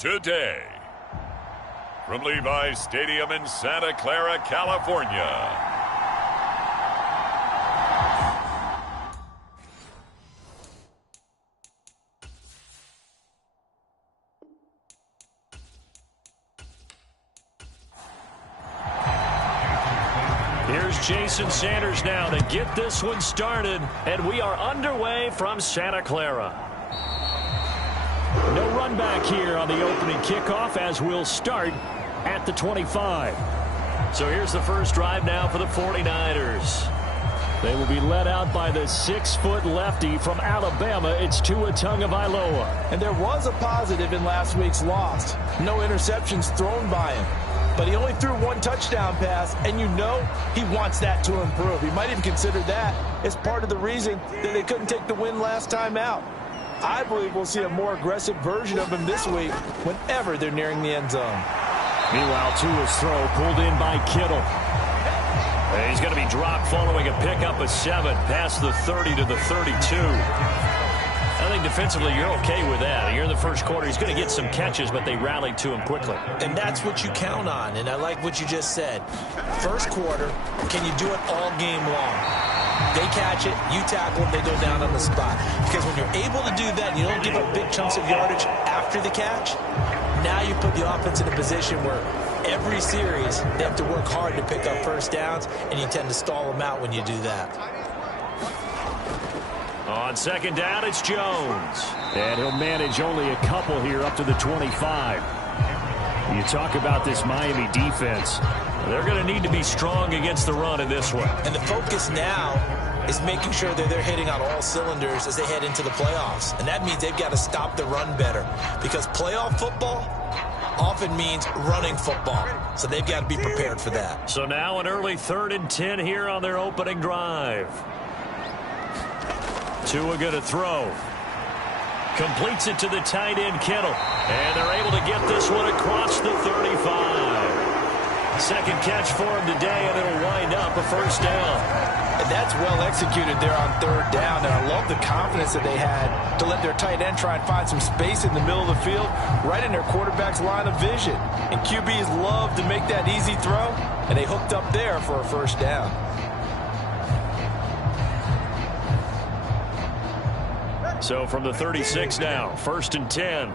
today. From Levi's Stadium in Santa Clara, California. Here's Jason Sanders now to get this one started, and we are underway from Santa Clara. No run back here on the opening kickoff as we'll start at the 25. So here's the first drive now for the 49ers. They will be led out by the 6-foot lefty from Alabama. It's Tua Tagovailoa. And there was a positive in last week's loss. No interceptions thrown by him. But he only threw one touchdown pass, and you know he wants that to improve. He might even consider that as part of the reason that they couldn't take the win last time out. I believe we'll see a more aggressive version of him this week whenever they're nearing the end zone. Meanwhile, Tua's throw pulled in by Kittle. He's going to be dropped following a pickup of 7 past the 30 to the 32. I think defensively you're okay with that. You're in the first quarter. He's going to get some catches, but they rallied to him quickly. And that's what you count on, and I like what you just said. First quarter, can you do it all game long? They catch it, you tackle it, they go down on the spot. Because when you're able to do that and you don't give up big chunks of yardage after the catch, now you put the offense in a position where every series they have to work hard to pick up first downs, and you tend to stall them out when you do that. On second down, it's Jones. And he'll manage only a couple here up to the 25. You talk about this Miami defense. They're going to need to be strong against the run in this one. And the focus now is making sure that they're hitting on all cylinders as they head into the playoffs. And that means they've got to stop the run better. Because playoff football often means running football. So they've got to be prepared for that. So now an early 3rd and 10 here on their opening drive. Tua going to throw. Completes it to the tight end, Kittle. And they're able to get this one across the 35. Second catch for him today, and it'll wind up a first down. And that's well executed there on 3rd down. And I love the confidence that they had to let their tight end try and find some space in the middle of the field, right in their quarterback's line of vision. And QBs love to make that easy throw, and they hooked up there for a first down. So from the 36 now, 1st and 10.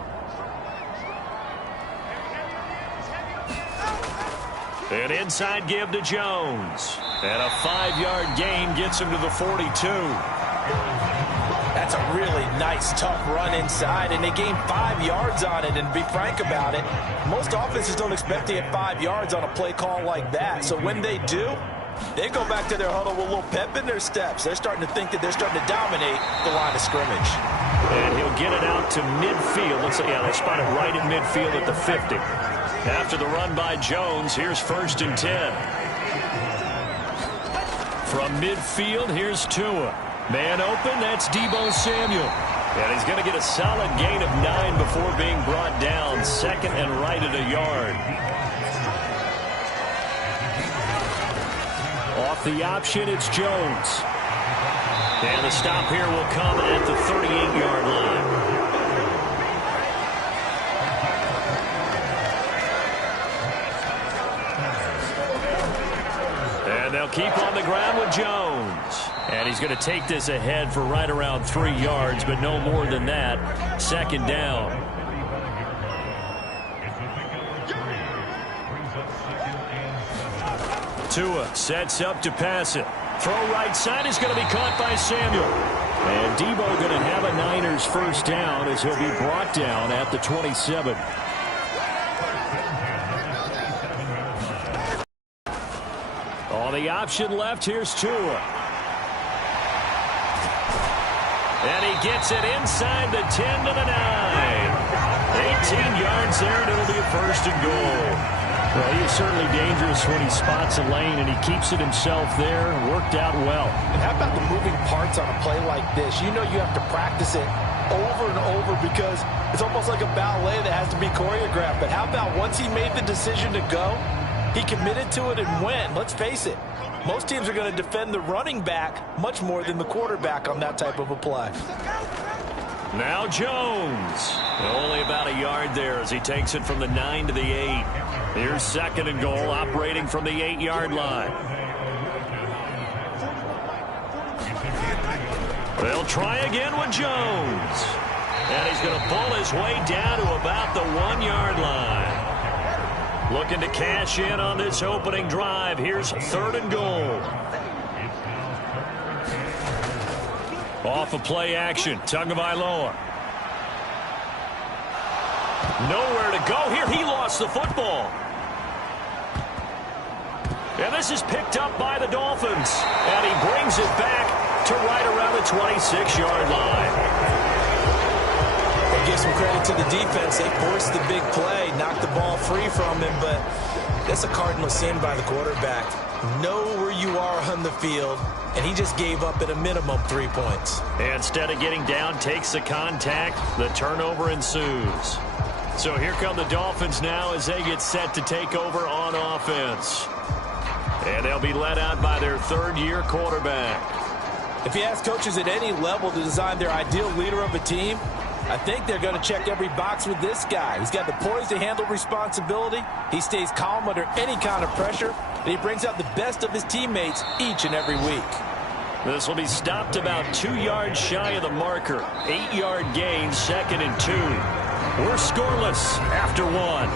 An inside give to Jones. And a 5-yard gain gets him to the 42. That's a really nice, tough run inside, and they gained 5 yards on it. And to be frank about it, most offenses don't expect to get 5 yards on a play call like that. So when they do, they go back to their huddle with a little pep in their steps. They're starting to think that they're starting to dominate the line of scrimmage. And he'll get it out to midfield. Looks like, yeah, they spot it right at midfield at the 50. After the run by Jones, here's 1st and 10. From midfield, here's Tua. Man open, that's Deebo Samuel. And he's going to get a solid gain of 9 before being brought down. 2nd and right at a yard. Off the option, it's Jones. And the stop here will come at the 38-yard line. And they'll keep on the ground with Jones. And he's going to take this ahead for right around 3 yards, but no more than that. 2nd down. Tua sets up to pass it. Throw right side is going to be caught by Samuel. And Deebo going to have a Niners first down as he'll be brought down at the 27. On the option left, here's Tua. And he gets it inside the 10 to the 9. 18 yards there, and it'll be a 1st and goal. Well, he is certainly dangerous when he spots a lane, and he keeps it himself there. Worked out well. And how about the moving parts on a play like this? You know you have to practice it over and over because it's almost like a ballet that has to be choreographed. But how about once he made the decision to go, he committed to it and went. Let's face it, most teams are going to defend the running back much more than the quarterback on that type of a play. Now Jones. Only about a yard there as he takes it from the 9 to the 8. Here's 2nd and goal, operating from the 8-yard line. They'll try again with Jones. And he's going to pull his way down to about the 1-yard line. Looking to cash in on this opening drive. Here's 3rd and goal. Off of play action, Tagovailoa. Nowhere to go here. He lost the football. And this is picked up by the Dolphins. And he brings it back to right around the 26-yard line. Give some credit to the defense. They forced the big play, knocked the ball free from him, but that's a cardinal sin by the quarterback. Know where you are on the field, and he just gave up at a minimum 3 points. Instead of getting down, takes the contact. The turnover ensues. So here come the Dolphins now as they get set to take over on offense. And they'll be led out by their 3rd-year quarterback. If you ask coaches at any level to design their ideal leader of a team, I think they're going to check every box with this guy. He's got the poise to handle responsibility. He stays calm under any kind of pressure. And he brings out the best of his teammates each and every week. This will be stopped about 2 yards shy of the marker. 8-yard gain, 2nd and 2. We're scoreless after 1.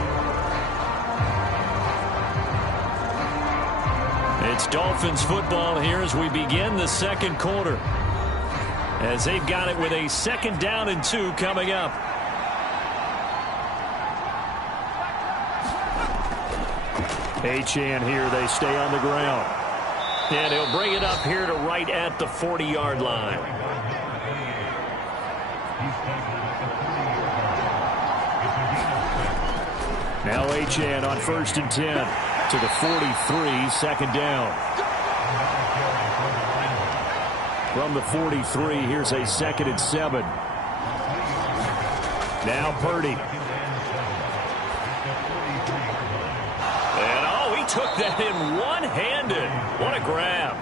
It's Dolphins football here as we begin the 2nd quarter. As they've got it with a 2nd down and 2 coming up. Achane here. They stay on the ground. And he'll bring it up here to right at the 40-yard line. Now Achane on 1st and 10 to the 43, 2nd down. From the 43, here's a 2nd and 7. Now Purdy. And oh, he took that in one-handed. What a grab.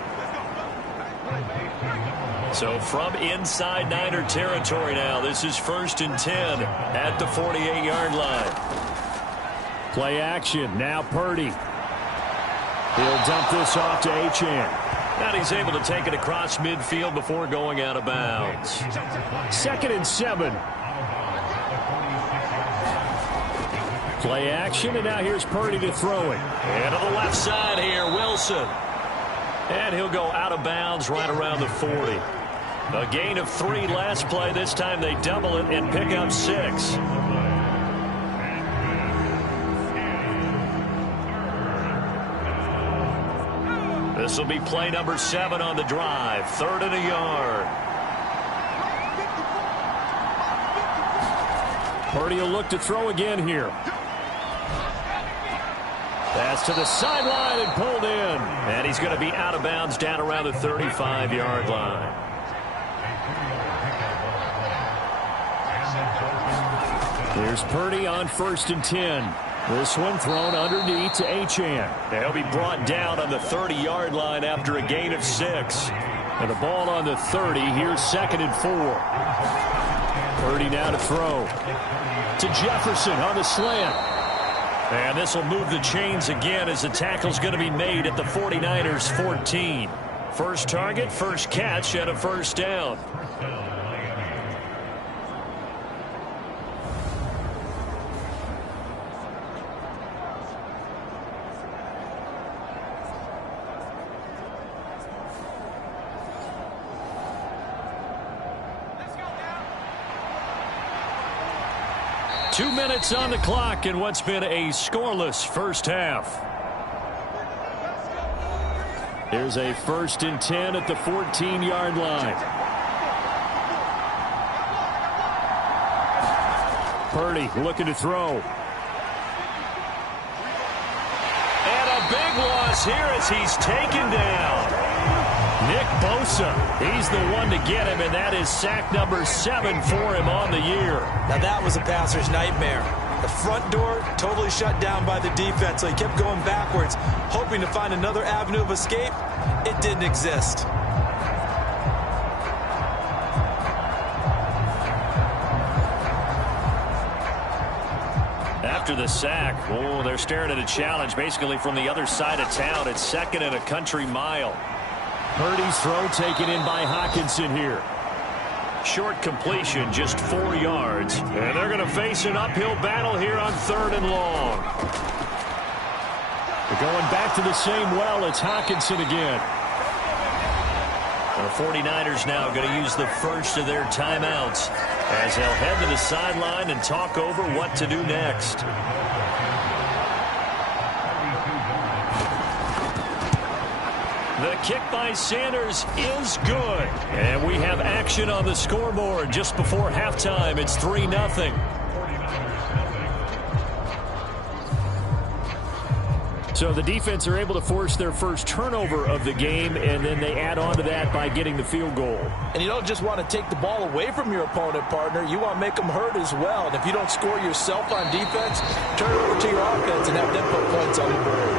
So from inside Niner territory now, this is 1st and 10 at the 48-yard line. Play action, now Purdy. He'll dump this off to Achane. And he's able to take it across midfield before going out of bounds. 2nd and 7. Play action, and now here's Purdy to throw it. And to the left side here, Wilson. And he'll go out of bounds right around the 40. A gain of 3 last play. This time they double it and pick up 6. This will be play number 7 on the drive. 3rd and a yard. Purdy will look to throw again here. Pass to the sideline and pulled in. And he's going to be out of bounds down around the 35-yard line. Here's Purdy on 1st and 10. This one thrown underneath to Achane. He'll be brought down on the 30-yard line after a gain of 6. And the ball on the 30. Here's 2nd and 4. Purdy now to throw. To Jefferson on the slant. And this will move the chains again as the tackle's going to be made at the 49ers 14. First target, first catch, and a 1st down. Two minutes on the clock in what's been a scoreless first half. Here's a 1st and 10 at the 14-yard line. Purdy looking to throw. And a big loss here as he's taken down. Nick Bosa, he's the one to get him, and that is sack number 7 for him on the year. Now that was a passer's nightmare. The front door totally shut down by the defense, so he kept going backwards, hoping to find another avenue of escape. It didn't exist. After the sack, oh, they're staring at a challenge basically from the other side of town. It's 2nd and a country mile. Purdy's throw taken in by Hockenson here. Short completion, just 4 yards. And they're going to face an uphill battle here on 3rd and long. They're going back to the same well. It's Hockenson again. The 49ers now going to use the first of their timeouts as they'll head to the sideline and talk over what to do next. The kick by Sanders is good. And we have action on the scoreboard just before halftime. It's 3-0. So the defense are able to force their first turnover of the game, and then they add on to that by getting the field goal. And you don't just want to take the ball away from your opponent, partner. You want to make them hurt as well. And if you don't score yourself on defense, turn it over to your offense and have them put points on the board.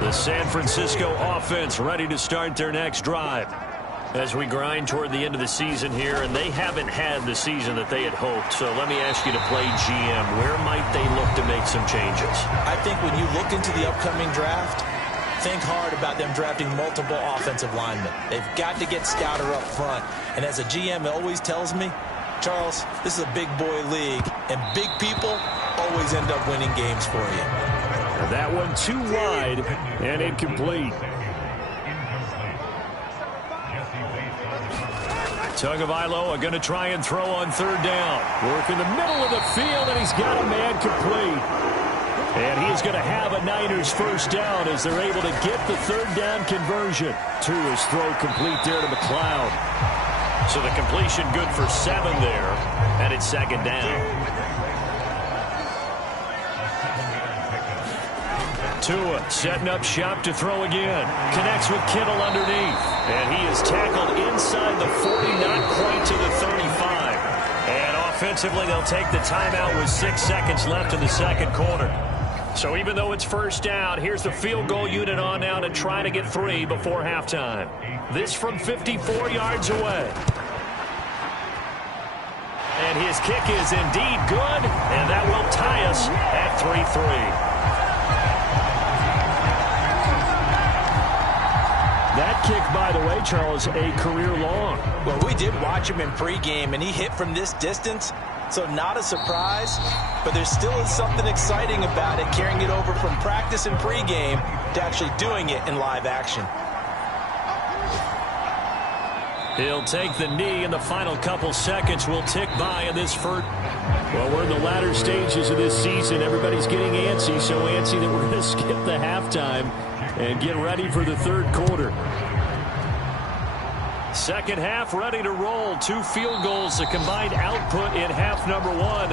The San Francisco offense ready to start their next drive. As we grind toward the end of the season here, and they haven't had the season that they had hoped. So let me ask you to play GM. Where might they look to make some changes? I think when you look into the upcoming draft, think hard about them drafting multiple offensive linemen. They've got to get stouter up front. And as a GM always tells me, Charles, this is a big boy league, and big people always end up winning games for you. That one too wide and incomplete. Tagovailoa going to try and throw on 3rd down. Work in the middle of the field, and he's got a man complete. And he's going to have a Niners first down as they're able to get the 3rd down conversion. To his throw complete there to McLeod. So the completion good for 7 there, and it's 2nd down. Tua setting up shop to throw again. Connects with Kittle underneath. And he is tackled inside the 40, not quite to the 35. And offensively, they'll take the timeout with 6 seconds left in the 2nd quarter. So even though it's first down, here's the field goal unit on now to try to get 3 before halftime. This from 54 yards away. And his kick is indeed good, and that will tie us at 3-3. That kick, by the way, Charles, a career long. Well, we did watch him in pregame, and he hit from this distance, so not a surprise. But there still is something exciting about it, carrying it over from practice and pregame to actually doing it in live action. He'll take the knee, and the final couple seconds will tick by in this first. Well, we're in the latter stages of this season. Everybody's getting antsy, so antsy that we're going to skip the halftime and get ready for the 3rd quarter. Second half ready to roll. 2 field goals, the combined output in half number 1.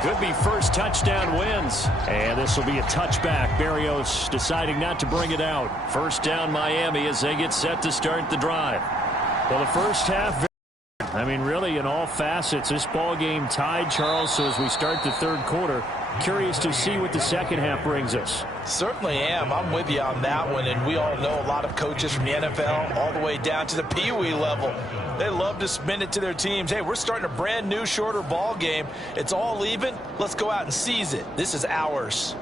Could be first touchdown wins. And this will be a touchback. Berrios deciding not to bring it out. First down Miami as they get set to start the drive. Well, the first half, I mean, really in all facets, this ball game tied, Charles. So as we start the 3rd quarter, curious to see what the second half brings us. Certainly am. I'm with you on that one. And we all know a lot of coaches from the NFL all the way down to the Pee Wee level. They love to spin it to their teams. Hey, we're starting a brand new, shorter ball game. It's all even. Let's go out and seize it. This is ours.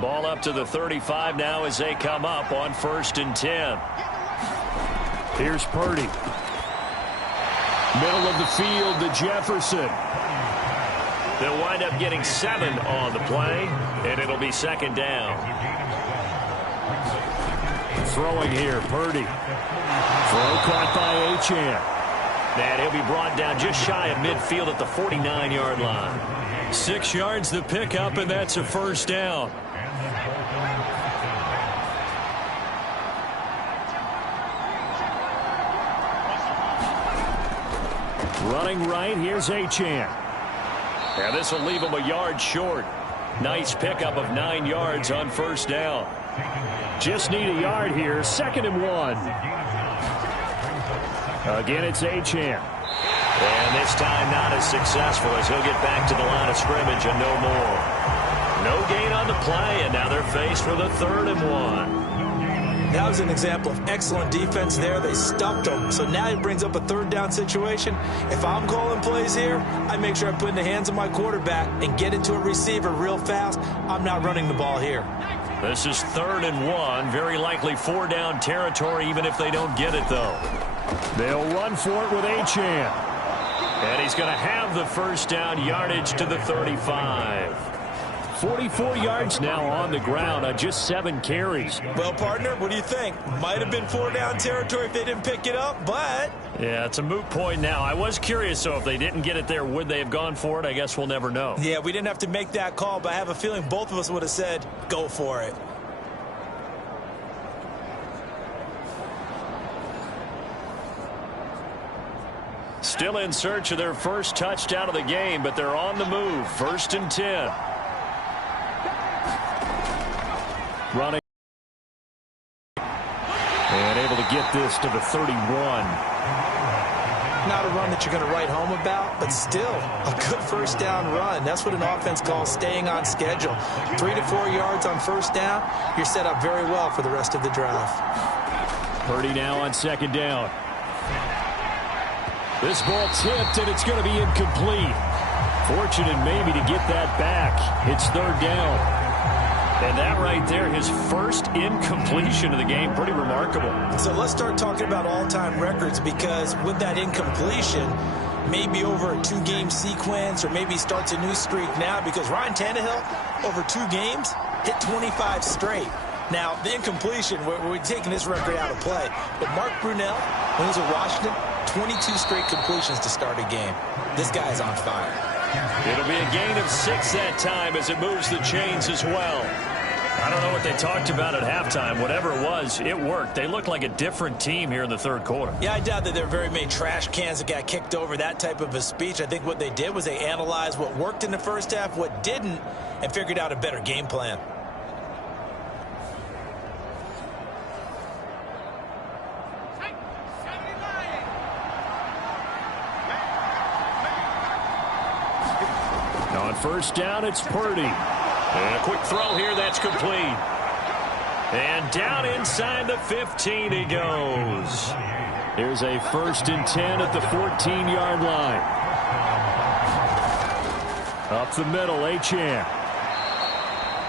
Ball up to the 35 now as they come up on 1st and 10. Here's Purdy. Middle of the field to Jefferson. They'll wind up getting 7 on the play, and it'll be 2nd down. Throwing here, Purdy. Throw caught by Achane. And he'll be brought down just shy of midfield at the 49-yard line. 6 yards the pickup, and that's a first down. Running right, here's Achane. And this will leave him a yard short. Nice pickup of 9 yards on first down. Just need a yard here, 2nd and 1. Again, it's Achane. And this time not as successful as he'll get back to the line of scrimmage and no more. No gain on the play, and now they're faced with a 3rd and 1. That was an example of excellent defense there. They stuffed them. So now it brings up a 3rd down situation. If I'm calling plays here, I make sure I put in the hands of my quarterback and get it to a receiver real fast. I'm not running the ball here. This is 3rd and 1. Very likely 4-down territory, even if they don't get it, though. They'll run for it with Achane. And he's going to have the 1st down, yardage to the 35. 44 yards now on the ground on just 7 carries. Well, partner, what do you think? Might have been 4-down territory if they didn't pick it up, but... Yeah, it's a moot point now. I was curious, so if they didn't get it there, would they have gone for it? I guess we'll never know. Yeah, we didn't have to make that call, but I have a feeling both of us would have said, go for it. Still in search of their first touchdown of the game, but they're on the move. 1st and 10. Running. And able to get this to the 31. Not a run that you're going to write home about, but still a good 1st down run. That's what an offense calls staying on schedule. 3 to 4 yards on 1st down. You're set up very well for the rest of the drive. Purdy now on 2nd down. This ball tipped, and it's going to be incomplete. Fortunate maybe to get that back. It's 3rd down. And that right there, his first incompletion of the game, pretty remarkable. So let's start talking about all-time records, because with that incompletion, maybe over a 2-game sequence, or maybe starts a new streak now, because Ryan Tannehill, over 2 games, hit 25 straight. Now, the incompletion, we're taking this record out of play. But Mark Brunell, when he was at Washington, 22 straight completions to start a game. This guy's on fire. It'll be a gain of 6 that time as it moves the chains as well. I don't know what they talked about at halftime. Whatever it was, it worked. They look like a different team here in the 3rd quarter. Yeah, I doubt that there are very many trash cans that got kicked over, that type of a speech. I think what they did was they analyzed what worked in the 1st half, what didn't, and figured out a better game plan. On 1st down, it's Purdy. And a quick throw here, that's complete. And down inside the 15 he goes. Here's a 1st and 10 at the 14-yard line. Up the middle, Achane.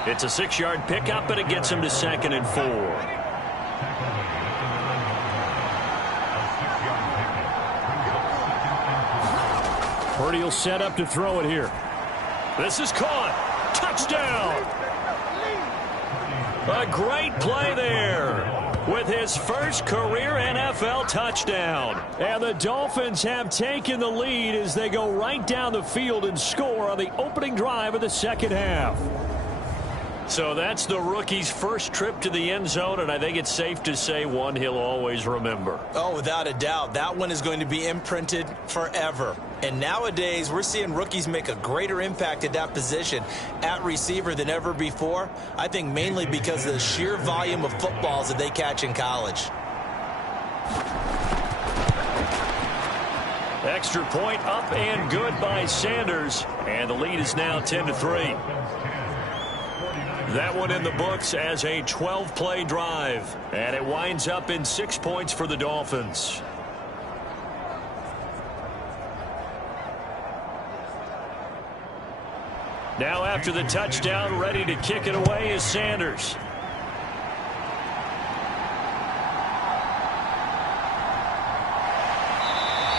It's a 6-yard pickup, and it gets him to 2nd and 4. Purdy will set up to throw it here. This is caught. Touchdown. A great play there with his first career NFL touchdown. And the Dolphins have taken the lead as they go right down the field and score on the opening drive of the 2nd half. So that's the rookie's first trip to the end zone, and I think it's safe to say one he'll always remember. Oh, without a doubt. That one is going to be imprinted forever. And nowadays, we're seeing rookies make a greater impact at that position at receiver than ever before. I think mainly because of the sheer volume of footballs that they catch in college. Extra point up and good by Sanders. And the lead is now 10-3. That one in the books as a 12-play drive. And it winds up in 6 points for the Dolphins. Now after the touchdown, ready to kick it away is Sanders.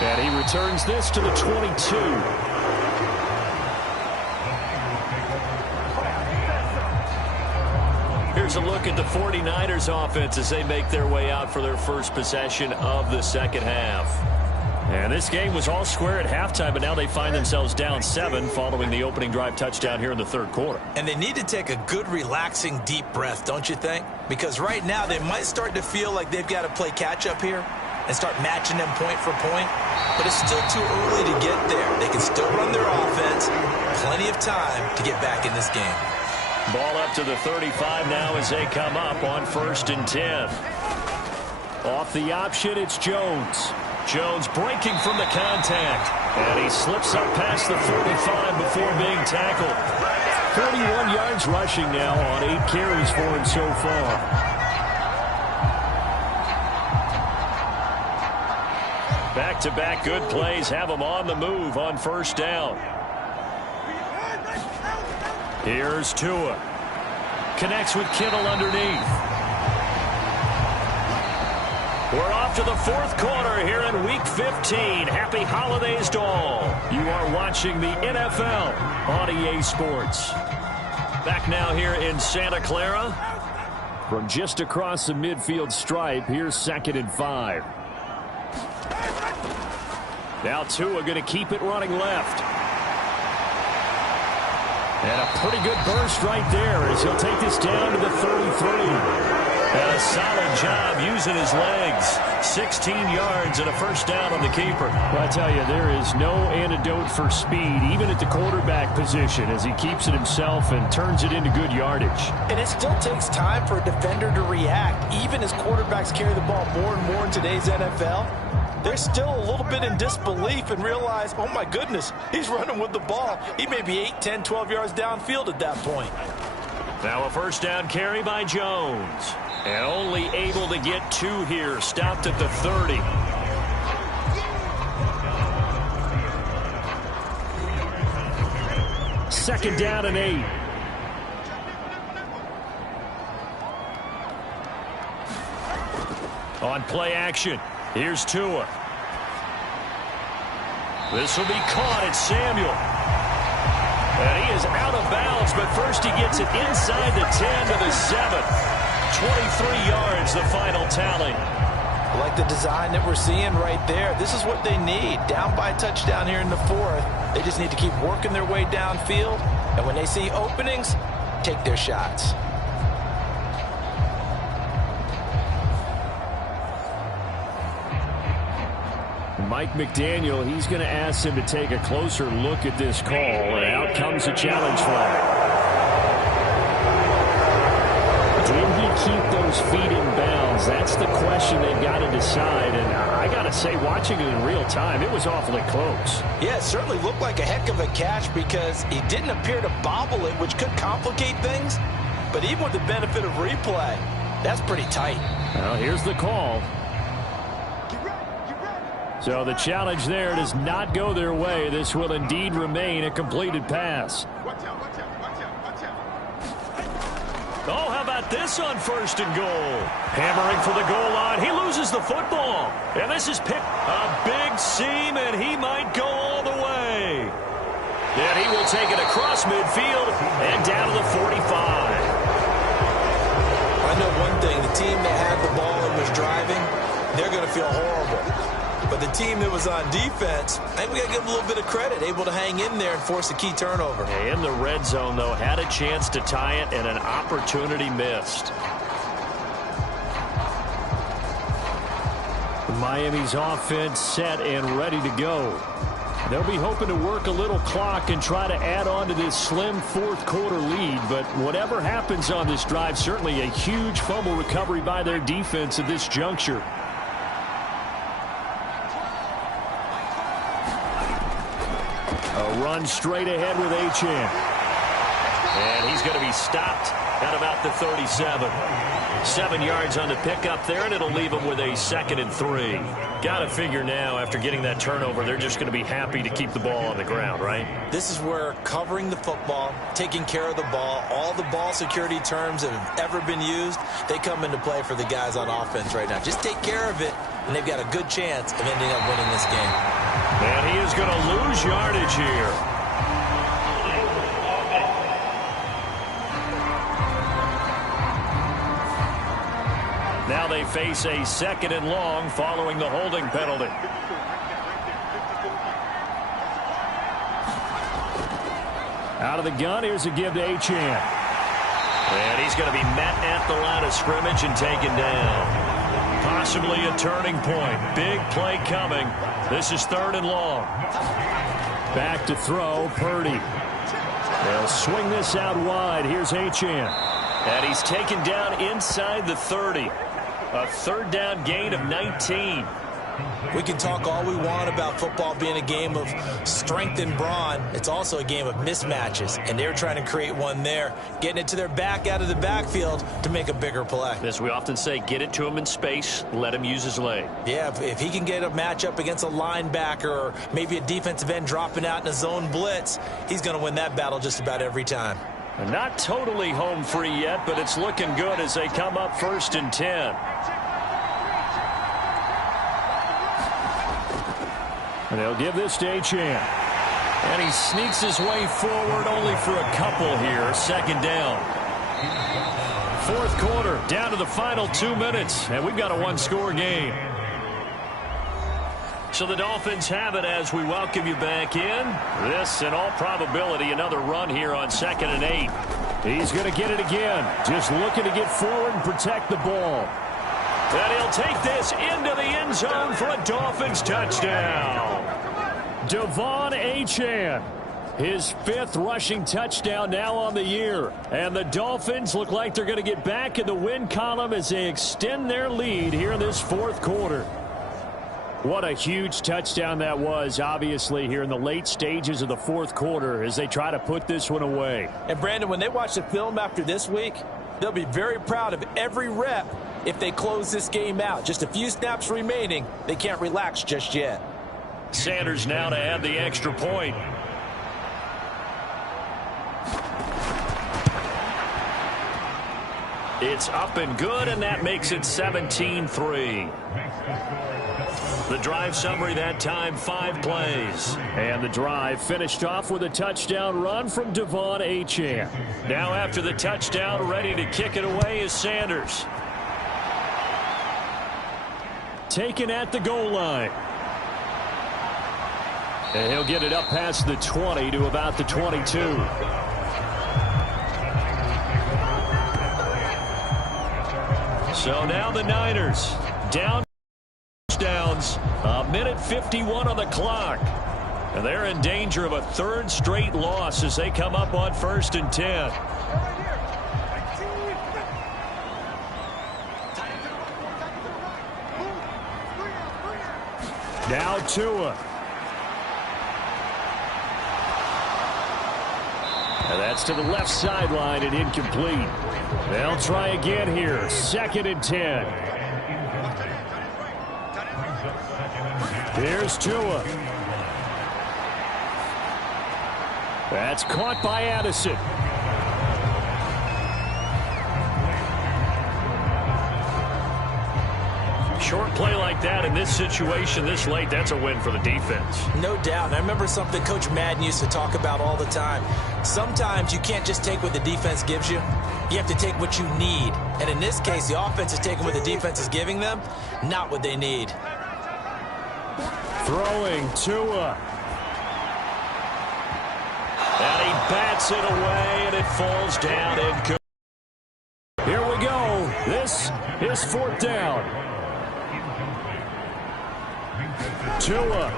And he returns this to the 22. Here's a look at the 49ers offense as they make their way out for their first possession of the 2nd half. And this game was all square at halftime, but now they find themselves down 7 following the opening drive touchdown here in the 3rd quarter. And they need to take a good, relaxing, deep breath, don't you think? Because right now they might start to feel like they've got to play catch-up here and start matching them point for point. But it's still too early to get there. They can still run their offense. Plenty of time to get back in this game. Ball up to the 35 now as they come up on 1st and 10. Off the option, it's Jones. Jones breaking from the contact. And he slips up past the 45 before being tackled. 41 yards rushing now on 8 carries for him so far. Back-to-back good plays have him on the move on first down. Here's Tua. Connects with Kittle underneath. We're off to the fourth quarter here in Week 15. Happy holidays to all. You are watching the NFL on EA Sports. Back now here in Santa Clara. From just across the midfield stripe, here's 2nd and 5. Now Tua going to keep it running left. And a pretty good burst right there as he'll take this down to the 33. And a solid job using his legs. 16 yards and a first down on the keeper. Well, I tell you, there is no antidote for speed, even at the quarterback position, as he keeps it himself and turns it into good yardage. And it still takes time for a defender to react. Even as quarterbacks carry the ball more and more in today's NFL, they're still a little bit in disbelief and realize, oh my goodness, he's running with the ball. He may be 8, 10, 12 yards downfield at that point. Now a first down carry by Jones. And only able to get 2 here. Stopped at the 30. Second down and 8. On play action, here's Tua. This will be caught at Samuel. And he is out of bounds, but first he gets it inside the 10 to the 7. 23 yards, the final tally. I like the design that we're seeing right there. This is what they need. Down by a touchdown here in the 4th. They just need to keep working their way downfield. And when they see openings, take their shots. Mike McDaniel, he's going to ask him to take a closer look at this call. And out comes a challenge flag. Did he keep those feet in bounds? That's the question they've got to decide. And I got to say, watching it in real time, it was awfully close. Yeah, it certainly looked like a heck of a catch because he didn't appear to bobble it, which could complicate things. But even with the benefit of replay, that's pretty tight. Well, here's the call. So the challenge there does not go their way. This will indeed remain a completed pass. Oh, how about this on first and goal? Hammering for the goal line. He loses the football. And this is picked. A big seam, and he might go all the way. And he will take it across midfield and down to the 45. I know one thing. The team that had the ball and was driving, they're going to feel horrible. But the team that was on defense, I think we got to give them a little bit of credit, able to hang in there and force a key turnover. In the red zone, though, had a chance to tie it and an opportunity missed. Miami's offense set and ready to go. They'll be hoping to work a little clock and try to add on to this slim fourth quarter lead. But whatever happens on this drive, certainly a huge fumble recovery by their defense at this juncture. A run straight ahead with Achane. And he's going to be stopped at about the 37. 7 yards on the pickup there, and it'll leave him with a 2nd and 3. Got to figure now, after getting that turnover, they're just going to be happy to keep the ball on the ground, right? This is where covering the football, taking care of the ball, all the ball security terms that have ever been used, they come into play for the guys on offense right now. Just take care of it, and they've got a good chance of ending up winning this game. And he is going to lose yardage here. Now they face a 2nd and long following the holding penalty. Out of the gun, here's a give to Achane. And he's going to be met at the line of scrimmage and taken down. Possibly a turning point. Big play coming. This is 3rd and long. Back to throw, Purdy. They'll swing this out wide. Here's Achane. And he's taken down inside the 30. A 3rd down gain of 19. We can talk all we want about football being a game of strength and brawn. It's also a game of mismatches, and they're trying to create one there, getting it to their back out of the backfield to make a bigger play. As we often say, get it to him in space, let him use his leg. Yeah, if he can get a matchup against a linebacker or maybe a defensive end dropping out in a zone blitz, he's going to win that battle just about every time. Not totally home free yet, but it's looking good as they come up 1st and 10. And they'll give this to Achane. And he sneaks his way forward only for a couple here. 2nd down. 4th quarter, down to the final 2 minutes. And we've got a one-score game. So the Dolphins have it as we welcome you back in. This, in all probability, another run here on 2nd and 8. He's going to get it again. Just looking to get forward and protect the ball. And he'll take this into the end zone for a Dolphins touchdown. Devon Achane, his 5th rushing touchdown now on the year. And the Dolphins look like they're going to get back in the win column as they extend their lead here in this 4th quarter. What a huge touchdown that was, obviously, here in the late stages of the 4th quarter as they try to put this one away. And, Brandon, when they watch the film after this week, they'll be very proud of every rep if they close this game out. Just a few snaps remaining. They can't relax just yet. Sanders now to add the extra point. It's up and good, and that makes it 17-3. The drive summary that time, 5 plays. And the drive finished off with a touchdown run from Devon Achane. Now after the touchdown, ready to kick it away is Sanders. Taken at the goal line. And he'll get it up past the 20 to about the 22. So now the Niners down touchdowns. A minute 51 on the clock. And they're in danger of a 3rd straight loss as they come up on 1st and 10. Now Tua. And that's to the left sideline and incomplete. They'll try again here. 2nd and 10. Here's Tua. That's caught by Addison. Short play like that in this situation this late, that's a win for the defense. No doubt. And I remember something Coach Madden used to talk about all the time. Sometimes you can't just take what the defense gives you. You have to take what you need. And in this case, the offense is taking what the defense is giving them, not what they need. Throwing Tua. And he bats it away, and it falls down incomplete. Here we go. This is 4th down. Tua.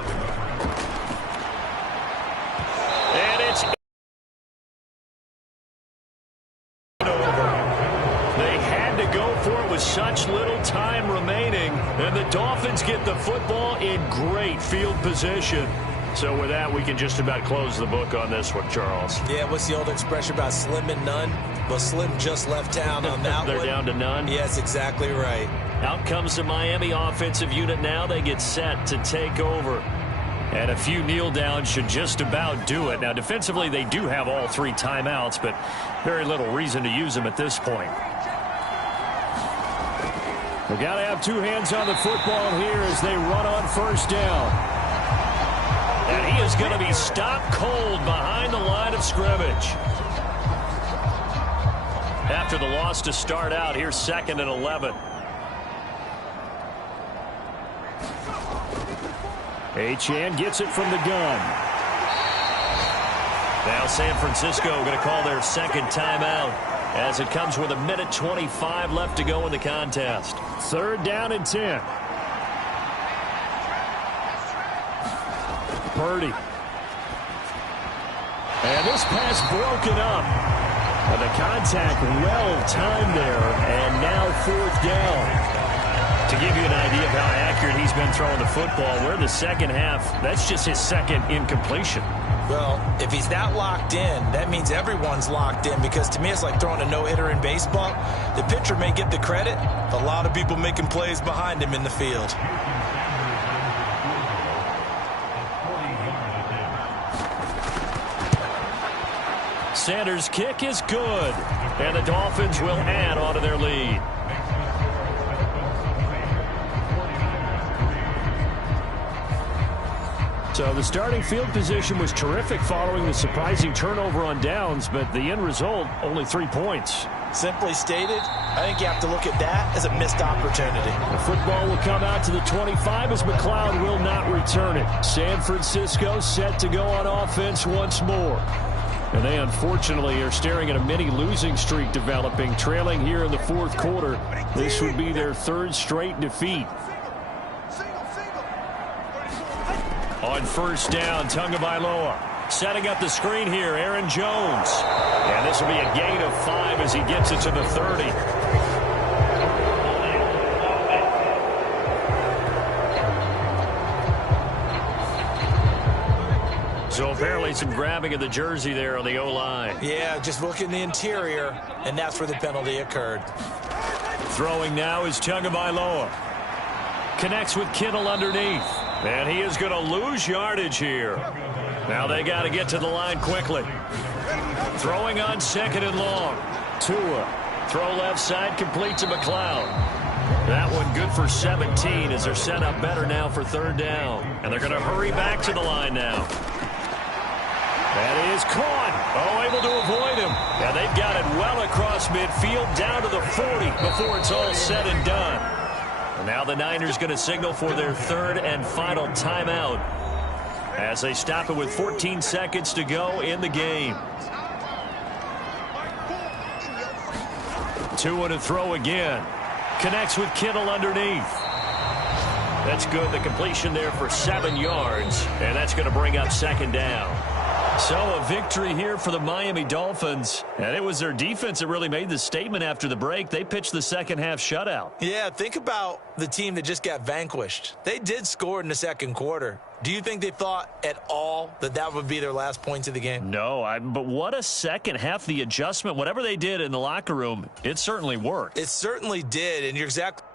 And it's over. They had to go for it with such little time remaining, and the Dolphins get the football in great field position. So with that, we can just about close the book on this one, Charles. Yeah, what's the old expression about slim and none? Well, Slim just left town on that They're one. down to none? Yes, exactly right. Out comes the Miami offensive unit now. They get set to take over. And a few kneel downs should just about do it. Now, defensively, they do have all 3 timeouts, but very little reason to use them at this point. They've got to have 2 hands on the football here as they run on 1st down. And he is going to be stopped cold behind the line of scrimmage. After the loss to start out, here's 2nd and 11. Achane gets it from the gun. Now San Francisco going to call their 2nd timeout as it comes with a minute 25 left to go in the contest. 3rd down and 10. Purdy. And this pass broken up. And the contact well timed there. And now 4th down. To give you an idea of how accurate he's been throwing the football, we're in the second half. That's just his second incompletion. Well, if he's that locked in, that means everyone's locked in, because to me it's like throwing a no-hitter in baseball. The pitcher may get the credit, but a lot of people making plays behind him in the field. Sanders' kick is good, and the Dolphins will add on to their lead. So the starting field position was terrific following the surprising turnover on downs, but the end result, only 3 points. Simply stated, I think you have to look at that as a missed opportunity. The football will come out to the 25 as McLeod will not return it. San Francisco set to go on offense once more. And they unfortunately are staring at a mini losing streak developing, trailing here in the fourth quarter. This would be their third straight defeat. On first down, Tagovailoa setting up the screen here, Aaron Jones. And this will be a gain of 5 as he gets it to the 30. So apparently some grabbing of the jersey there on the O-line. Yeah, just look in the interior, and that's where the penalty occurred. Throwing now is Tagovailoa. Connects with Kittle underneath. And he is going to lose yardage here. Now they got to get to the line quickly. Throwing on second and long. Tua. Throw left side, complete to McLeod. That one good for 17 as they're set up better now for third down. And they're going to hurry back to the line now. That is caught. Oh, able to avoid him. And they've got it well across midfield down to the 40 before it's all said and done. And now the Niners going to signal for their third and final timeout as they stop it with 14 seconds to go in the game. Tua to throw again. Connects with Kittle underneath. That's good. The completion there for 7 yards. And that's going to bring up second down. So a victory here for the Miami Dolphins. And it was their defense that really made the statement after the break. They pitched the second half shutout. Yeah, think about the team that just got vanquished. They did score in the second quarter. Do you think they thought at all that that would be their last points of the game? No, but what a second half. The adjustment, whatever they did in the locker room, it certainly worked. It certainly did, and you're exactly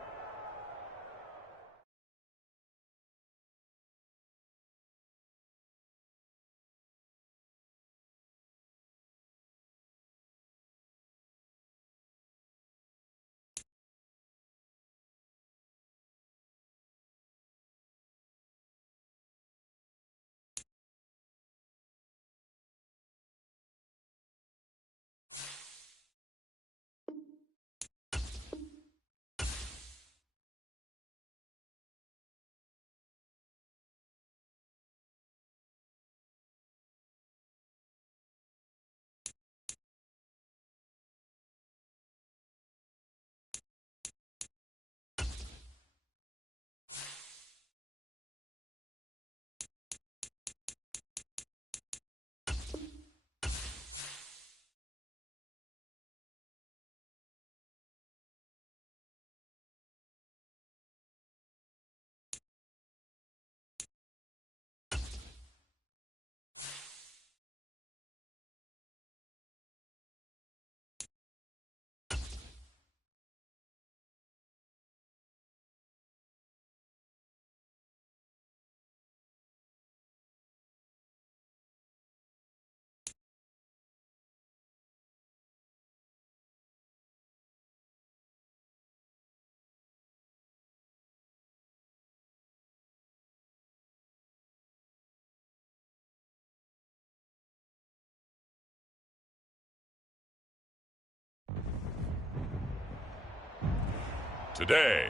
today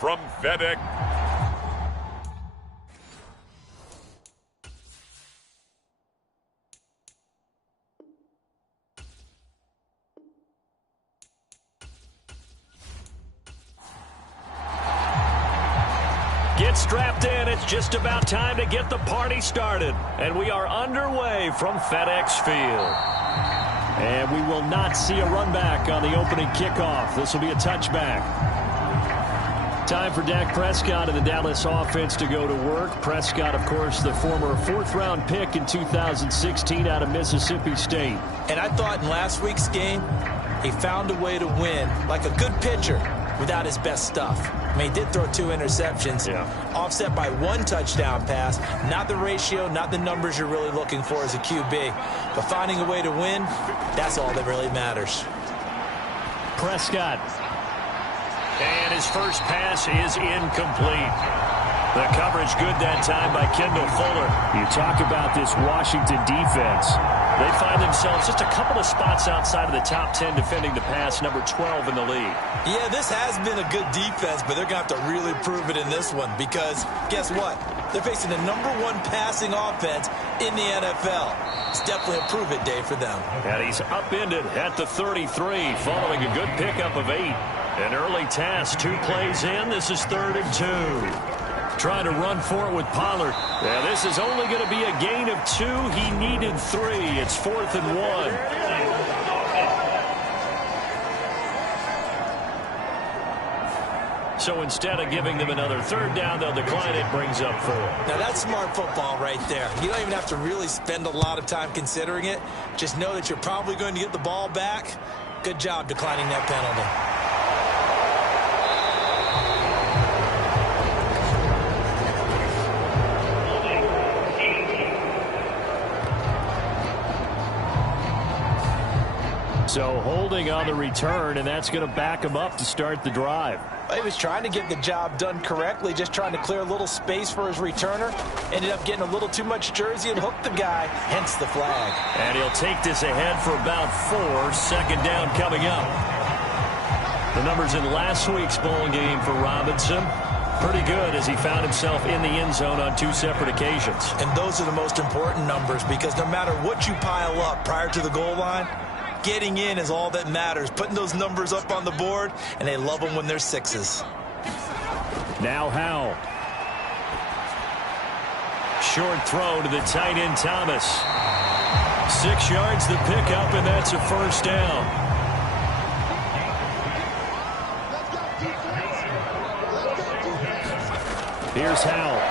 from FedEx. Get strapped in. It's just about time to get the party started. And we are underway from FedEx Field. And we will not see a run back on the opening kickoff. This will be a touchback. Time for Dak Prescott and the Dallas offense to go to work. Prescott, of course, the former fourth-round pick in 2016 out of Mississippi State. And I thought in last week's game, he found a way to win like a good pitcher without his best stuff. I mean, he did throw 2 interceptions, offset by 1 touchdown pass. Not the ratio, not the numbers you're really looking for as a QB. But finding a way to win, that's all that really matters. Prescott. And his first pass is incomplete. The coverage good that time by Kendall Fuller. You talk about this Washington defense. They find themselves just a couple of spots outside of the top 10 defending the pass, number 12 in the league. Yeah, this has been a good defense, but they're going to have to really prove it in this one because guess what? They're facing the number 1 passing offense in the NFL. It's definitely a prove-it day for them. And he's upended at the 33 following a good pickup of 8. An early task, 2 plays in. This is 3rd and 2. Trying to run for it with Pollard. Yeah, this is only going to be a gain of 2. He needed 3. It's 4th and 1. So instead of giving them another 3rd down, they'll decline it. Brings up 4. Now that's smart football right there. You don't even have to really spend a lot of time considering it. Just know that you're probably going to get the ball back. Good job declining that penalty. So holding on the return, and that's going to back him up to start the drive. He was trying to get the job done correctly, just trying to clear a little space for his returner. Ended up getting a little too much jersey and hooked the guy, hence the flag. And he'll take this ahead for about 4. 2nd down coming up. The numbers in last week's bowl game for Robinson. Pretty good as he found himself in the end zone on 2 separate occasions. And those are the most important numbers because no matter what you pile up prior to the goal line, getting in is all that matters. Putting those numbers up on the board, and they love them when they're 6s. Now Howell. Short throw to the tight end Thomas. 6 yards the pickup, and that's a 1st down. Here's Howell.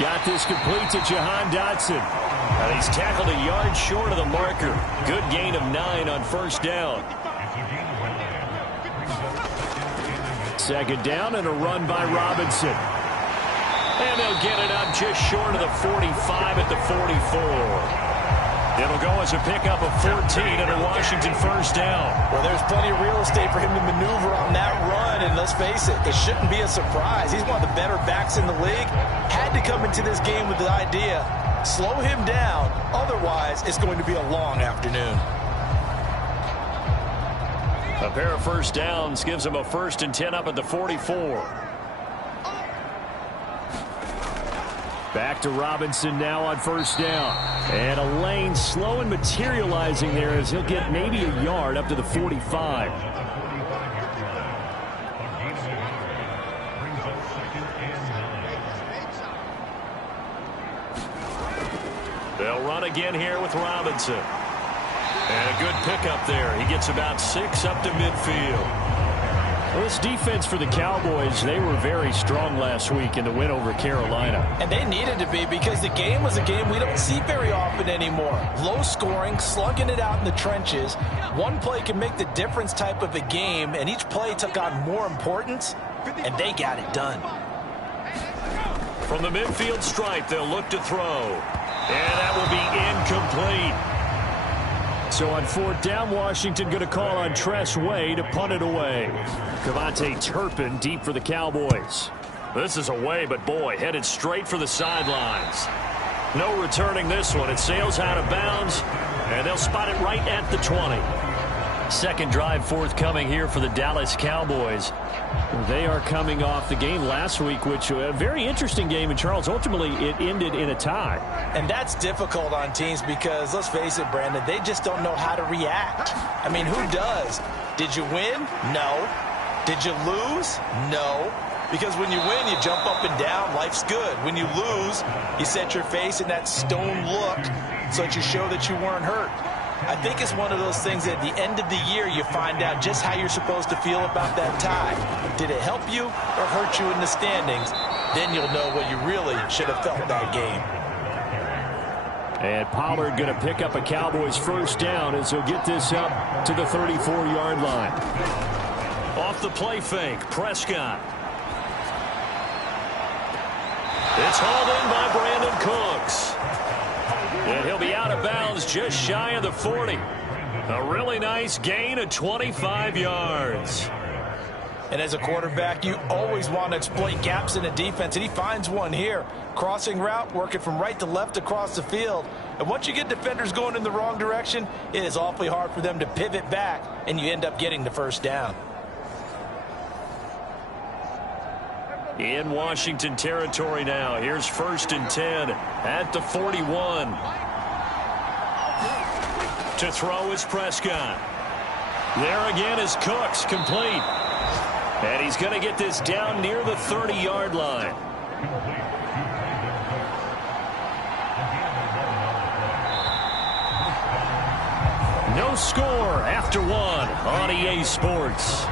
Got this complete to Jahan Dotson. And he's tackled a yard short of the marker. Good gain of 9 on 1st down. 2nd down and a run by Robinson. And they'll get it up just short of the 45 at the 44. It'll go as a pickup of 14 and a Washington 1st down. Well, there's plenty of real estate for him to maneuver on that run, and let's face it, it shouldn't be a surprise. He's one of the better backs in the league. Had to come into this game with the idea, slow him down, otherwise it's going to be a long afternoon. A pair of 1st downs gives him a 1st and 10 up at the 44. Back to Robinson now on 1st down. And a lane slow and materializing there as he'll get maybe a yard up to the 45. They'll run again here with Robinson. And a good pickup there. He gets about 6 up to midfield. Well, this defense for the Cowboys, they were very strong last week in the win over Carolina. And they needed to be because the game was a game we don't see very often anymore. Low scoring, slugging it out in the trenches. One play can make the difference type of a game, and each play took on more importance, and they got it done. From the midfield stripe, they'll look to throw. And that will be incomplete. So on 4th down, Washington going to call on Tress Way to punt it away. Cavante Turpin deep for the Cowboys. This is away, but boy, headed straight for the sidelines. No returning this one. It sails out of bounds, and they'll spot it right at the 20. 2nd drive forthcoming here for the Dallas Cowboys. They are coming off the game last week, which was a very interesting game in Charles. Ultimately, it ended in a tie. And that's difficult on teams because, let's face it, Brandon, they just don't know how to react. I mean, who does? Did you win? No. Did you lose? No. Because when you win, you jump up and down. Life's good. When you lose, you set your face in that stone look so that you show that you weren't hurt. I think it's one of those things at the end of the year you find out just how you're supposed to feel about that tie. Did it help you or hurt you in the standings? Then you'll know what you really should have felt that game. And Pollard going to pick up a Cowboys first down as he'll get this up to the 34-yard line. Off the play fake, Prescott. It's hauled in by Brandon Cooks. And he'll be out of bounds just shy of the 40. A really nice gain of 25 yards. And as a quarterback, you always want to exploit gaps in a defense, and he finds one here. Crossing route, working from right to left across the field. And once you get defenders going in the wrong direction, it is awfully hard for them to pivot back, and you end up getting the first down. In Washington territory now. Here's 1st and 10 at the 41. To throw is Prescott. There again is Cooks, complete. And he's going to get this down near the 30-yard line. No score after one on EA Sports.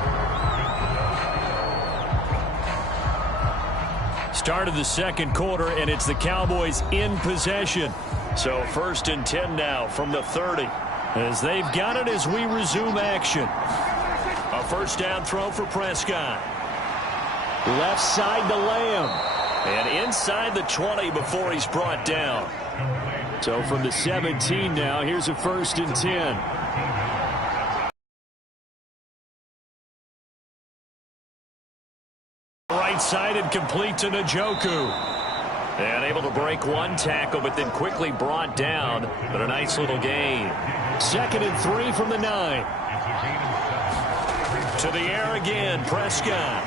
Start of the second quarter, and it's the Cowboys in possession. So 1st and 10 now from the 30. As they've got it as we resume action. A first down throw for Prescott. Left side to Lamb. And inside the 20 before he's brought down. So from the 17 now, here's a 1st and 10. Right side and complete to Njoku. And able to break one tackle, but then quickly brought down. But a nice little gain. 2nd and 3 from the 9. To the air again, Prescott.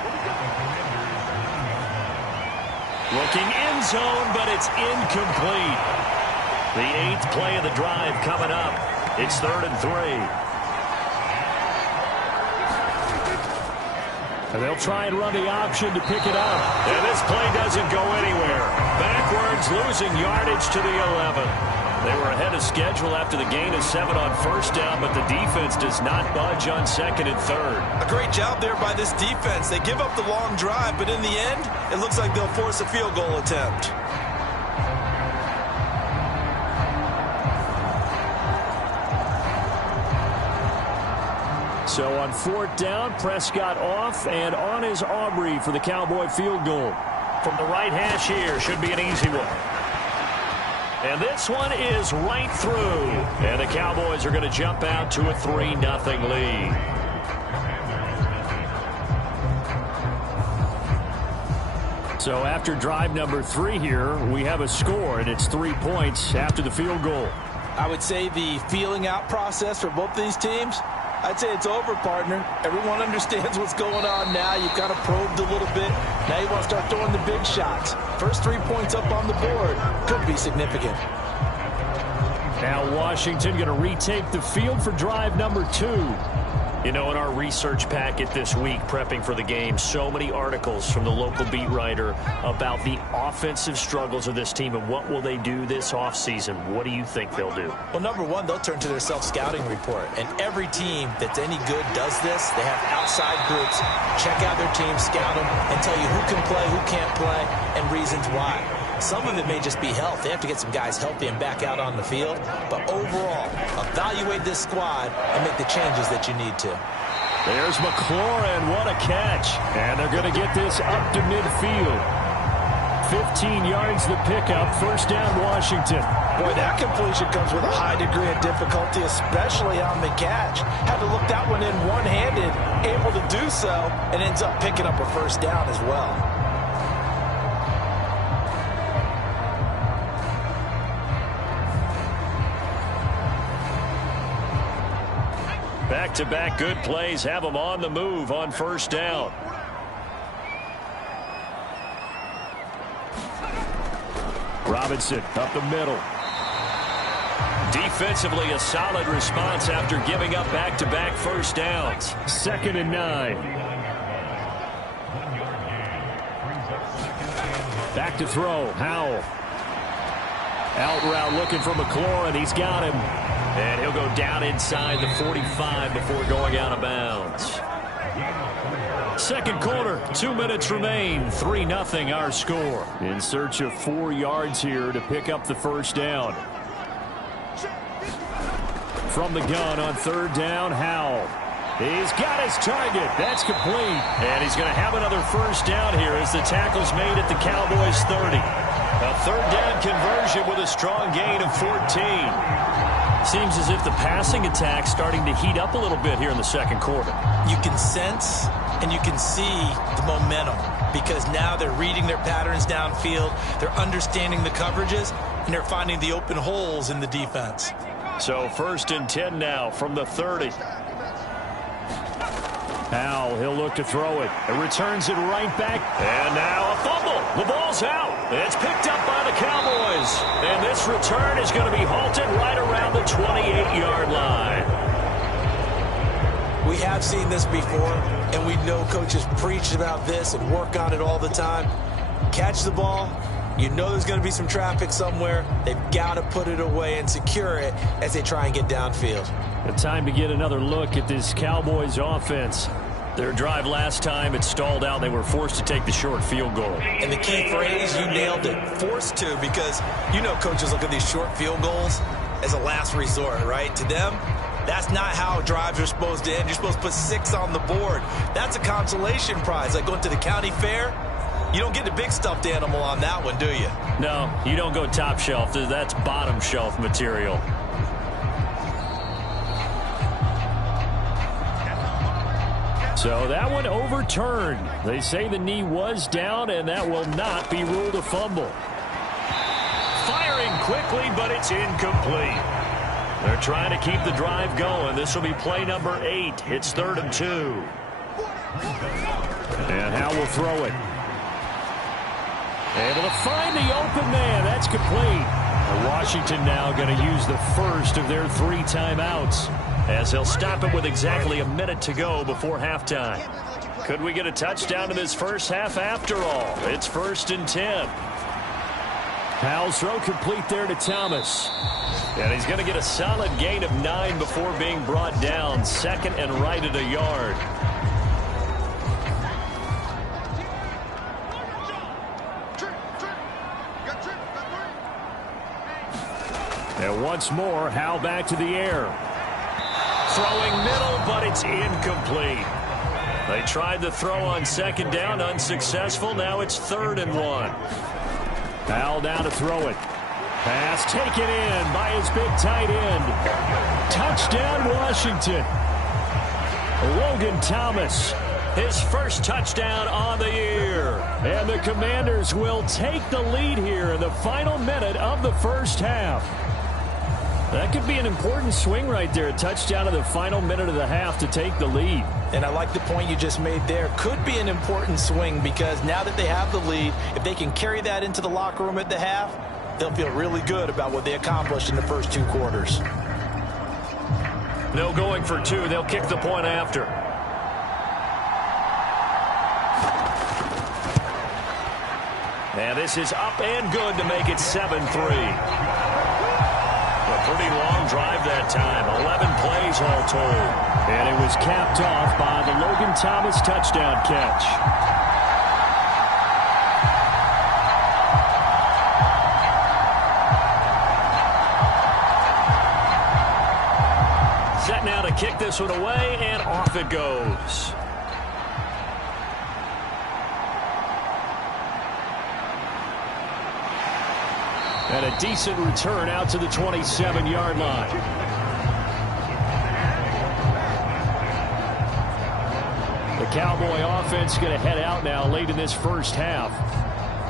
Looking end zone, but it's incomplete. The 8th play of the drive coming up. It's 3rd and 3. And they'll try and run the option to pick it up. And this play doesn't go anywhere. Backwards, losing yardage to the 11. They were ahead of schedule after the gain of 7 on first down, but the defense does not budge on 2nd and 3rd. A great job there by this defense. They give up the long drive, but in the end, it looks like they'll force a field goal attempt. So on 4th down, Prescott off and on is Aubrey for the Cowboy field goal. From the right hash here, should be an easy one. And this one is right through. And the Cowboys are going to jump out to a 3-0 lead. So after drive number 3 here, we have a score, and it's 3 points after the field goal. I would say the feeling out process for both these teams, I'd say it's over, partner. Everyone understands what's going on now. You've kind of probed a little bit. Now you want to start throwing the big shots. First 3 points up on the board could be significant. Now Washington going to retake the field for drive number 2. You know, in our research packet this week, prepping for the game, so many articles from the local beat writer about the offensive struggles of this team and what will they do this offseason. What do you think they'll do? Well, number one, they'll turn to their self-scouting report. And every team that's any good does this. They have outside groups, check out their team, scout them, and tell you who can play, who can't play, and reasons why. Some of it may just be health. They have to get some guys healthy and back out on the field. But overall, evaluate this squad and make the changes that you need to. There's McLaurin. What a catch. And they're going to get this up to midfield. 15 yards the pickup. First down, Washington. Boy, that completion comes with a high degree of difficulty, especially on the catch. Had to look that one in one-handed, able to do so, and ends up picking up a first down as well. Back-to-back good plays have them on the move on first down. Robinson up the middle. Defensively, a solid response after giving up back-to-back first downs. 2nd and 9. Back to throw. Howell. Out route looking for McLaurin. He's got him. And he'll go down inside the 45 before going out of bounds. Second quarter, 2 minutes remain. 3-0 our score. In search of 4 yards here to pick up the first down. From the gun on third down, Howell. He's got his target. That's complete. And he's going to have another first down here as the tackle's made at the Cowboys' 30. A third down conversion with a strong gain of 14. Seems as if the passing attack's starting to heat up a little bit here in the second quarter. You can sense and you can see the momentum because now they're reading their patterns downfield, they're understanding the coverages, and they're finding the open holes in the defense. So 1st and 10 now from the 30. Howell, he'll look to throw it. It returns it right back. And now a fumble. The ball's out. It's picked up by the Cowboys. And this return is going to be halted right around the 28-yard line. We have seen this before, and we know coaches preach about this and work on it all the time. Catch the ball. You know there's going to be some traffic somewhere. They've got to put it away and secure it as they try and get downfield. The time to get another look at this Cowboys offense. Their drive last time, it stalled out. They were forced to take the short field goal. And the key phrase, you nailed it, forced to, because you know coaches look at these short field goals as a last resort, right? To them, that's not how drives are supposed to end. You're supposed to put 6 on the board. That's a consolation prize. Like going to the county fair, you don't get the big stuffed animal on that one, do you? No, you don't go top shelf. That's bottom shelf material. So that one overturned. They say the knee was down, and that will not be ruled a fumble. Firing quickly, but it's incomplete. They're trying to keep the drive going. This will be play number 8. It's 3rd and 2. And Howell will throw it. Able to find the open man. That's complete. Washington now going to use the first of their 3 timeouts, as they'll stop it with exactly a minute to go before halftime. Could we get a touchdown in this first half after all? It's 1st and 10. Howell's throw complete there to Thomas. And he's going to get a solid gain of 9 before being brought down. 2nd and right at a yard. And once more, Howell back to the air. Throwing middle, but it's incomplete. They tried the throw on 2nd down, unsuccessful. Now it's 3rd and 1. Howell down to throw it. Pass taken in by his big tight end. Touchdown, Washington. Logan Thomas, his first touchdown on the year. And the Commanders will take the lead here in the final minute of the first half. That could be an important swing right there. A touchdown in the final minute of the half to take the lead. And I like the point you just made there. Could be an important swing because now that they have the lead, if they can carry that into the locker room at the half, they'll feel really good about what they accomplished in the first 2 quarters. No going for 2. They'll kick the point after. And this is up and good to make it 7-3. A pretty long drive that time. 11 plays all told. And it was capped off by the Logan Thomas touchdown catch. Set now to kick this one away, and off it goes. And a decent return out to the 27-yard line. The Cowboy offense going to head out now late in this first half.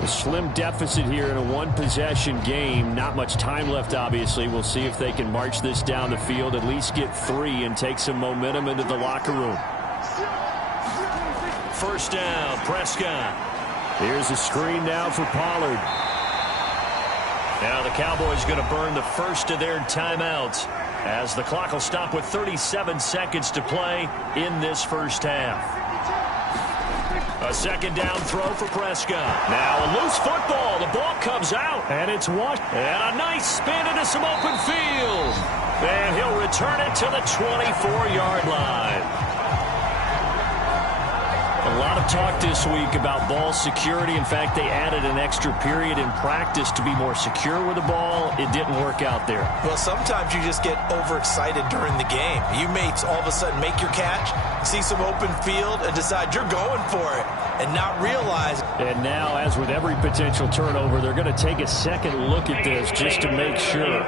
A slim deficit here in a 1-possession game. Not much time left, obviously. We'll see if they can march this down the field, at least get 3 and take some momentum into the locker room. First down, Prescott. Here's a screen now for Pollard. Now the Cowboys going to burn the first of their timeouts as the clock will stop with 37 seconds to play in this first half. A second down throw for Prescott. Now a loose football. The ball comes out. And it's washed. And a nice spin into some open field. And he'll return it to the 24-yard line. A lot of talk this week about ball security. In fact, they added an extra period in practice to be more secure with the ball. It didn't work out there. Well, sometimes you just get overexcited during the game. You may all of a sudden make your catch, see some open field, and decide you're going for it, and not realize. And now, as with every potential turnover, they're going to take a second look at this just to make sure.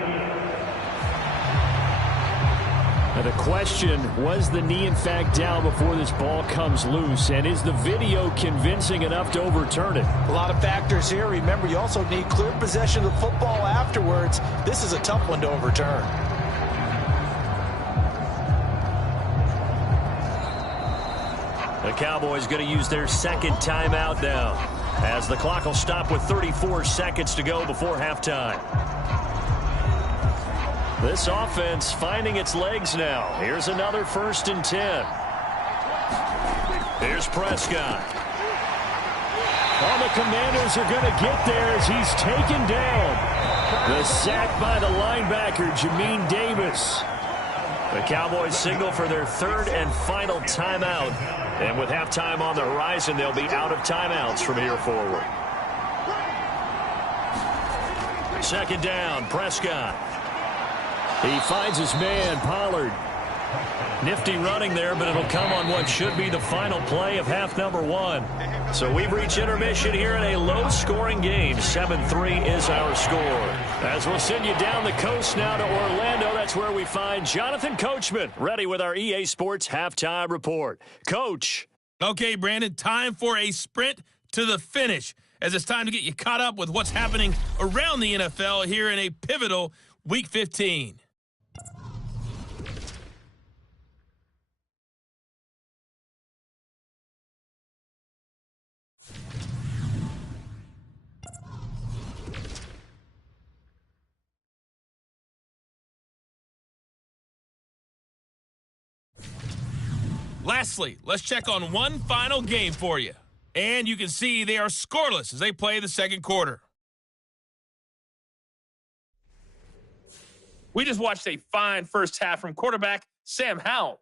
Now the question, was the knee in fact down before this ball comes loose? And is the video convincing enough to overturn it? A lot of factors here. Remember, you also need clear possession of the football afterwards. This is a tough one to overturn. The Cowboys going to use their second timeout now, as the clock will stop with 34 seconds to go before halftime. This offense finding its legs now. Here's another 1st and 10. Here's Prescott. All the Commanders are going to get there as he's taken down. The sack by the linebacker, Jamin Davis. The Cowboys signal for their 3rd and final timeout. And with halftime on the horizon, they'll be out of timeouts from here forward. 2nd down, Prescott. He finds his man, Pollard. Nifty running there, but it'll come on what should be the final play of half number 1. So we've reached intermission here in a low-scoring game. 7-3 is our score. As we'll send you down the coast now to Orlando, that's where we find Jonathan Coachman, ready with our EA Sports Halftime Report. Coach. Okay, Brandon, time for a sprint to the finish, as it's time to get you caught up with what's happening around the NFL here in a pivotal Week 15. Lastly, let's check on one final game for you. And you can see they are scoreless as they play the second quarter. We just watched a fine first half from quarterback Sam Howell.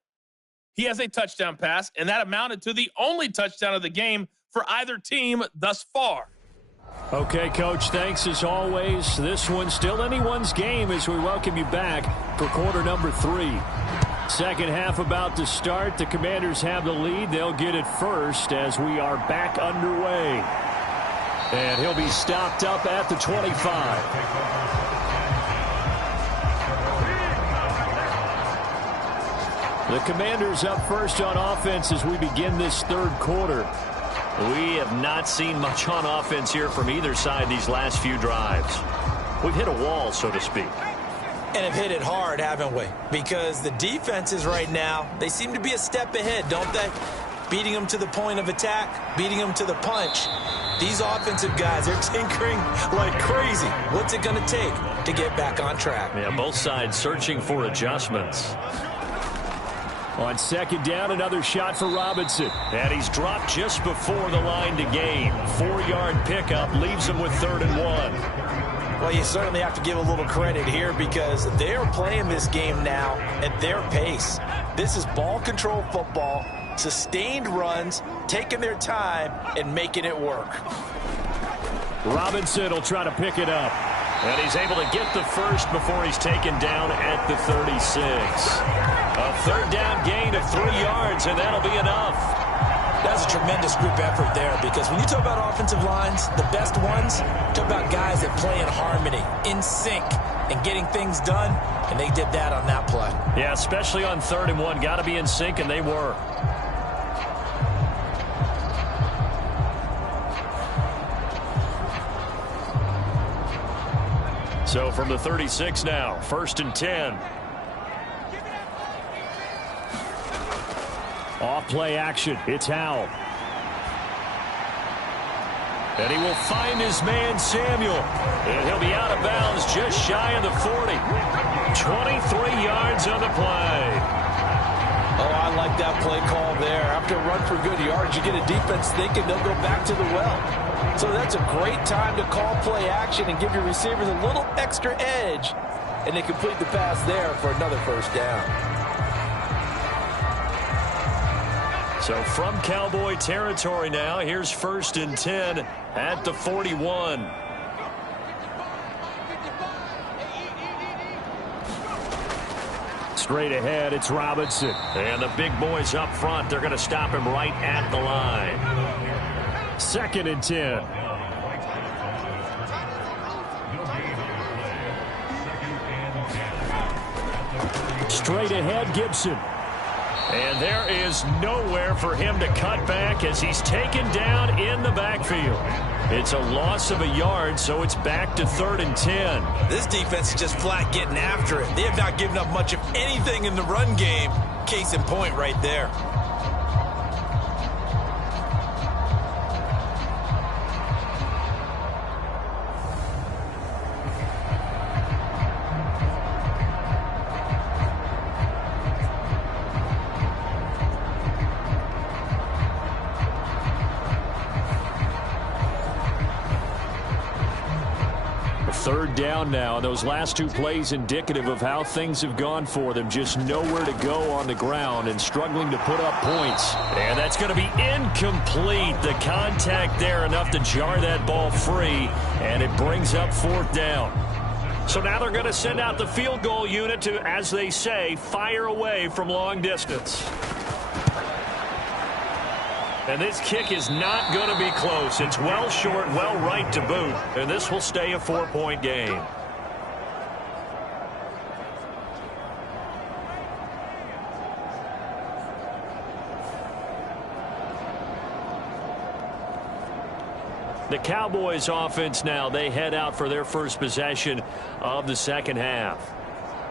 He has a touchdown pass, and that amounted to the only touchdown of the game for either team thus far. Okay, Coach, thanks as always. This one's still anyone's game as we welcome you back for quarter number 3. Second half about to start. The Commanders have the lead. They'll get it first as we are back underway. And he'll be stopped up at the 25. The Commanders up first on offense as we begin this third quarter. We have not seen much on offense here from either side these last few drives. We've hit a wall, so to speak. And have hit it hard, haven't we? Because the defenses right now, they seem to be a step ahead, don't they? Beating them to the point of attack, beating them to the punch. These offensive guys, they're tinkering like crazy. What's it going to take to get back on track? Yeah, both sides searching for adjustments. On second down, another shot for Robinson. And he's dropped just before the line to gain. 4-yard pickup leaves him with 3rd and 1. Well, you certainly have to give a little credit here because they're playing this game now at their pace. This is ball control football, sustained runs, taking their time, and making it work. Robinson will try to pick it up. And he's able to get the first before he's taken down at the 36. A 3rd down gain of 3 yards, and that'll be enough. That's a tremendous group effort there because when you talk about offensive lines, the best ones, talk about guys that play in harmony, in sync, and getting things done, and they did that on that play. Yeah, especially on 3rd and 1. Got to be in sync, and they were. So from the 36 now, 1st and 10. Off-play action. It's Howell. And he will find his man, Samuel. And he'll be out of bounds just shy of the 40. 23 yards on the play. Oh, I like that play call there. After a run for good yards, you get a defense thinking they'll go back to the well. So that's a great time to call play action and give your receivers a little extra edge. And they complete the pass there for another first down. So from Cowboy territory now, here's 1st and 10 at the 41. Straight ahead, it's Robinson. And the big boys up front, they're going to stop him right at the line. 2nd and 10. Straight ahead, Gibson. And there is nowhere for him to cut back as he's taken down in the backfield. It's a loss of a yard, so it's back to 3rd and 10. This defense is just flat getting after it. They have not given up much of anything in the run game. Case in point right there. Third down now. Those last 2 plays indicative of how things have gone for them. Just nowhere to go on the ground and struggling to put up points. And that's going to be incomplete. The contact there enough to jar that ball free, and it brings up 4th down. So now they're going to send out the field goal unit to, as they say, fire away from long distance. And this kick is not going to be close. It's well short, well right to boot. And this will stay a 4-point game. The Cowboys offense now, they head out for their first possession of the second half.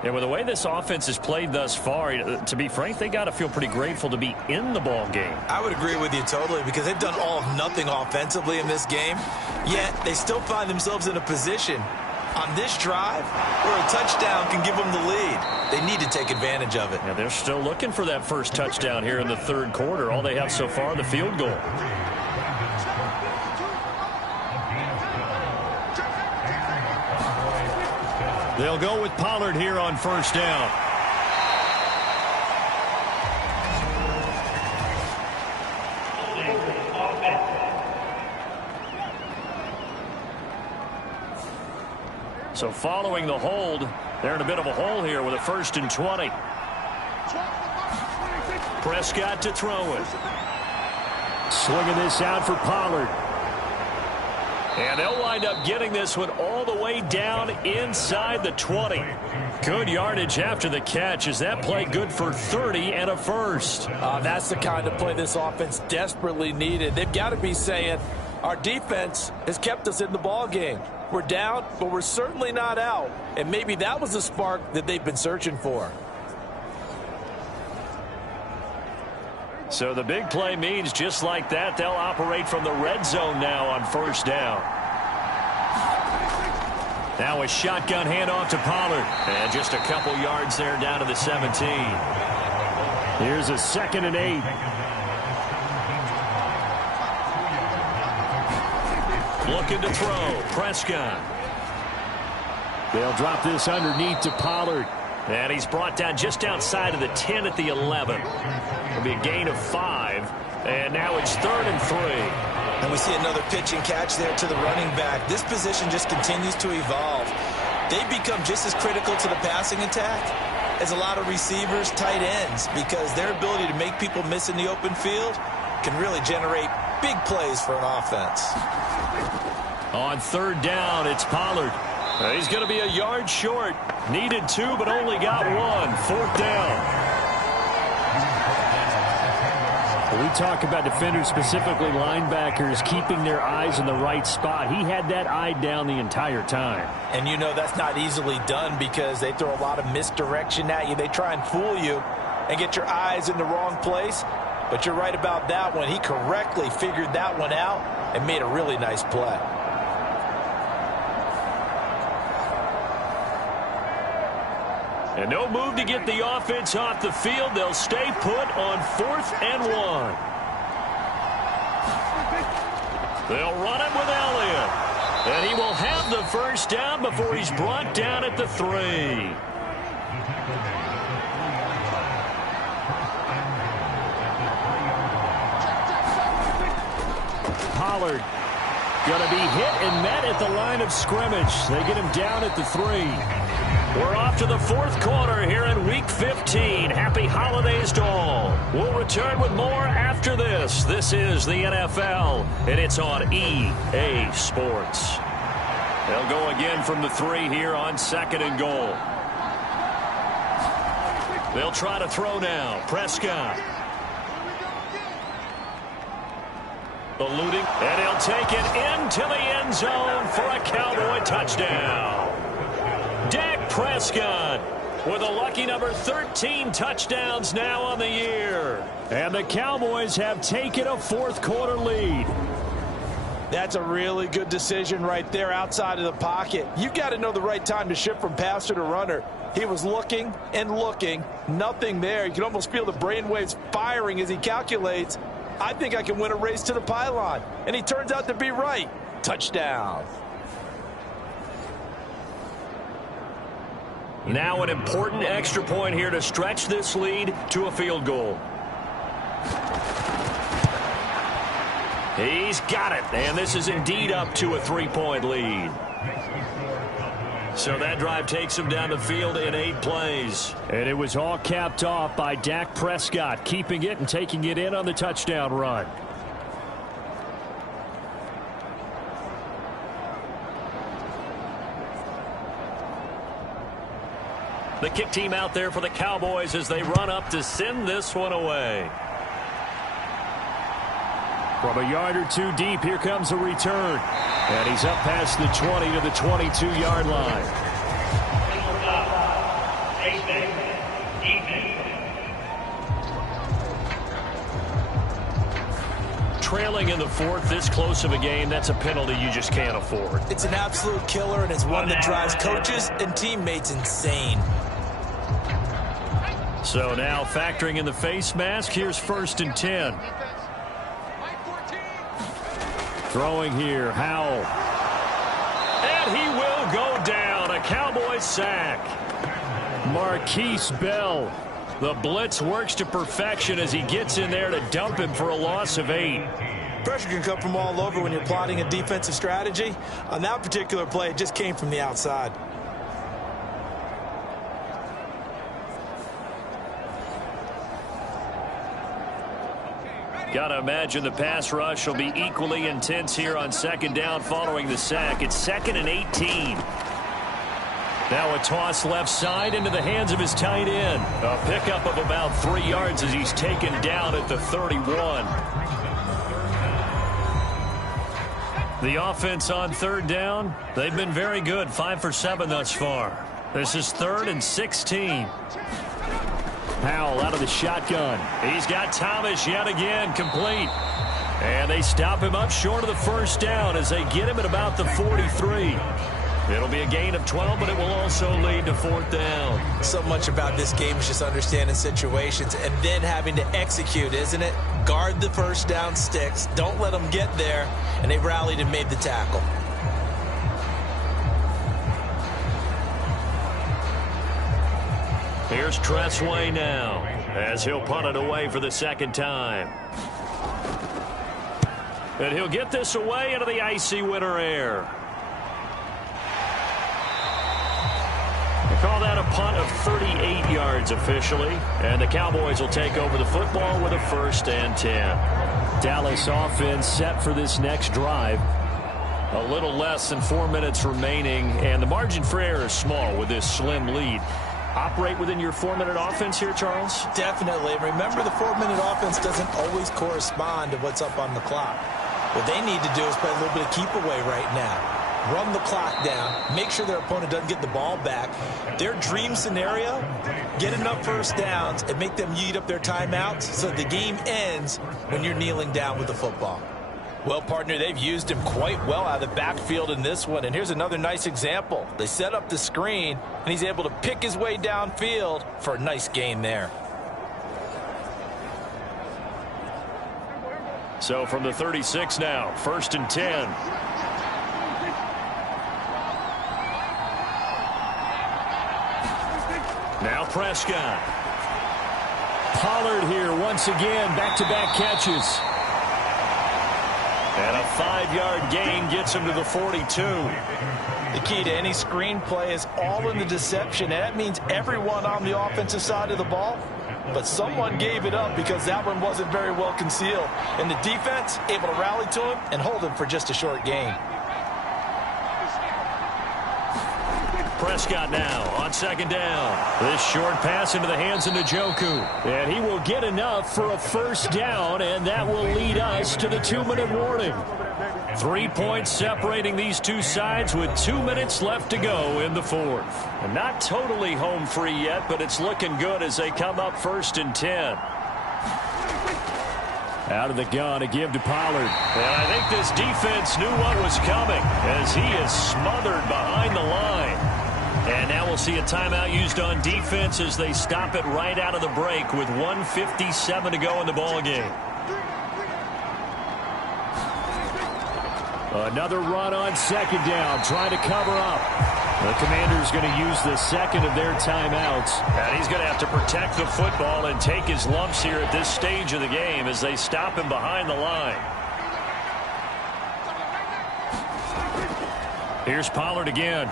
And with the way this offense has played thus far, to be frank, they got to feel pretty grateful to be in the ball game. I would agree with you totally because they've done all of nothing offensively in this game, yet they still find themselves in a position on this drive where a touchdown can give them the lead. They need to take advantage of it. Yeah, they're still looking for that first touchdown here in the 3rd quarter. All they have so far, the field goal. They'll go with Pollard here on 1st down. So following the hold, they're in a bit of a hole here with a 1st and 20. Prescott to throw it. Slinging this out for Pollard. And they'll wind up getting this one all the way down inside the 20. Good yardage after the catch. Is that play good for 30 and a first? That's the kind of play this offense desperately needed. They've got to be saying, our defense has kept us in the ball game. We're down, but we're certainly not out. And maybe that was the spark that they've been searching for. So the big play means just like that, they'll operate from the red zone now on 1st down. Now a shotgun handoff to Pollard. And just a couple yards there down to the 17. Here's a 2nd and 8. Looking to throw. Prescott. They'll drop this underneath to Pollard. And he's brought down just outside of the 10 at the 11. It'll be a gain of 5. And now it's 3rd and 3. And we see another pitch and catch there to the running back. This position just continues to evolve. They've become just as critical to the passing attack as a lot of receivers, tight ends, because their ability to make people miss in the open field can really generate big plays for an offense. On 3rd down, it's Pollard. He's going to be a yard short. Needed 2, but only got 1. 4th down. We talk about defenders, specifically linebackers, keeping their eyes in the right spot. He had that eye down the entire time. And you know that's not easily done because they throw a lot of misdirection at you. They try and fool you and get your eyes in the wrong place. But you're right about that one. He correctly figured that one out and made a really nice play. And no move to get the offense off the field. They'll stay put on 4th and 1. They'll run it with Elliott. And he will have the first down before he's brought down at the 3. Pollard going to be hit and met at the line of scrimmage. They get him down at the 3. We're off to the 4th quarter here in Week 15. Happy holidays to all. We'll return with more after this. This is the NFL, and it's on EA Sports. They'll go again from the 3 here on 2nd and goal. They'll try to throw now. Prescott. Eluding, and he'll take it into the end zone for a Cowboy touchdown. Dak Prescott with a lucky number 13 touchdowns now on the year. And the Cowboys have taken a 4th quarter lead. That's a really good decision right there outside of the pocket. You've got to know the right time to shift from passer to runner. He was looking and looking, nothing there. You can almost feel the brainwaves firing as he calculates, I think I can win a race to the pylon. And he turns out to be right. Touchdown. Now an important extra point here to stretch this lead to a field goal. He's got it, and this is indeed up to a 3-point lead. So that drive takes him down the field in 8 plays. And it was all capped off by Dak Prescott, keeping it and taking it in on the touchdown run. The kick team out there for the Cowboys as they run up to send this one away. From a yard or 2 deep, here comes a return. And he's up past the 20 to the 22-yard line. Trailing in the 4th, this close of a game, that's a penalty you just can't afford. It's an absolute killer, and it's one that drives coaches and teammates insane. So now factoring in the face mask, here's 1st and 10. Throwing here, Howell. And he will go down. A Cowboys sack. Marquise Bell. The blitz works to perfection as he gets in there to dump him for a loss of 8. Pressure can come from all over when you're plotting a defensive strategy. On that particular play, it just came from the outside. Got to imagine the pass rush will be equally intense here on 2nd down following the sack. It's 2nd and 18. Now a toss left side into the hands of his tight end. A pickup of about 3 yards as he's taken down at the 31. The offense on 3rd down, they've been very good, 5 for 7 thus far. This is 3rd and 16. Howell out of the shotgun. He's got Thomas yet again, complete. And they stop him up short of the 1st down as they get him at about the 43. It'll be a gain of 12, but it will also lead to 4th down. So much about this game is just understanding situations and then having to execute, isn't it? Guard the 1st down sticks. Don't let them get there. And they rallied and made the tackle. Here's Tressway now as he'll punt it away for the 2nd time. And he'll get this away into the icy winter air. They call that a punt of 38 yards officially. And the Cowboys will take over the football with a 1st and 10. Dallas offense set for this next drive. A little less than 4 minutes remaining, and the margin for error is small with this slim lead. Operate within your 4-minute offense here, Charles? Definitely. Remember, the 4-minute offense doesn't always correspond to what's up on the clock. What they need to do is play a little bit of keep away right now. Run the clock down. Make sure their opponent doesn't get the ball back. Their dream scenario, get enough 1st downs and make them eat up their timeouts so the game ends when you're kneeling down with the football. Well, partner, they've used him quite well out of the backfield in this one. And here's another nice example. They set up the screen, and he's able to pick his way downfield for a nice gain there. So from the 36 now, 1st and 10. Now Prescott. Pollard here once again, back-to-back catches. And a 5-yard gain gets him to the 42. The key to any screenplay is all in the deception, and that means everyone on the offensive side of the ball. But someone gave it up because that one wasn't very well concealed. And the defense able to rally to him and hold him for just a short gain. Prescott now on 2nd down. This short pass into the hands of Njoku. And he will get enough for a 1st down, and that will lead us to the 2-minute warning. 3 points separating these two sides with 2 minutes left to go in the 4th. And not totally home free yet, but it's looking good as they come up 1st and 10. Out of the gun to give to Pollard. And I think this defense knew what was coming as he is smothered behind the line. And now we'll see a timeout used on defense as they stop it right out of the break with 1:57 to go in the ballgame. Another run on 2nd down, trying to cover up. The Commander's going to use the second of their timeouts. And he's going to have to protect the football and take his lumps here at this stage of the game as they stop him behind the line. Here's Pollard again.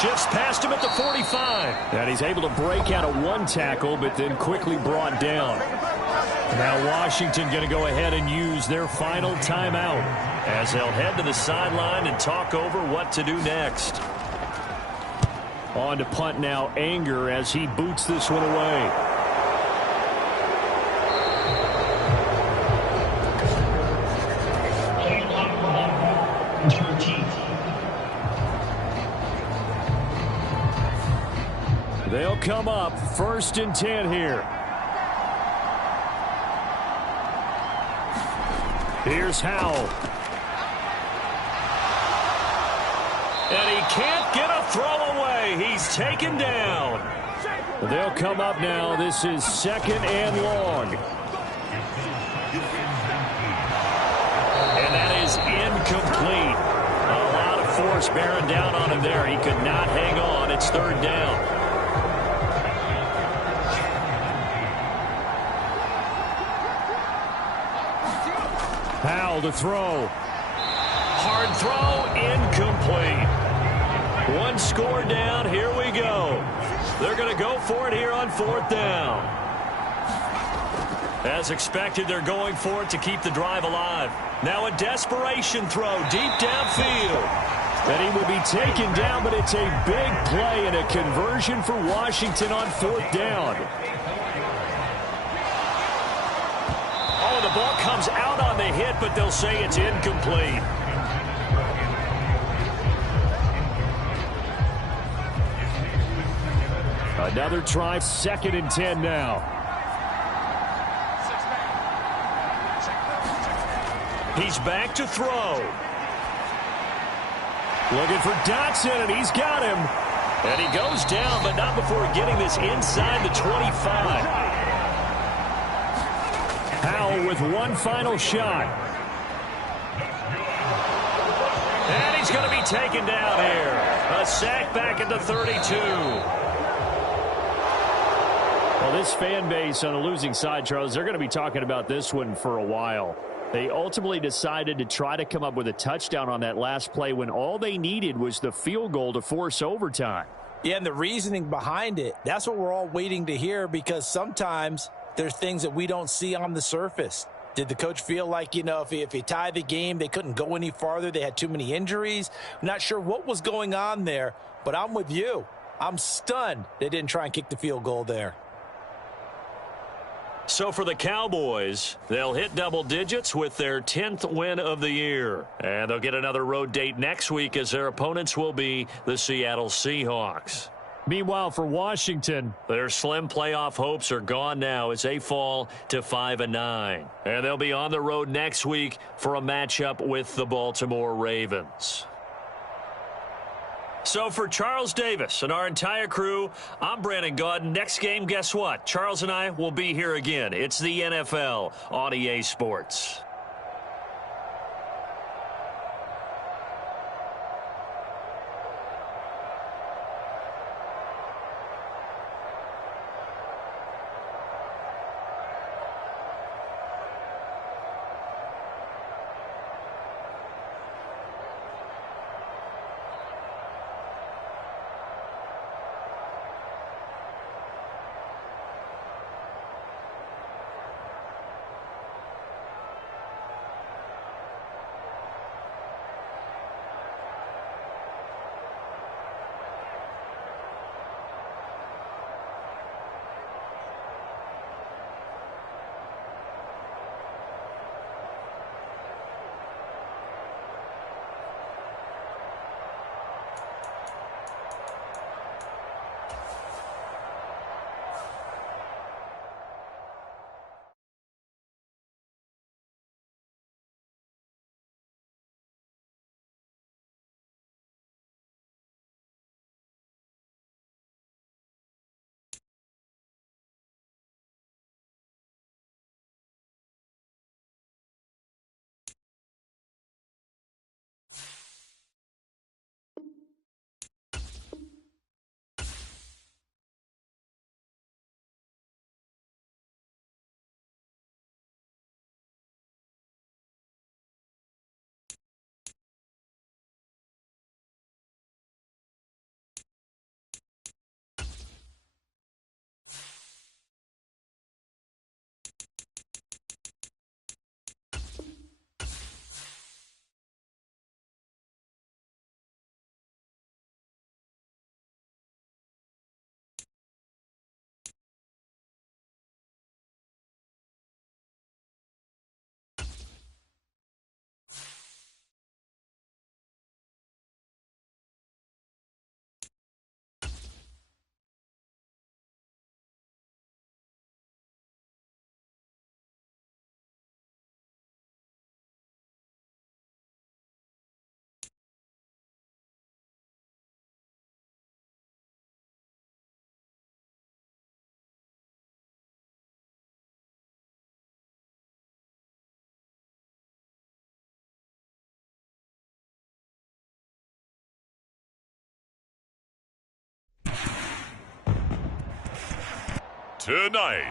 Shifts past him at the 45. And he's able to break out of one tackle, but then quickly brought down. Now Washington going to go ahead and use their final timeout as they'll head to the sideline and talk over what to do next. On to punt now, Anger, as he boots this one away. They'll come up 1st and 10 here. Here's Howell. And he can't get a throw away. He's taken down. They'll come up now. This is 2nd and long. And that is incomplete. A lot of force bearing down on him there. He could not hang on. It's 3rd down. Howell to throw. Hard throw, incomplete. One score down, here we go. They're going to go for it here on 4th down. As expected, they're going for it to keep the drive alive. Now a desperation throw deep downfield. And he will be taken down, but it's a big play and a conversion for Washington on 4th down. Oh, the ball comes out on the hit, but they'll say it's incomplete. Another try, 2nd and 10 now. He's back to throw. Looking for Dotson, and he's got him. And he goes down, but not before getting this inside the 25. Howell with one final shot. And he's going to be taken down here. A sack back at the 32. Well, this fan base on the losing side, Charles, they're going to be talking about this one for a while. They ultimately decided to try to come up with a touchdown on that last play when all they needed was the field goal to force overtime. Yeah, and the reasoning behind it, that's what we're all waiting to hear, because sometimes there's things that we don't see on the surface. Did the coach feel like, you know, if he tied the game, they couldn't go any farther, they had too many injuries? I'm not sure what was going on there, but I'm with you. I'm stunned they didn't try and kick the field goal there. So for the Cowboys, they'll hit double digits with their 10th win of the year. And they'll get another road date next week as their opponents will be the Seattle Seahawks. Meanwhile, for Washington, their slim playoff hopes are gone now as they fall to 5-9. And they'll be on the road next week for a matchup with the Baltimore Ravens. So for Charles Davis and our entire crew, I'm Brandon Gaudin. Next game, guess what? Charles and I will be here again. It's the NFL on EA Sports. Tonight,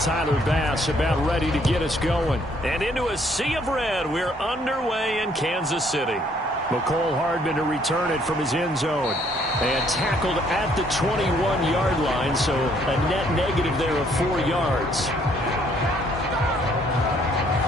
Tyler Bass about ready to get us going. And into a sea of red, we're underway in Kansas City. McCole Hardman to return it from his end zone. And tackled at the 21-yard line, so a net negative there of 4 yards.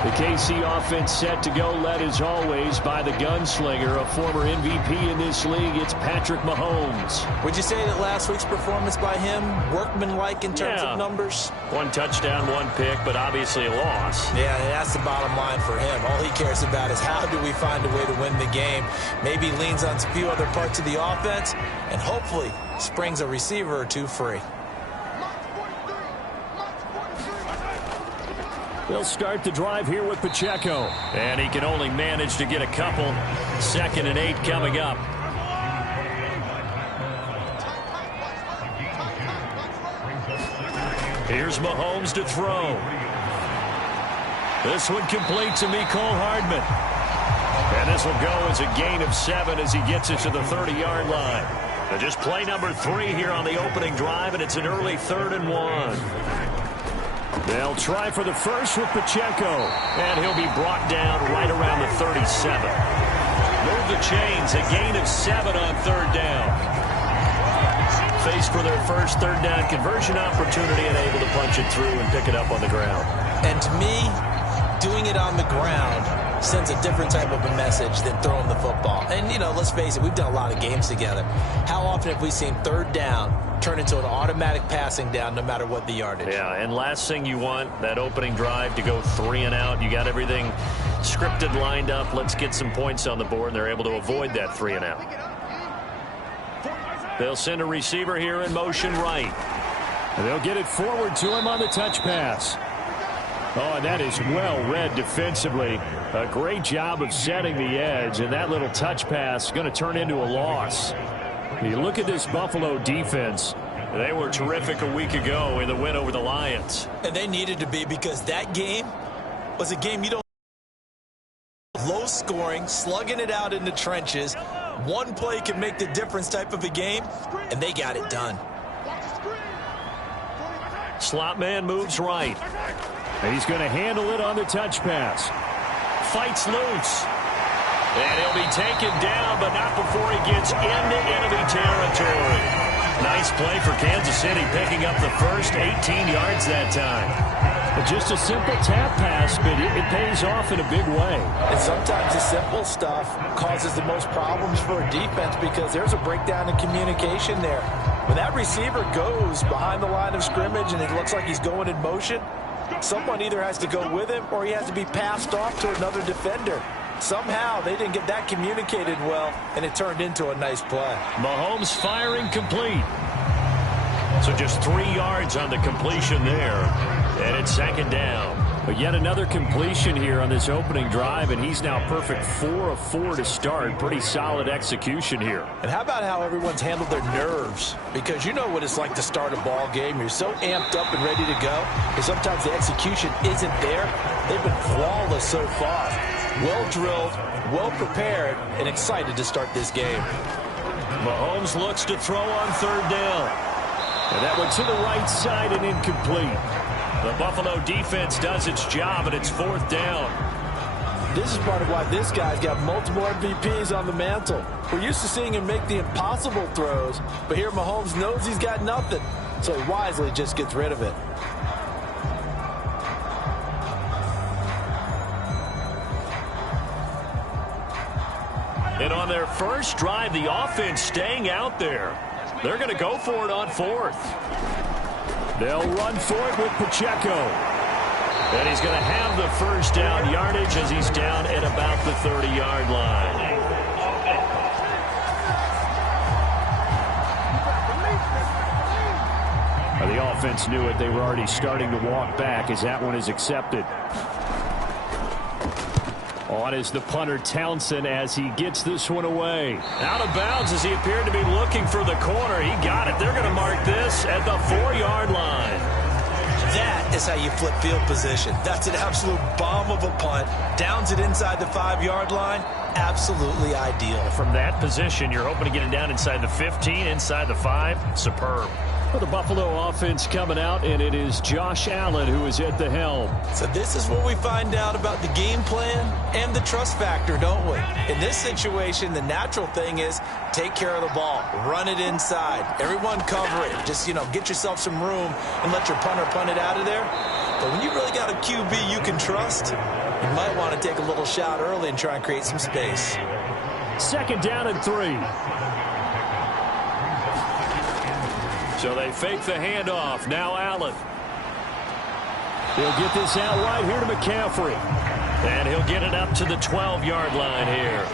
The KC offense set to go, led as always by the gunslinger, a former MVP in this league. It's Patrick Mahomes. Would you say that last week's performance by him, workmanlike in terms of numbers? 1 touchdown, 1 pick, but obviously a loss. Yeah, that's the bottom line for him. All he cares about is how do we find a way to win the game. Maybe leans on a few other parts of the offense, and hopefully springs a receiver or two free. They'll start the drive here with Pacheco. And he can only manage to get a couple. 2nd and 8 coming up. Here's Mahomes to throw. This one complete to Mecole Hardman. And this will go as a gain of 7 as he gets it to the 30-yard line. Now just play number 3 here on the opening drive, and it's an early 3rd and 1. They'll try for the first with Pacheco. And he'll be brought down right around the 37. Move the chains, a gain of 7 on 3rd down. Faced for their first 3rd down conversion opportunity and able to punch it through and pick it up on the ground. And to me, doing it on the ground sends a different type of a message than throwing the football. And, you know, let's face it, we've done a lot of games together. How often have we seen third down turn into an automatic passing down no matter what the yardage? Yeah, and last thing you want, that opening drive to go 3 and out. You got everything scripted, lined up. Let's get some points on the board, and they're able to avoid that 3 and out. They'll send a receiver here in motion right. They'll get it forward to him on the touch pass. Oh, and that is well read defensively. A great job of setting the edge, and that little touch pass is going to turn into a loss. You look at this Buffalo defense. They were terrific a week ago in the win over the Lions. And they needed to be, because that game was a game you don't low scoring, slugging it out in the trenches. One play can make the difference type of a game, and they got it done. Slot man moves right. And he's going to handle it on the touch pass. Fights loose. And he'll be taken down, but not before he gets into enemy territory. Nice play for Kansas City, picking up the first 18 yards that time. Just a simple tap pass, but it pays off in a big way. And sometimes the simple stuff causes the most problems for a defense, because there's a breakdown in communication there. When that receiver goes behind the line of scrimmage and it looks like he's going in motion, someone either has to go with him or he has to be passed off to another defender. Somehow they didn't get that communicated well, and it turned into a nice play. Mahomes firing complete. So just 3 yards on the completion there. And it's second down. But yet another completion here on this opening drive, and he's now perfect 4 of 4 to start. Pretty solid execution here. And how about how everyone's handled their nerves? Because you know what it's like to start a ball game. You're so amped up and ready to go, and sometimes the execution isn't there. They've been flawless so far. Well drilled, well prepared, and excited to start this game. Mahomes looks to throw on third down. And that one to the right side and incomplete. The Buffalo defense does its job, and it's fourth down. This is part of why this guy's got multiple MVPs on the mantle. We're used to seeing him make the impossible throws, but here Mahomes knows he's got nothing, so he wisely just gets rid of it. And on their first drive, the offense staying out there. They're going to go for it on fourth. They'll run for it with Pacheco. And he's going to have the first down yardage as he's down at about the 30-yard line. The offense knew it. They were already starting to walk back as that one is accepted. On is the punter, Townsend, as he gets this one away. Out of bounds as he appeared to be looking for the corner. He got it. They're going to mark this at the 4-yard line. That is how you flip field position. That's an absolute bomb of a punt. Downs it inside the 5-yard line. Absolutely ideal. From that position, you're hoping to get it down inside the 15, inside the 5. Superb. For the Buffalo offense coming out, and it is Josh Allen who is at the helm. So this is where we find out about the game plan and the trust factor, don't we? In this situation, the natural thing is take care of the ball, run it inside, everyone cover it. Just, get yourself some room and let your punter punt it out of there. But when you really got a QB you can trust, you might want to take a little shot early and try and create some space. Second down and 3. So they fake the handoff. Now Allen. He'll get this out right here to McCaffrey. And he'll get it up to the 12-yard line here.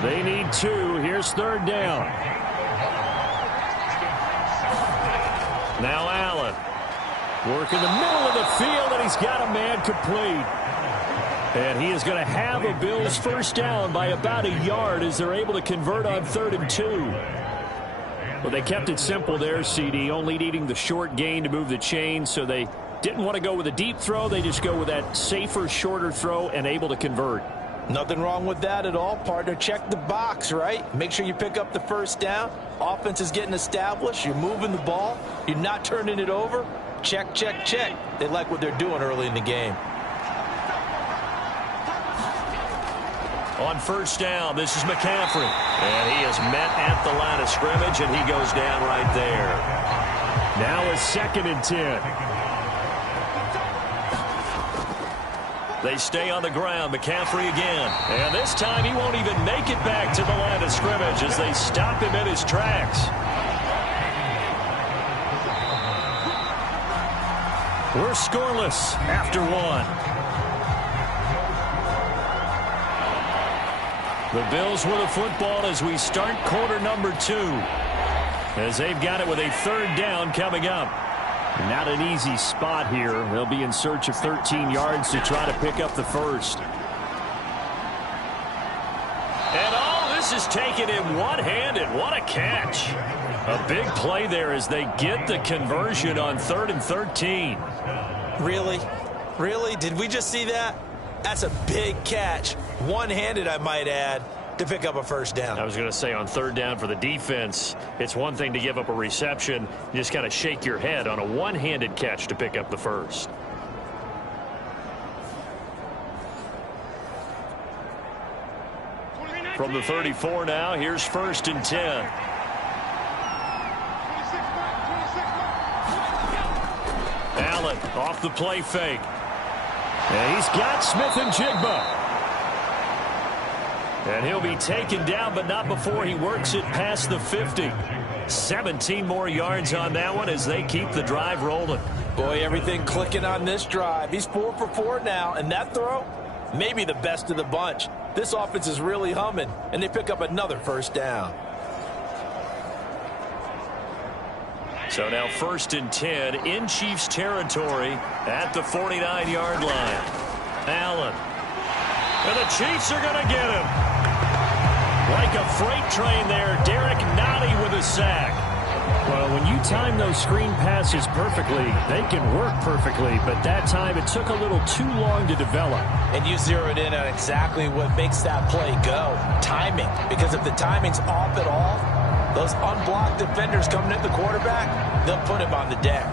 They need 2. Here's third down. Now Allen. Work in the middle of the field, and he's got a man complete. And he is going to have a Bills first down by about a yard as they're able to convert on 3rd and 2. Well, they kept it simple there, CD, only needing the short gain to move the chain, so they didn't want to go with a deep throw. They just go with that safer, shorter throw and able to convert. Nothing wrong with that at all, partner. Check the box, right? Make sure you pick up the first down. Offense is getting established. You're moving the ball. You're not turning it over. Check, check, check. They like what they're doing early in the game. On first down, this is McCaffrey. And he is met at the line of scrimmage, and he goes down right there. Now a 2nd and 10. They stay on the ground. McCaffrey again. And this time he won't even make it back to the line of scrimmage as they stop him in his tracks. We're scoreless after one. The Bills with the football as we start quarter number 2. As they've got it with a third down coming up. Not an easy spot here. They'll be in search of 13 yards to try to pick up the first. And all this is taken in one-handed. What a catch. A big play there as they get the conversion on 3rd and 13. Really? Really? Did we just see that? That's a big catch. One-handed, I might add, to pick up a first down. I was going to say on 3rd down for the defense, it's one thing to give up a reception. You just got to shake your head on a one-handed catch to pick up the first. From the 34 now, here's 1st and 10. Allen off the play fake. And he's got Smith and Jigba. And he'll be taken down, but not before he works it past the 50. 17 more yards on that one as they keep the drive rolling. Boy, everything clicking on this drive. He's 4 for 4 now, and that throw, maybe the best of the bunch. This offense is really humming, and they pick up another first down. So now 1st and 10 in Chiefs territory at the 49-yard line. Allen. And the Chiefs are going to get him. Like a freight train there, Derek Nottie with a sack. Well, when you time those screen passes perfectly, they can work perfectly, but that time it took a little too long to develop. And you zeroed in on exactly what makes that play go. Timing. Because if the timing's off at all, those unblocked defenders coming at the quarterback, they'll put him on the deck.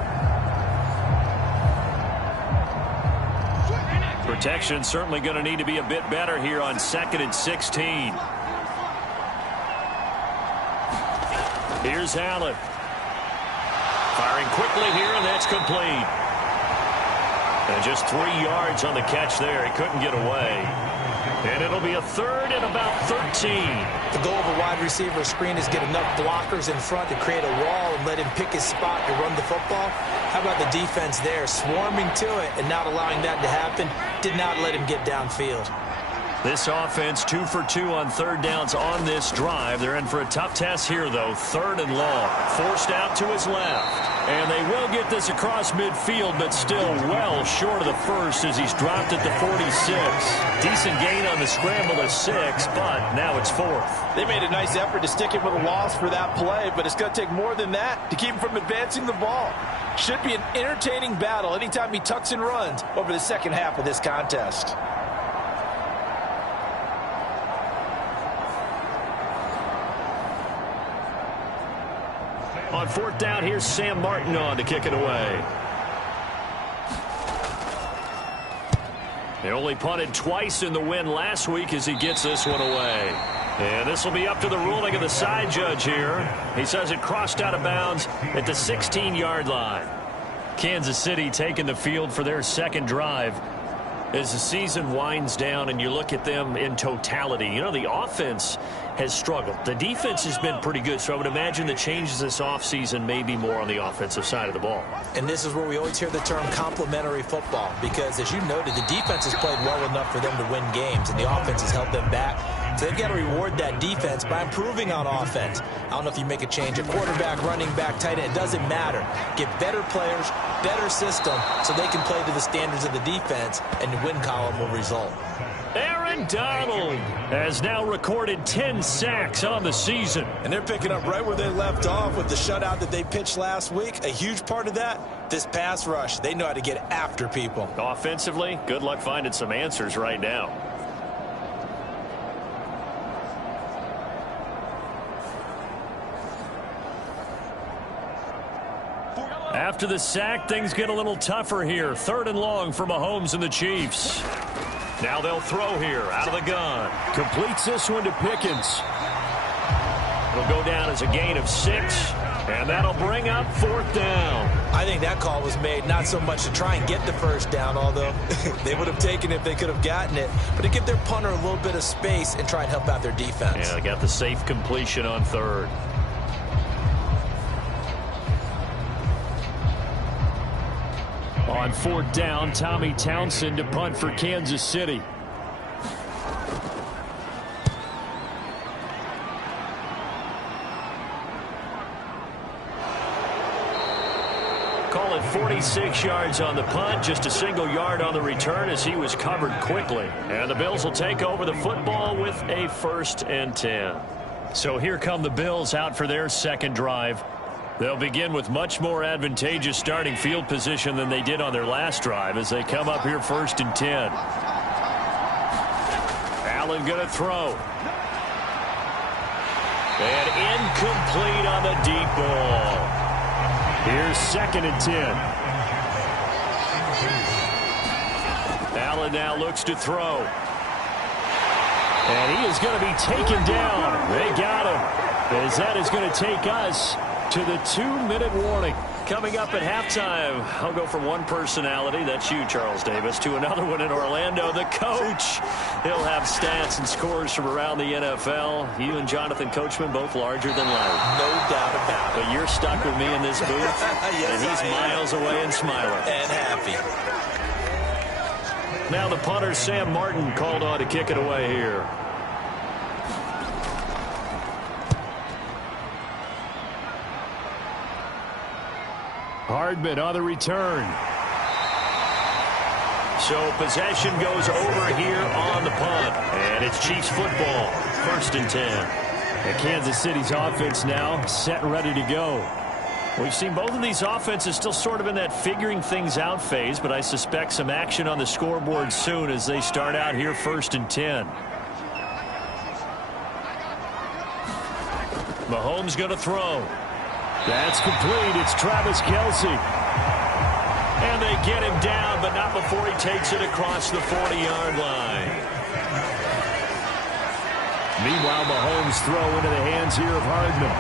Protection certainly going to need to be a bit better here on 2nd and 16. Here's Allen. Firing quickly here, and that's complete. And just 3 yards on the catch there. He couldn't get away. And it'll be a 3rd and about 13. The goal of a wide receiver screen is get enough blockers in front to create a wall and let him pick his spot to run the football. How about the defense there, swarming to it and not allowing that to happen? Did not let him get downfield. This offense 2 for 2 on 3rd downs on this drive. They're in for a tough test here, though. 3rd and long. Forced out to his left. And they will get this across midfield, but still well short of the first as he's dropped at the 46. Decent gain on the scramble of 6, but now it's 4th. They made a nice effort to stick him with a loss for that play, but it's going to take more than that to keep him from advancing the ball. Should be an entertaining battle anytime he tucks and runs over the second half of this contest. On 4th down, here's Sam Martin on to kick it away. They only punted twice in the win last week as he gets this one away. And this will be up to the ruling of the side judge here. He says it crossed out of bounds at the 16-yard line. Kansas City taking the field for their second drive. As the season winds down and you look at them in totality, you know, the offense has struggled. The defense has been pretty good, so I would imagine the changes this offseason may be more on the offensive side of the ball. And this is where we always hear the term complementary football, because as you noted, the defense has played well enough for them to win games, and the offense has held them back. So they've got to reward that defense by improving on offense. I don't know if you make a change at quarterback, running back, tight end. It doesn't matter. Get better players, better system, so they can play to the standards of the defense, and the win column will result. Aaron Donald has now recorded 10 sacks on the season. And they're picking up right where they left off with the shutout that they pitched last week. A huge part of that, this pass rush. They know how to get after people. Offensively, good luck finding some answers right now. After the sack, things get a little tougher here. 3rd and long for Mahomes and the Chiefs. Now they'll throw here out of the gun. Completes this one to Pickens. It'll go down as a gain of 6. And that'll bring up 4th down. I think that call was made not so much to try and get the first down, although they would have taken it if they could have gotten it, but to give their punter a little bit of space and try and help out their defense. Yeah, they got the safe completion on 3rd. On 4th down, Tommy Townsend to punt for Kansas City. Call it 46 yards on the punt, just a single yard on the return as he was covered quickly. And the Bills will take over the football with a 1st and 10. So here come the Bills out for their second drive. They'll begin with much more advantageous starting field position than they did on their last drive as they come up here 1st and 10. Allen going to throw. And incomplete on the deep ball. Here's 2nd and 10. Allen now looks to throw. And he is going to be taken down. They got him. As that is going to take us to the 2-minute warning. Coming up at halftime, I'll go from one personality, that's you, Charles Davis, to another one in Orlando, the coach. He'll have stats and scores from around the NFL. You and Jonathan Coachman both larger than life. No doubt about it. But you're stuck with me in this booth, yes, and he's miles away and smiling. And happy. Now the punter, Sam Martin, called on to kick it away here. Hardman on the return. So possession goes over here on the punt. And it's Chiefs football. 1st and 10. And Kansas City's offense now set and ready to go. We've seen both of these offenses still sort of in that figuring things out phase, but I suspect some action on the scoreboard soon as they start out here 1st and 10. Mahomes going to throw. That's complete. It's Travis Kelce. And they get him down, but not before he takes it across the 40-yard line. Meanwhile, Mahomes throw into the hands here of Hardman.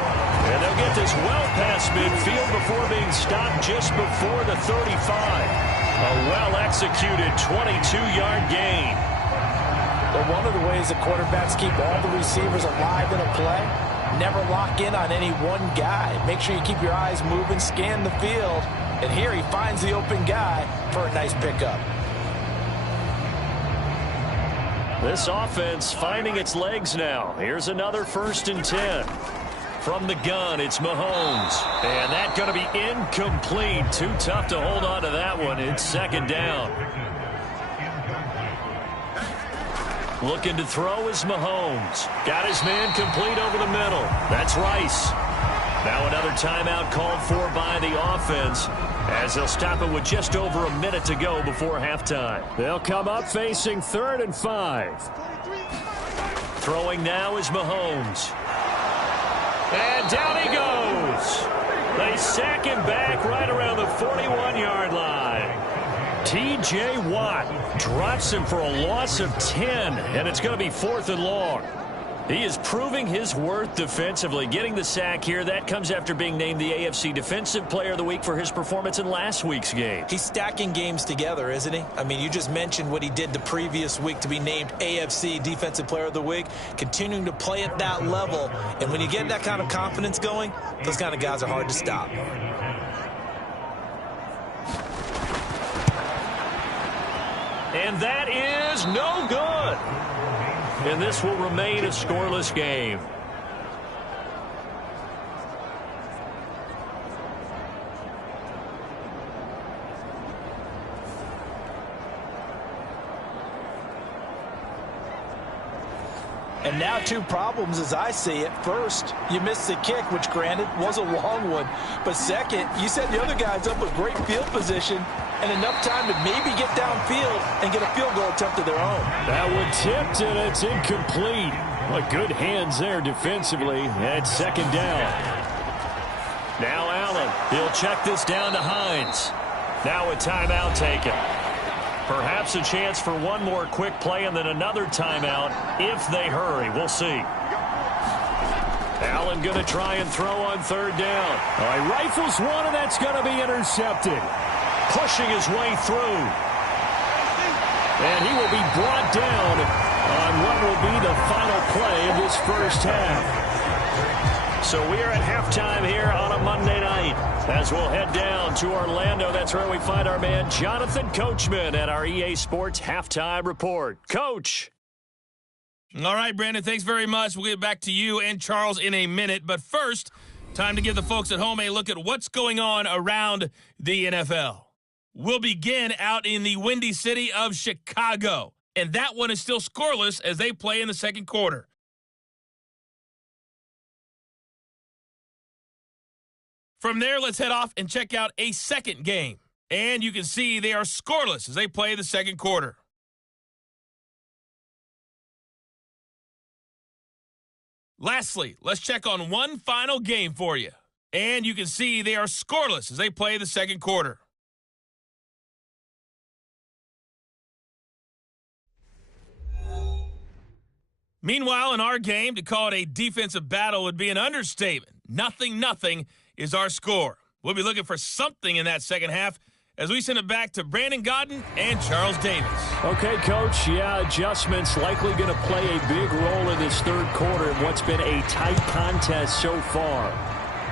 And they'll get this well past midfield before being stopped just before the 35. A well-executed 22-yard gain. But one of the ways the quarterbacks keep all the receivers alive in a play, never lock in on any one guy. Make sure you keep your eyes moving, scan the field. And here he finds the open guy for a nice pickup. This offense finding its legs now. Here's another 1st and 10. From the gun, it's Mahomes. And that's going to be incomplete. Too tough to hold on to that one. It's 2nd down. Looking to throw is Mahomes. Got his man complete over the middle. That's Rice. Now another timeout called for by the offense as they'll stop it with just over a minute to go before halftime. They'll come up facing 3rd and 5. Throwing now is Mahomes. And down he goes. They sack him back right around the 41-yard line. T.J. Watt drops him for a loss of 10, and it's going to be 4th and long. He is proving his worth defensively, getting the sack here. That comes after being named the AFC Defensive Player of the Week for his performance in last week's game. He's stacking games together, isn't he? I mean, you just mentioned what he did the previous week to be named AFC Defensive Player of the Week, continuing to play at that level. And when you get that kind of confidence going, those kind of guys are hard to stop. And that is no good. And this will remain a scoreless game. And now 2 problems as I see it. First, you missed the kick, which granted was a long one. But second, you set the other guys up with great field position and enough time to maybe get downfield and get a field goal attempt of their own. That one tipped, and it's incomplete. Well, good hands there defensively at 2nd down. Now Allen. He'll check this down to Hines. Now a timeout taken. Perhaps a chance for one more quick play and then another timeout if they hurry. We'll see. Allen going to try and throw on third down. All right, rifles one, and that's going to be intercepted. Pushing his way through. And he will be brought down on what will be the final play of this first half. So we are at halftime here on a Monday night as we'll head down to Orlando. That's where we find our man Jonathan Coachman at our EA Sports Halftime Report. Coach. All right, Brandon, thanks very much. We'll get back to you and Charles in a minute. But first, time to give the folks at home a look at what's going on around the NFL. We'll begin out in the Windy City of Chicago. And that one is still scoreless as they play in the second quarter. From there, let's head off and check out a second game. And you can see they are scoreless as they play the second quarter. Lastly, let's check on one final game for you. And you can see they are scoreless as they play the second quarter. Meanwhile, in our game, to call it a defensive battle would be an understatement. 0-0 is our score. We'll be looking for something in that second half as we send it back to Brandon Godden and Charles Davis. Okay, Coach. Yeah, adjustments likely going to play a big role in this third quarter in what's been a tight contest so far.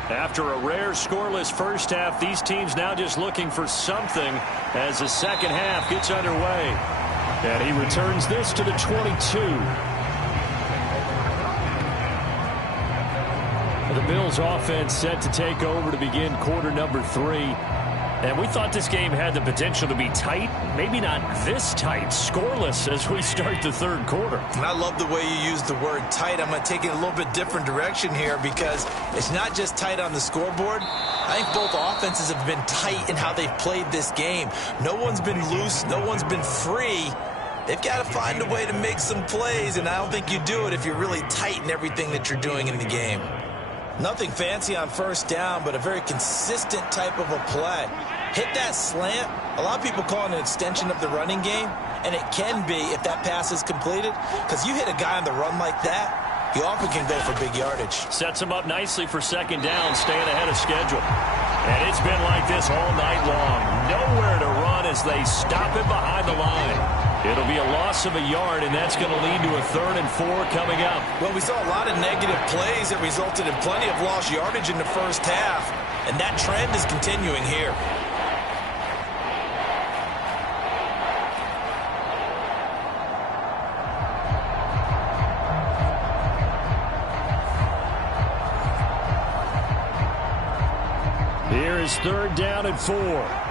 After a rare scoreless first half, these teams now just looking for something as the second half gets underway. And he returns this to the 22. The Bills offense set to take over to begin quarter number 3. And we thought this game had the potential to be tight, maybe not this tight, scoreless as we start the third quarter. And I love the way you use the word tight. I'm going to take it a little bit different direction here because it's not just tight on the scoreboard. I think both offenses have been tight in how they've played this game. No one's been loose. No one's been free. They've got to find a way to make some plays, and I don't think you do it if you're really tight in everything that you're doing in the game. Nothing fancy on first down, but a very consistent type of a play. Hit that slant. A lot of people call it an extension of the running game, and it can be if that pass is completed, because you hit a guy on the run like that, he often can go for big yardage. Sets him up nicely for second down, staying ahead of schedule. And it's been like this all night long. Nowhere to run as they stop him behind the line. It'll be a loss of a yard, and that's going to lead to a 3rd and 4 coming up. Well, we saw a lot of negative plays that resulted in plenty of lost yardage in the first half, and that trend is continuing here. Here is 3rd down and 4.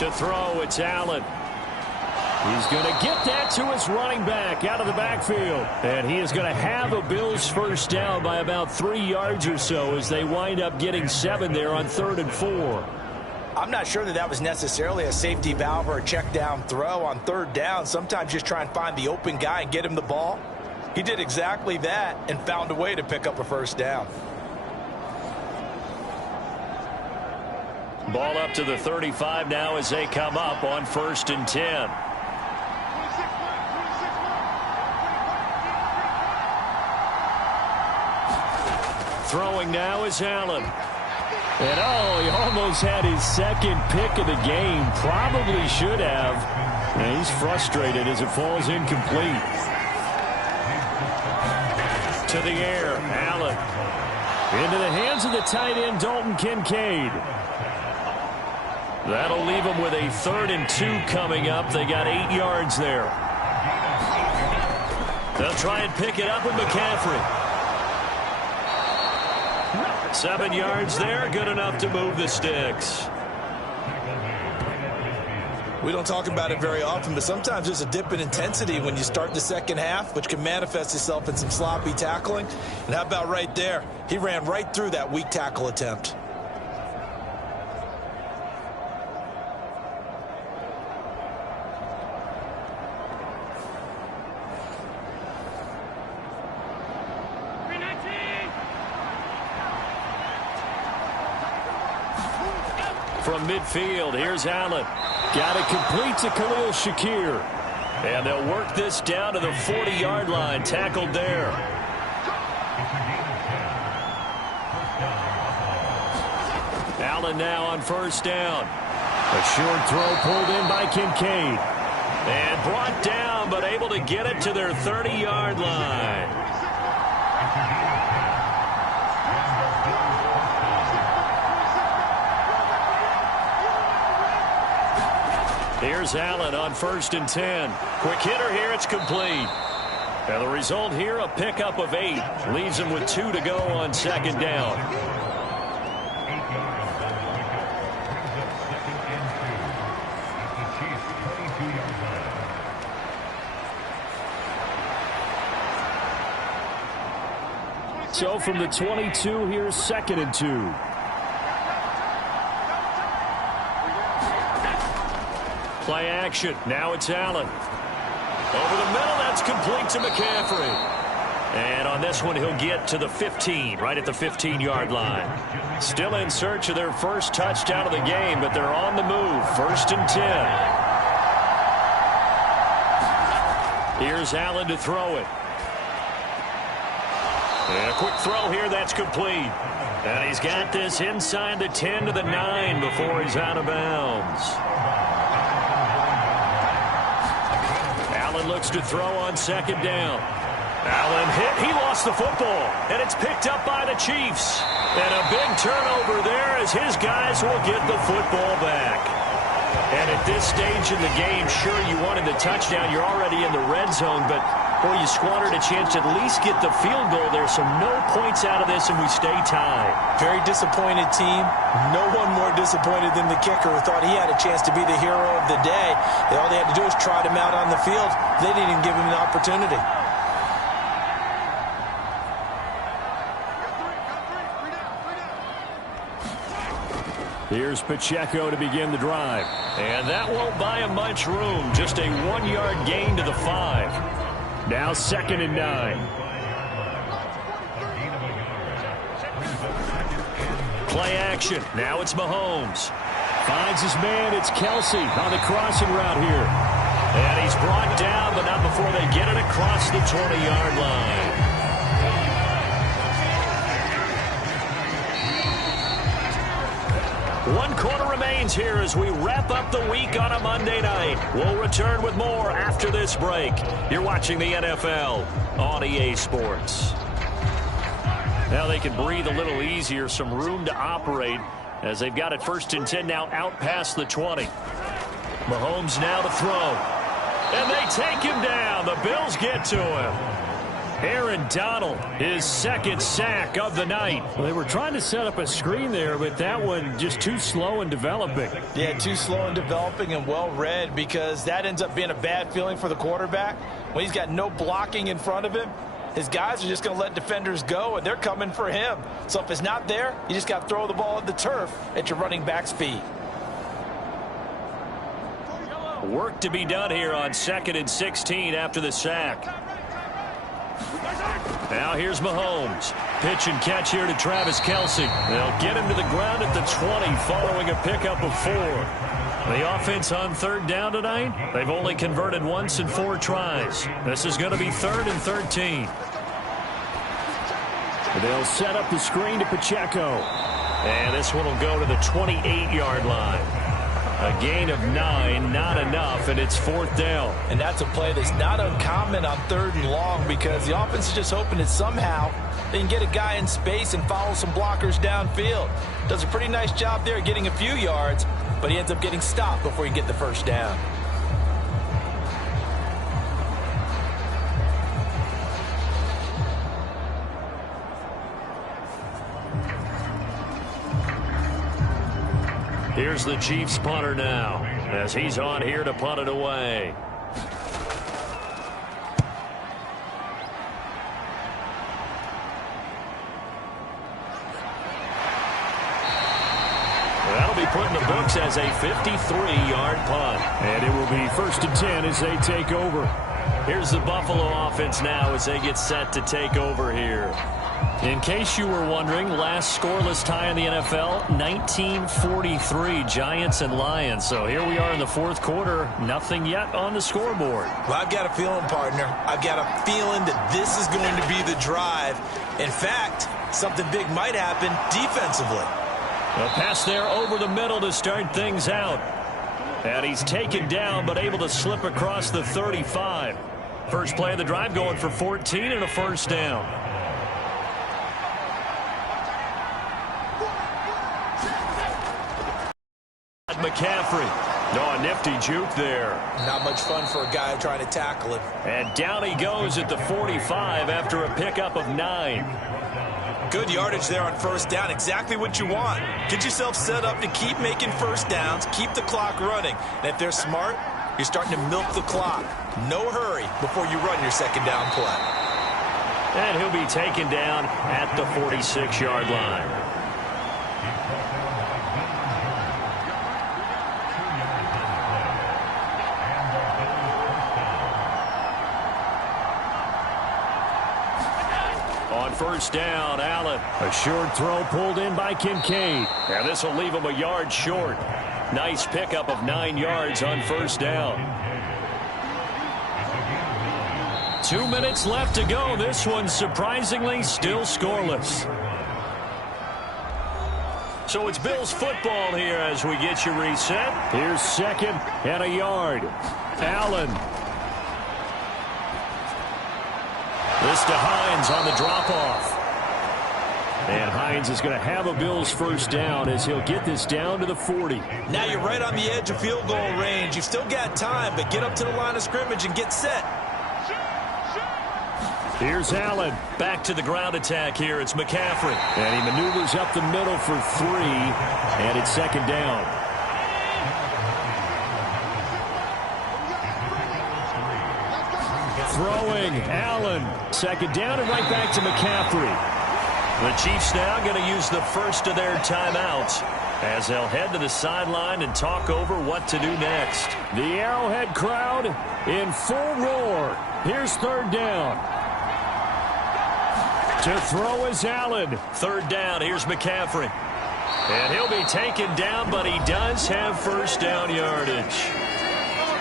To throw, it's Allen. He's going to get that to his running back out of the backfield. And he is going to have a Bills first down by about 3 yards or so as they wind up getting 7 there on 3rd and 4. I'm not sure that was necessarily a safety valve or a check down throw on 3rd down. Sometimes just try and find the open guy and get him the ball. He did exactly that and found a way to pick up a first down. Ball up to the 35 now as they come up on 1st and 10. Throwing now is Allen. And, he almost had his second pick of the game. Probably should have. And he's frustrated as it falls incomplete. To the air, Allen. Into the hands of the tight end, Dalton Kincaid. That'll leave them with a 3rd and 2 coming up. They got 8 yards there. They'll try and pick it up with McCaffrey. 7 yards there, good enough to move the sticks. We don't talk about it very often, but sometimes there's a dip in intensity when you start the second half, which can manifest itself in some sloppy tackling. And how about right there? He ran right through that weak tackle attempt. From midfield, here's Allen. Got it complete to Khalil Shakir. And they'll work this down to the 40-yard line. Tackled there. Allen now on first down. A short throw pulled in by Kincaid. And brought down, but able to get it to their 30-yard line. Here's Allen on 1st and 10. Quick hitter here, it's complete. And the result here, a pickup of 8. Leaves him with 2 to go on 2nd down. So from the 22, here's 2nd and 2. Play action. Now it's Allen. Over the middle, that's complete to McCaffrey. And on this one, he'll get to the 15, right at the 15-yard line. Still in search of their first touchdown of the game, but they're on the move. 1st and 10. Here's Allen to throw it. And a quick throw here, that's complete. And he's got this inside the 10 to the 9 before he's out of bounds. Allen looks to throw on 2nd down. Allen hit, he lost the football, and it's picked up by the Chiefs. And a big turnover there as his guys will get the football back. And at this stage in the game, sure, you wanted the touchdown. You're already in the red zone, but boy, you squandered a chance to at least get the field goal there, so no points out of this, and we stay tied. Very disappointed team. No one more disappointed than the kicker, who thought he had a chance to be the hero of the day. All they had to do was trot him out on the field. They didn't even give him an opportunity. Here's Pacheco to begin the drive. And that won't buy him much room. Just a 1-yard gain to the 5. Now 2nd and 9. Play action. Now it's Mahomes. Finds his man. It's Kelsey on the crossing route here. And he's brought down, but not before they get it across the 20-yard line. One quarter remains here as we wrap up the week on a Monday night. We'll return with more after this break. You're watching the NFL on EA Sports. Now they can breathe a little easier, some room to operate as they've got it 1st and 10 now out past the 20. Mahomes now to throw. And they take him down. The Bills get to him. Aaron Donald, his 2nd sack of the night. Well, they were trying to set up a screen there, but that one just too slow in developing. Yeah, too slow in developing and well read, because that ends up being a bad feeling for the quarterback. When he's got no blocking in front of him, his guys are just going to let defenders go, and they're coming for him. So if it's not there, you just got to throw the ball at the turf at your running back speed. Work to be done here on 2nd and 16 after the sack. Now here's Mahomes. Pitch and catch here to Travis Kelsey. They'll get him to the ground at the 20 following a pickup of 4. The offense on 3rd down tonight, they've only converted once in 4 tries. This is going to be 3rd and 13. They'll set up the screen to Pacheco. And this one will go to the 28-yard line. A gain of 9, not enough, and it's 4th down. And that's a play that's not uncommon on 3rd and long, because the offense is just hoping that somehow they can get a guy in space and follow some blockers downfield. Does a pretty nice job there getting a few yards, but he ends up getting stopped before he can get the 1st down. Here's the Chiefs punter now, as he's on here to punt it away. That'll be put in the books as a 53-yard punt. And it will be 1st and 10 as they take over. Here's the Buffalo offense now as they get set to take over here. In case you were wondering, last scoreless tie in the NFL, 1943, Giants and Lions. So here we are in the fourth quarter, nothing yet on the scoreboard. Well, I've got a feeling, partner. I've got a feeling that this is going to be the drive. In fact, something big might happen defensively. A pass there over the middle to start things out. And he's taken down, but able to slip across the 35. First play of the drive going for 14 and a first down. McCaffrey. No, a nifty juke there. Not much fun for a guy trying to tackle him. And down he goes at the 45 after a pickup of 9. Good yardage there on first down. Exactly what you want. Get yourself set up to keep making first downs, keep the clock running. And if they're smart, you're starting to milk the clock. No hurry before you run your second down play. And he'll be taken down at the 46-yard line. On first down, Allen. A short throw pulled in by Kincaid. And this will leave him a yard short. Nice pickup of 9 yards on first down. 2 minutes left to go. This one surprisingly still scoreless. So it's Bills football here as we get you reset. Here's second and a yard. Allen. This to Hines on the drop-off. And Hines is going to have a Bills first down as he'll get this down to the 40. Now you're right on the edge of field goal range. You've still got time, but get up to the line of scrimmage and get set. Here's Allen. Back to the ground attack here. It's McCaffrey. And he maneuvers up the middle for 3, and it's second down. Throwing, Allen. Second down and right back to McCaffrey. The Chiefs now going to use the first of their timeouts as they'll head to the sideline and talk over what to do next. The Arrowhead crowd in full roar. Here's third down. To throw is Allen. Third down, here's McCaffrey. And he'll be taken down, but he does have first down yardage.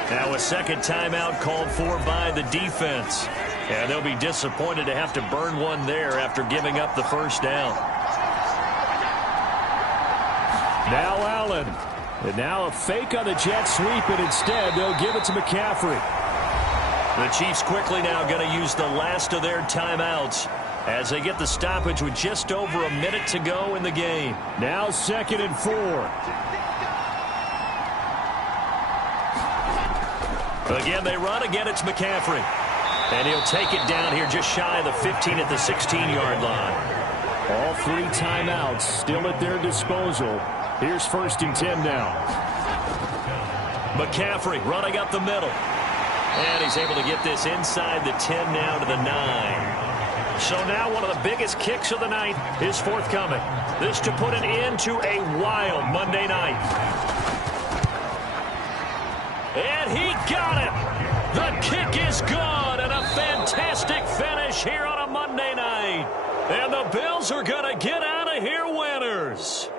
Now a second timeout called for by the defense. And they'll be disappointed to have to burn one there after giving up the first down. Now Allen. And now a fake on the jet sweep, and instead they'll give it to McCaffrey. The Chiefs quickly now going to use the last of their timeouts as they get the stoppage with just over a minute to go in the game. Now second and 4. Again, they run. Again, it's McCaffrey. And he'll take it down here just shy of the 15 at the 16-yard line. All 3 timeouts still at their disposal. Here's first and 10 now. McCaffrey running up the middle. And he's able to get this inside the 10 now to the 9. So now one of the biggest kicks of the night is forthcoming. This to put an end to a wild Monday night. And he got it. The kick is gone, and a fantastic finish here on a Monday night. And the Bills are going to get out of here winners.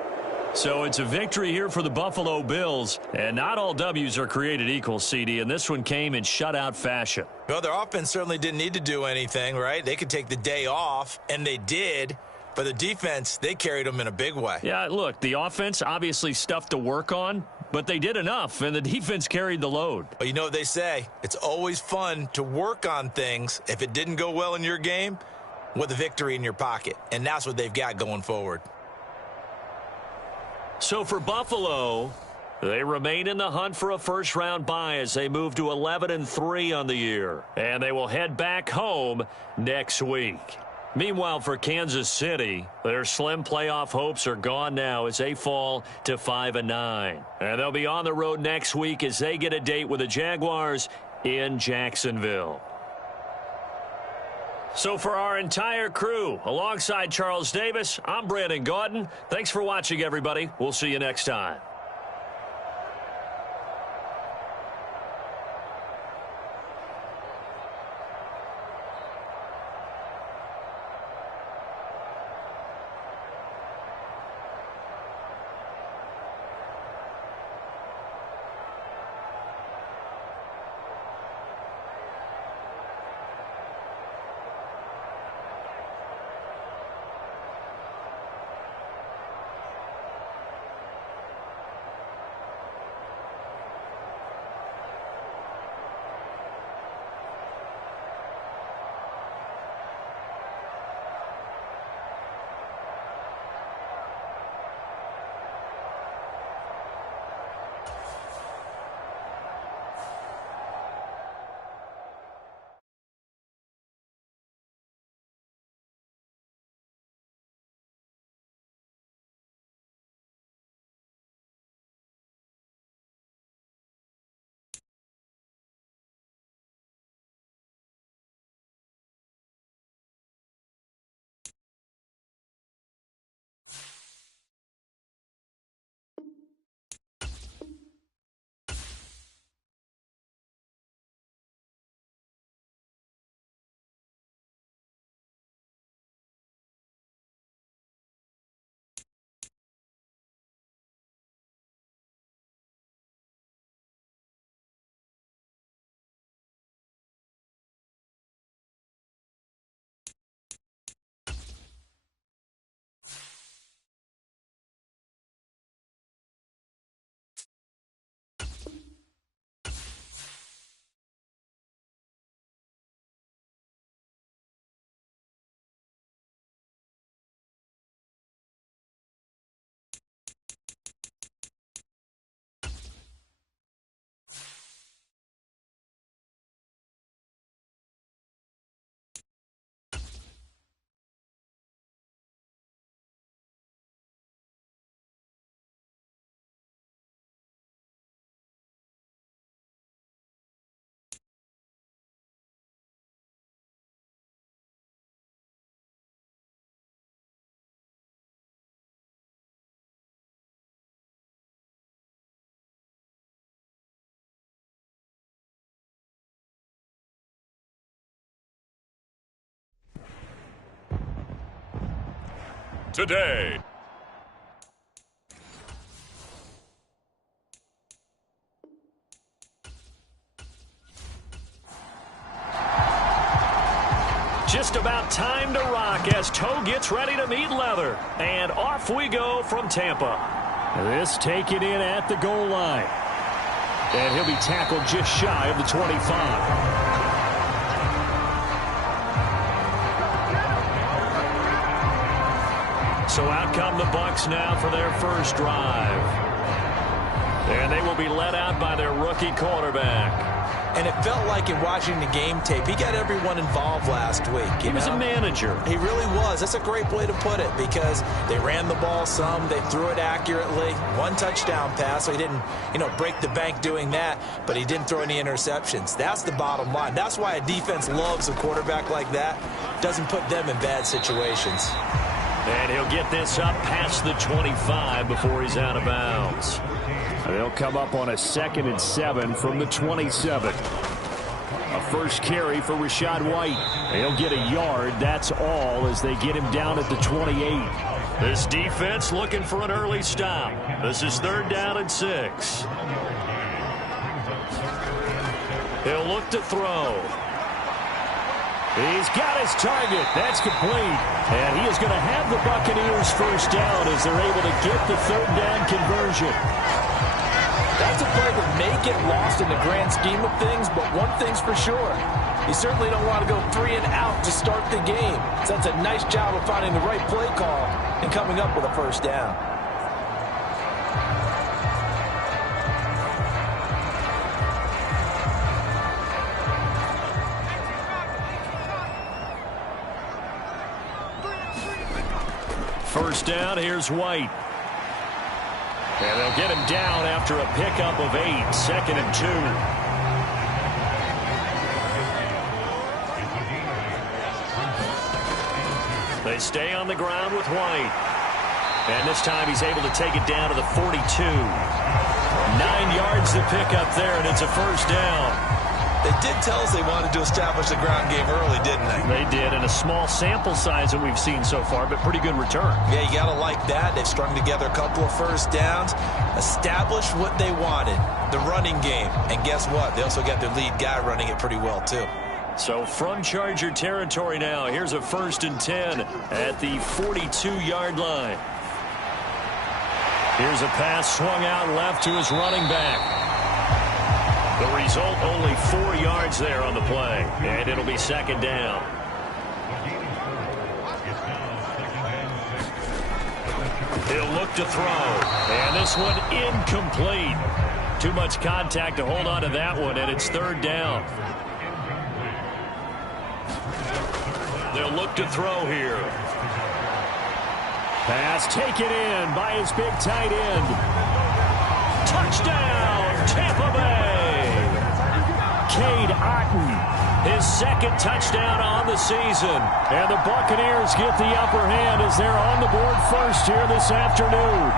So it's a victory here for the Buffalo Bills. And not all W's are created equal, CD, and this one came in shutout fashion. Well, their offense certainly didn't need to do anything, right? They could take the day off, and they did. But the defense, they carried them in a big way. Yeah, look, the offense, obviously stuff to work on, but they did enough, and the defense carried the load. But you know what they say? It's always fun to work on things. If it didn't go well in your game, with a victory in your pocket. And that's what they've got going forward. So for Buffalo, they remain in the hunt for a first-round bye as they move to 11-3 on the year. And they will head back home next week. Meanwhile, for Kansas City, their slim playoff hopes are gone now as they fall to 5-9. And they'll be on the road next week as they get a date with the Jaguars in Jacksonville. So for our entire crew, alongside Charles Davis, I'm Brandon Gaudin. Thanks for watching, everybody. We'll see you next time. today. Just about time to rock as toe gets ready to meet leather. And off we go from Tampa. This taken in at the goal line. And he'll be tackled just shy of the 25. So out come the Bucs now for their first drive. And they will be led out by their rookie quarterback. And it felt like in watching the game tape, he got everyone involved last week. He was a manager. He really was. That's a great way to put it because they ran the ball some. They threw it accurately. One touchdown pass, so he didn't, break the bank doing that, but he didn't throw any interceptions. That's the bottom line. That's why a defense loves a quarterback like that. Doesn't put them in bad situations. And he'll get this up past the 25 before he's out of bounds. They'll come up on a 2nd and 7 from the 27. A first carry for Rachaad White. They'll get a yard. That's all as they get him down at the 28. This defense looking for an early stop. This is 3rd down and 6. He'll look to throw. He's got his target. That's complete. And he is going to have the Buccaneers first down as they're able to get the 3rd down conversion. That's a play that may get lost in the grand scheme of things, but one thing's for sure. You certainly don't want to go 3 and out to start the game. So that's a nice job of finding the right play call and coming up with a first down. First down, here's White. And they'll get him down after a pickup of 8, 2nd and 2. They stay on the ground with White. And this time he's able to take it down to the 42. 9 yards to pick up there, and it's a first down. They did tell us they wanted to establish the ground game early, didn't they? They did, and a small sample size that we've seen so far, but pretty good return. Yeah, you got to like that. They've strung together a couple of first downs, established what they wanted, the running game. And guess what? They also got their lead guy running it pretty well, too. So from Charger territory now, here's a 1st and 10 at the 42-yard line. Here's a pass swung out left to his running back. The result, only 4 yards there on the play, and it'll be 2nd down. He'll look to throw, and this one incomplete. Too much contact to hold on to that one, and it's 3rd down. They'll look to throw here. Pass taken in by his big tight end. Touchdown, Tampa Bay. Cade Otton, his 2nd touchdown on the season. And the Buccaneers get the upper hand as they're on the board first here this afternoon.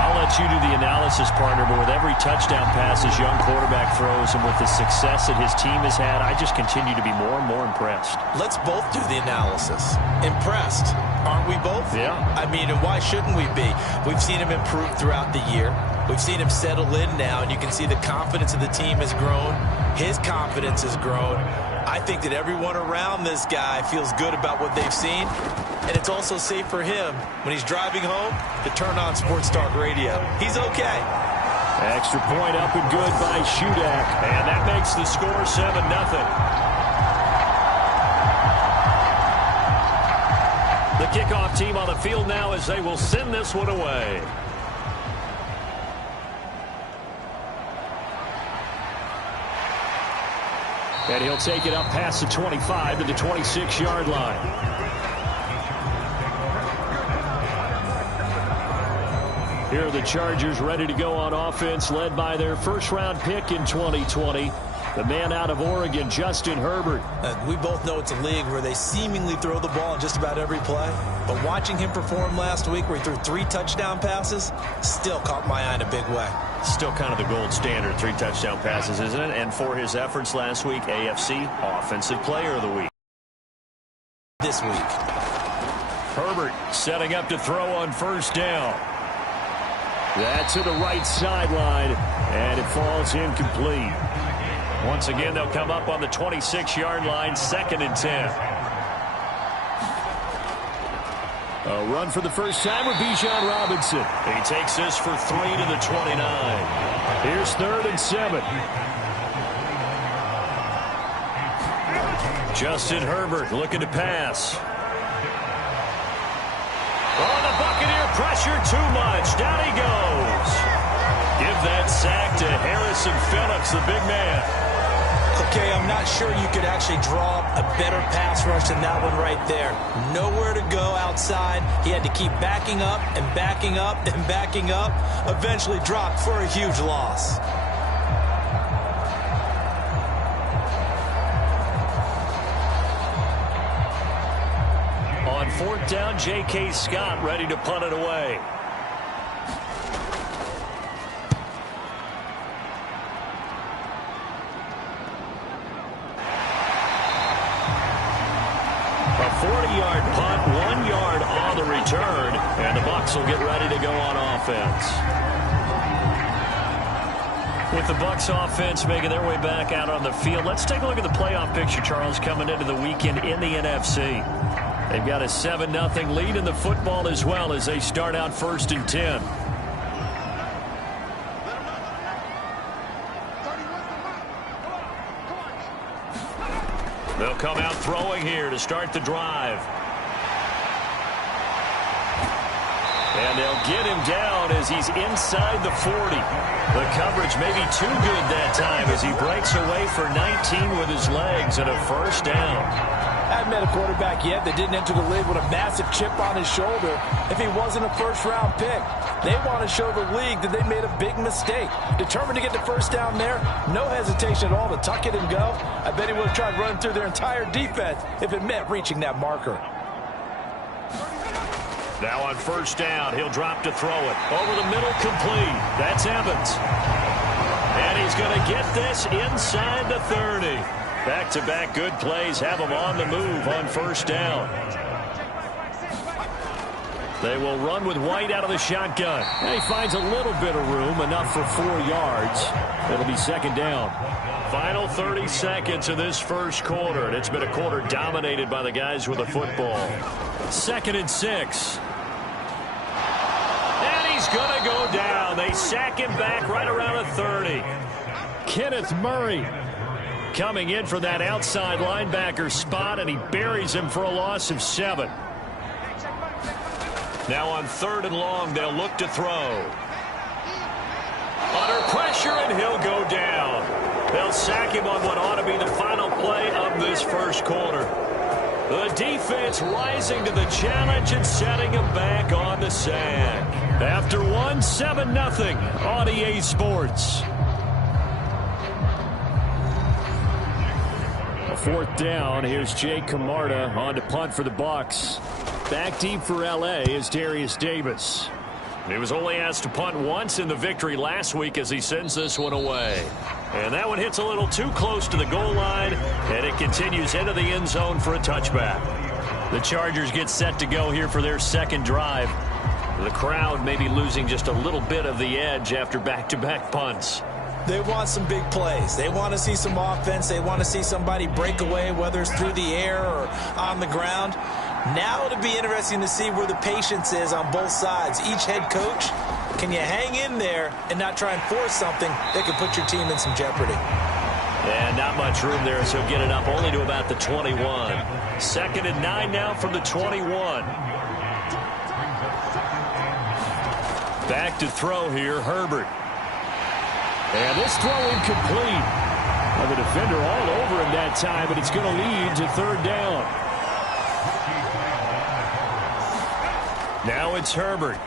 I'll let you do the analysis, partner, but with every touchdown pass his young quarterback throws and with the success that his team has had, I just continue to be more and more impressed. Let's both do the analysis. Impressed, aren't we both? Yeah. I mean, and why shouldn't we be? We've seen him improve throughout the year. We've seen him settle in now, and you can see the confidence of the team has grown. His confidence has grown. I think that everyone around this guy feels good about what they've seen, and it's also safe for him when he's driving home to turn on Sports Talk Radio. He's okay. Extra point up and good by Shudak. And that makes the score 7-0. The kickoff team on the field now as they will send this one away. And he'll take it up past the 25 to the 26-yard line. Here are the Chargers ready to go on offense, led by their first-round pick in 2020, the man out of Oregon, Justin Herbert. We both know it's a league where they seemingly throw the ball in just about every play. But watching him perform last week where he threw 3 touchdown passes still caught my eye in a big way. Still kind of the gold standard, 3 touchdown passes, isn't it? And for his efforts last week, AFC Offensive Player of the Week. This week. Herbert setting up to throw on first down. That's to the right sideline, and it falls incomplete. Once again, they'll come up on the 26-yard line, 2nd and 10. A run for the first time with Bijan Robinson. He takes this for 3 to the 29. Here's 3rd and 7. Justin Herbert looking to pass. Oh, the Buccaneer pressure too much. Down he goes. Give that sack to Harrison Phillips, the big man. Okay, I'm not sure you could actually draw up a better pass rush than that one right there. Nowhere to go outside. He had to keep backing up and backing up and backing up. Eventually dropped for a huge loss. On 4th down, J.K. Scott ready to punt it away. A 40-yard punt, 1 yard on the return, and the Bucs will get ready to go on offense. With the Bucs offense making their way back out on the field, let's take a look at the playoff picture, Charles, coming into the weekend in the NFC. They've got a 7-0 lead in the football as well as they start out 1st and 10. They'll come out throwing here to start the drive. And they'll get him down as he's inside the 40. The coverage may be too good that time as he breaks away for 19 with his legs and a first down. I haven't met a quarterback yet that didn't enter the league with a massive chip on his shoulder if he wasn't a first-round pick. They want to show the league that they made a big mistake. Determined to get the first down there, no hesitation at all to tuck it and go. I bet he would have tried running through their entire defense if it meant reaching that marker. Now on first down, he'll drop to throw it. Over the middle, complete. That's Evans. And he's going to get this inside the 30. Back-to-back good plays have him on the move on first down. They will run with White out of the shotgun. And he finds a little bit of room, enough for 4 yards. It'll be 2nd down. Final 30 seconds of this first quarter, and it's been a quarter dominated by the guys with the football. 2nd and 6. And he's going to go down. They sack him back right around the 30. Kenneth Murray coming in for that outside linebacker spot, and he buries him for a loss of 7. Now on 3rd and long, they'll look to throw. Under pressure, and he'll go down. They'll sack him on what ought to be the final play of this first quarter. The defense rising to the challenge and setting him back on the sack. After 7-0 on EA Sports. 4th down. Here's Jay Camarda on to punt for the Bucs. Back deep for L.A. is Darius Davis. He was only asked to punt once in the victory last week as he sends this one away. And that one hits a little too close to the goal line, and it continues into the end zone for a touchback. The Chargers get set to go here for their second drive. The crowd may be losing just a little bit of the edge after back-to-back punts. They want some big plays. They want to see some offense. They want to see somebody break away, whether it's through the air or on the ground. Now it'll be interesting to see where the patience is on both sides. Each head coach, can you hang in there and not try and force something that could put your team in some jeopardy? And not much room there, so get it up only to about the 21. 2nd and 9 now from the 21. Back to throw here, Herbert. And this throw incomplete. Well, the defender all over him that time, but it's going to lead to 3rd down. Now it's Herbert.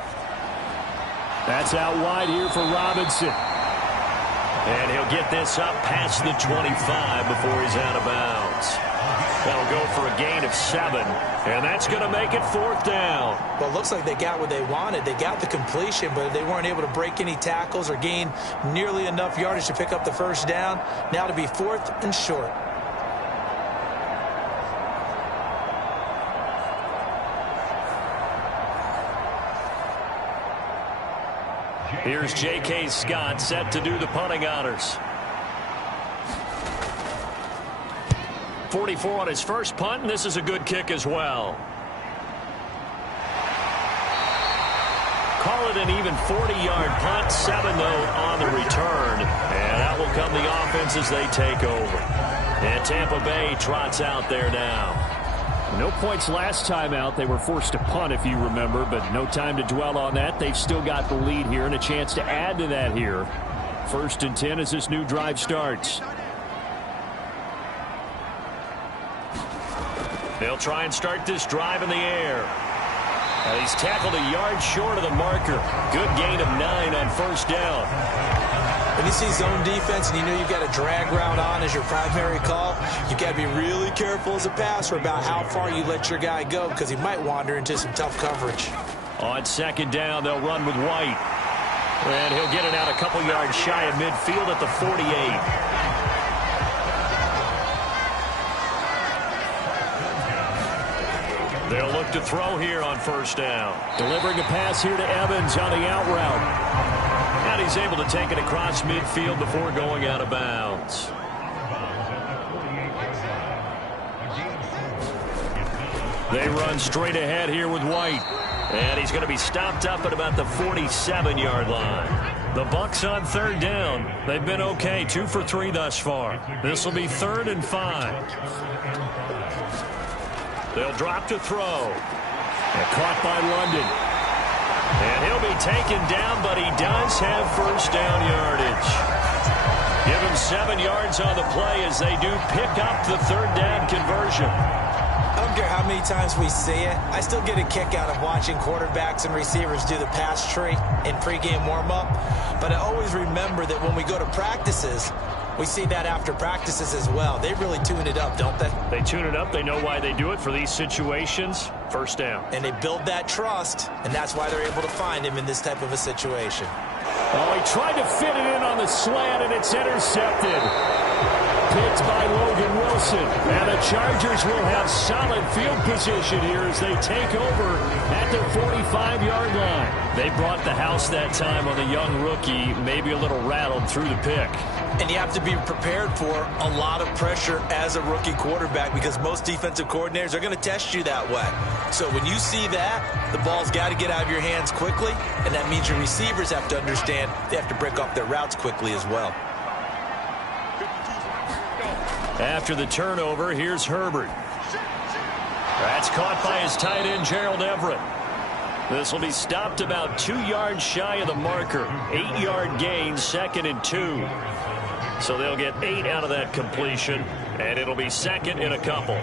That's out wide here for Robinson. And he'll get this up past the 25 before he's out of bounds. That'll go for a gain of 7, and that's going to make it 4th down. Well, it looks like they got what they wanted. They got the completion, but they weren't able to break any tackles or gain nearly enough yardage to pick up the first down. Now to be 4th and short. Here's J.K. Scott set to do the punting honors. 44 on his first punt, and this is a good kick as well. Call it an even 40-yard punt, 7 though on the return. And out will come the offense as they take over. And Tampa Bay trots out there now. No points last time out. They were forced to punt, if you remember, but no time to dwell on that. They've still got the lead here and a chance to add to that here. 1st and 10 as this new drive starts. They'll try and start this drive in the air. And he's tackled a yard short of the marker. Good gain of 9 on 1st down. When you see zone defense and you know you've got a drag route on as your primary call, you've got to be really careful as a passer about how far you let your guy go because he might wander into some tough coverage. On 2nd down, they'll run with White. And he'll get it out a couple yards shy of midfield at the 48. They'll look to throw here on 1st down. Delivering a pass here to Evans on the out route. And he's able to take it across midfield before going out of bounds. They run straight ahead here with White. And he's going to be stopped up at about the 47-yard line. The Bucs on 3rd down. They've been okay, 2 for 3 thus far. This will be 3rd and 5. They'll drop to throw. And caught by London. And he'll be taken down, but he does have 1st down yardage. Give him 7 yards on the play as they do pick up the 3rd down conversion. I don't care how many times we see it. I still get a kick out of watching quarterbacks and receivers do the pass tree in pregame warm-up. But I always remember that when we go to practices, we see that after practices as well. They really tune it up, don't they? They tune it up. They know why they do it for these situations. 1st down. And they build that trust, and that's why they're able to find him in this type of a situation. Oh, he tried to fit it in on the slant, and it's intercepted. Picked by Logan Wilson. And the Chargers will have solid field position here as they take over at their 45-yard line. They brought the house that time on the young rookie, maybe a little rattled through the pick. And you have to be prepared for a lot of pressure as a rookie quarterback because most defensive coordinators are going to test you that way. So when you see that, the ball's got to get out of your hands quickly, and that means your receivers have to understand they have to break off their routes quickly as well. After the turnover, here's Herbert. That's caught by his tight end, Gerald Everett. This will be stopped about 2 yards shy of the marker. 8-yard gain, 2nd and 2. So they'll get 8 out of that completion, and it'll be 2nd and a couple.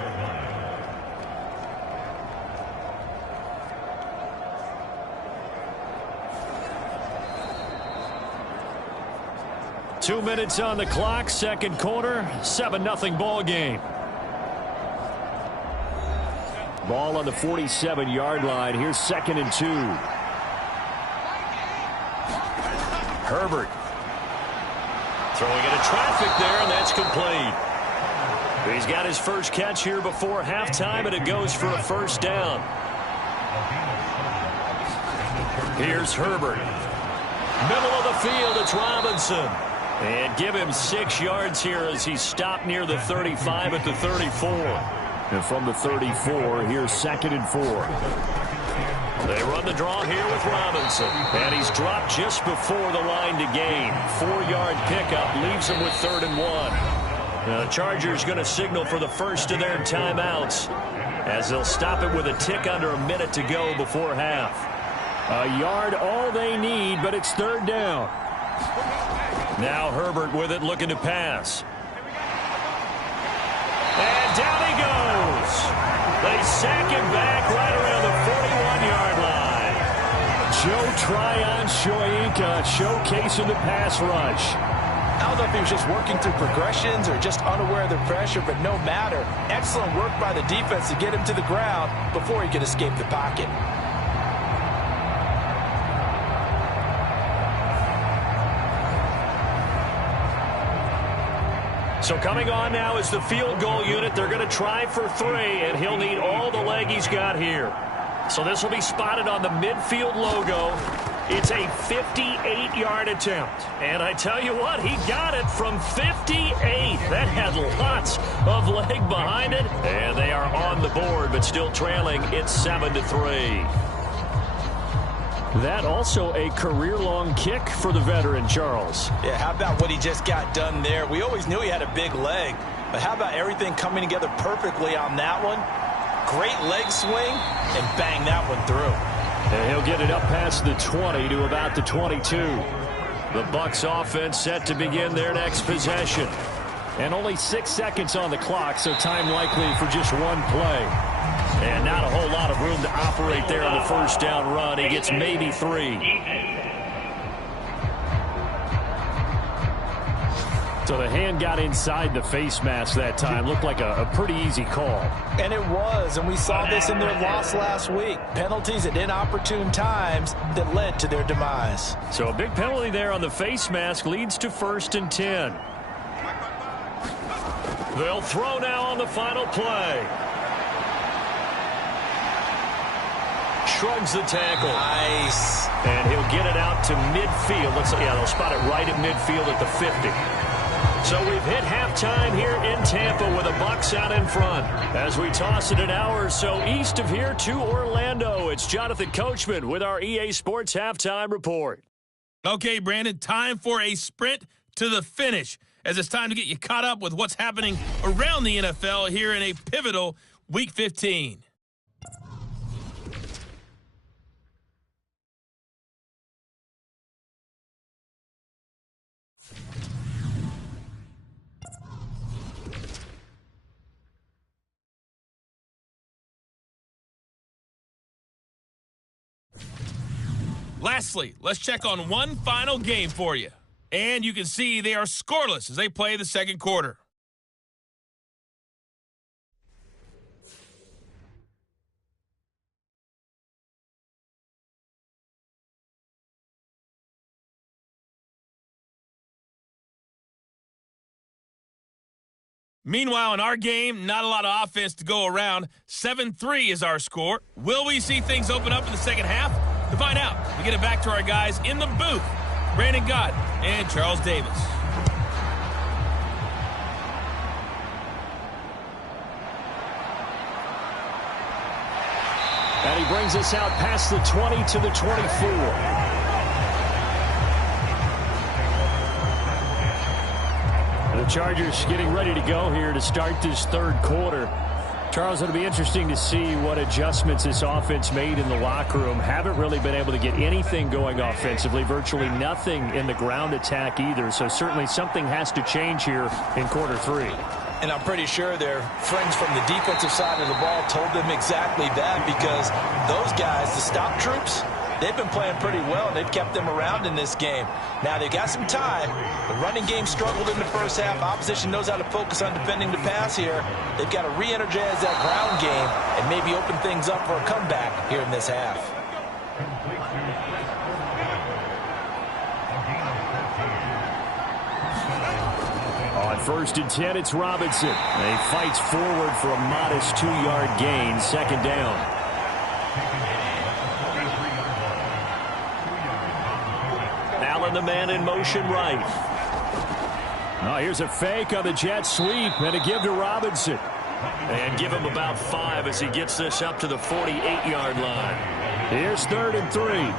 Two minutes on the clock, 2nd quarter, 7-0 ball game. Ball on the 47-yard line. Here's 2nd and 2. Herbert. Throwing into traffic there, and that's complete. He's got his first catch here before halftime, and it goes for a 1st down. Here's Herbert. Middle of the field, it's Robinson. And give him 6 yards here as he's stopped near the 35 at the 34. And from the 34, here's 2nd and 4. They run the draw here with Robinson. And he's dropped just before the line to gain. 4-yard pickup leaves him with 3rd and 1. Now the Chargers going to signal for the first of their timeouts as they'll stop it with a tick under a minute to go before half. A yard all they need, but it's 3rd down. Now Herbert with it, looking to pass. And down he goes. They sack him back right around the 41-yard line. Joe Tryon Shoyinka showcasing the pass rush. I don't know if he was just working through progressions or just unaware of the pressure, but no matter. Excellent work by the defense to get him to the ground before he could escape the pocket. So coming on now is the field goal unit. They're going to try for 3, and he'll need all the leg he's got here. So this will be spotted on the midfield logo. It's a 58-yard attempt. And I tell you what, he got it from 58. That had lots of leg behind it. And they are on the board, but still trailing. It's 7-3. That also a career-long kick for the veteran, Charles. Yeah, how about what he just got done there? We always knew he had a big leg, but how about everything coming together perfectly on that one? Great leg swing, and bang that one through. And he'll get it up past the 20 to about the 22. The Bucs offense set to begin their next possession. And only 6 seconds on the clock, so time likely for just one play. And not a whole lot of room to operate there on the first down run. He gets maybe 3. So the hand got inside the face mask that time. Looked like a pretty easy call. And it was, and we saw this in their loss last week. Penalties at inopportune times that led to their demise. So a big penalty there on the face mask leads to 1st and 10. They'll throw now on the final play. Shrugs the tackle. Nice. And he'll get it out to midfield. Looks like, yeah, they'll spot it right at midfield at the 50. So we've hit halftime here in Tampa with the Bucs out in front. As we toss it an hour or so east of here to Orlando, it's Jonathan Coachman with our EA Sports Halftime Report. Okay, Brandon, time for a sprint to the finish, as it's time to get you caught up with what's happening around the NFL here in a pivotal Week 15. Lastly, let's check on one final game for you. And you can see they are scoreless as they play the second quarter. Meanwhile, in our game, not a lot of offense to go around. 7-3 is our score. Will we see things open up in the second half? To find out, we get it back to our guys in the booth, Brandon Gott and Charles Davis. And he brings us out past the 20 to the 24. The Chargers getting ready to go here to start this third quarter. Charles, it'll be interesting to see what adjustments this offense made in the locker room. Haven't really been able to get anything going offensively, virtually nothing in the ground attack either. So certainly something has to change here in quarter 3. And I'm pretty sure their friends from the defensive side of the ball told them exactly that, because those guys, the stop troops, they've been playing pretty well, and they've kept them around in this game. Now, they've got some time. The running game struggled in the first half. Opposition knows how to focus on defending the pass here. They've got to re-energize that ground game and maybe open things up for a comeback here in this half. On 1st and 10, it's Robinson. And he fights forward for a modest 2-yard gain, second down. Allen, the man in motion right. Oh, here's a fake on the jet sweep, and a give to Robinson. And give him about 5 as he gets this up to the 48-yard line. Here's 3rd and 3.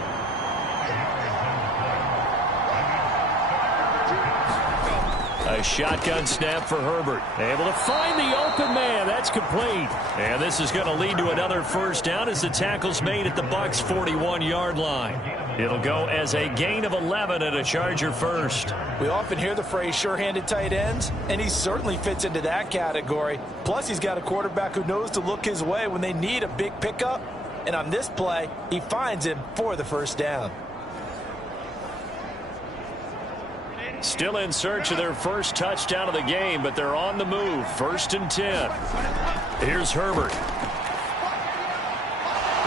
A shotgun snap for Herbert. Able to find the open man. That's complete. And this is going to lead to another first down as the tackle's made at the Bucs' 41-yard line. It'll go as a gain of 11 and a Charger first. We often hear the phrase sure-handed tight ends, and he certainly fits into that category. Plus, he's got a quarterback who knows to look his way when they need a big pickup. And on this play, he finds him for the first down. Still in search of their first touchdown of the game, but they're on the move. 1st and 10. Here's Herbert.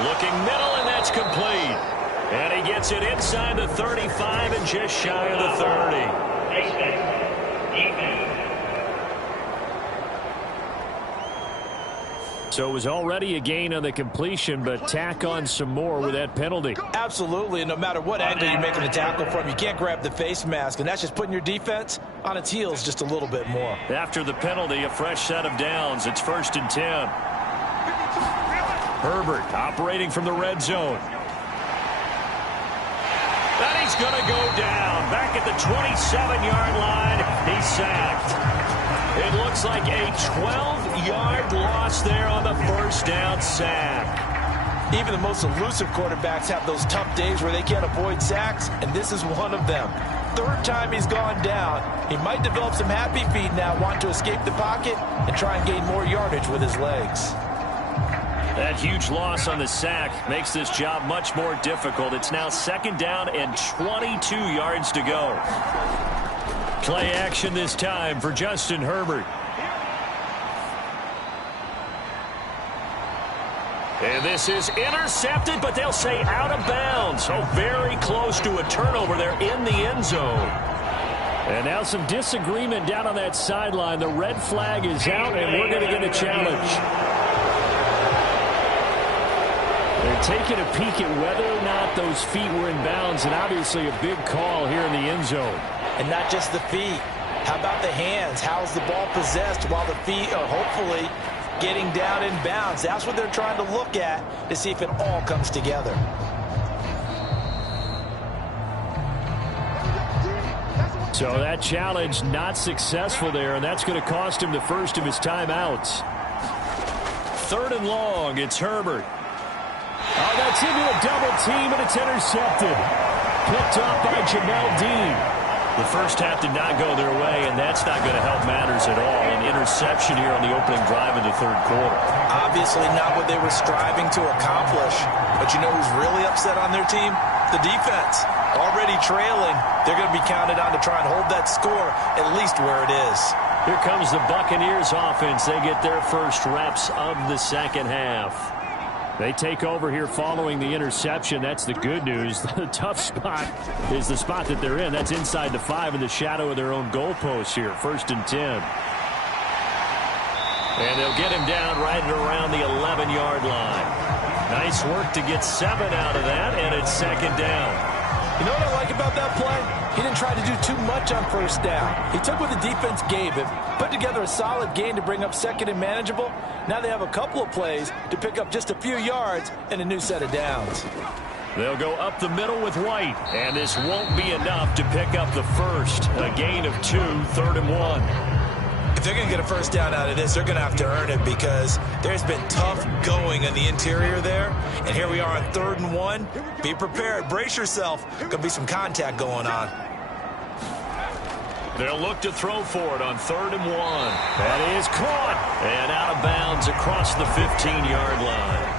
Looking middle, and that's complete. And he gets it inside the 35 and just shy of the 30. So it was already a gain on the completion, but tack on some more with that penalty. Absolutely, and no matter what angle you're making the tackle from, you can't grab the face mask, and that's just putting your defense on its heels just a little bit more. After the penalty, a fresh set of downs. It's 1st and 10. Herbert operating from the red zone. And he's going to go down. Back at the 27-yard line, he's sacked. It looks like a 12-yard loss there on the first down sack. Even the most elusive quarterbacks have those tough days where they can't avoid sacks, and this is one of them. 3rd time he's gone down. He might develop some happy feet now, wanting to escape the pocket and try and gain more yardage with his legs. That huge loss on the sack makes this job much more difficult. It's now 2nd down and 22 yards to go. Play action this time for Justin Herbert. And this is intercepted, but they'll say out of bounds. So very close to a turnover there in the end zone. And now some disagreement down on that sideline. The red flag is out, and we're going to get a challenge. They're taking a peek at whether or not those feet were in bounds, and obviously a big call here in the end zone. And not just the feet. How about the hands? How's the ball possessed while the feet are hopefully getting down in bounds? That's what they're trying to look at to see if it all comes together. So that challenge not successful there, and that's going to cost him the first of his timeouts. 3rd and long, it's Herbert. Oh, that's into a double team, and it's intercepted. Picked off by Jamel Dean. The first half did not go their way, and that's not going to help matters at all. An interception here on the opening drive of the 3rd quarter. Obviously not what they were striving to accomplish. But you know who's really upset on their team? The defense. Already trailing. They're going to be counted on to try and hold that score at least where it is. Here comes the Buccaneers offense. They get their first reps of the second half. They take over here following the interception. That's the good news. The tough spot is the spot that they're in. That's inside the 5 in the shadow of their own goalpost here. 1st and 10. And they'll get him down right at around the 11-yard line. Nice work to get 7 out of that, and it's 2nd down. You know what I like about that play? He didn't try to do too much on 1st down. He took what the defense gave him, put together a solid gain to bring up 2nd and manageable. Now they have a couple of plays to pick up just a few yards and a new set of downs. They'll go up the middle with White, and this won't be enough to pick up the first. A gain of 2, 3rd and 1. If they're going to get a first down out of this, they're going to have to earn it because there's been tough going on the interior there. And here we are on 3rd and 1. Be prepared. Brace yourself. Going to be some contact going on. They'll look to throw for it on 3rd and 1. That is caught. And out of bounds across the 15-yard line.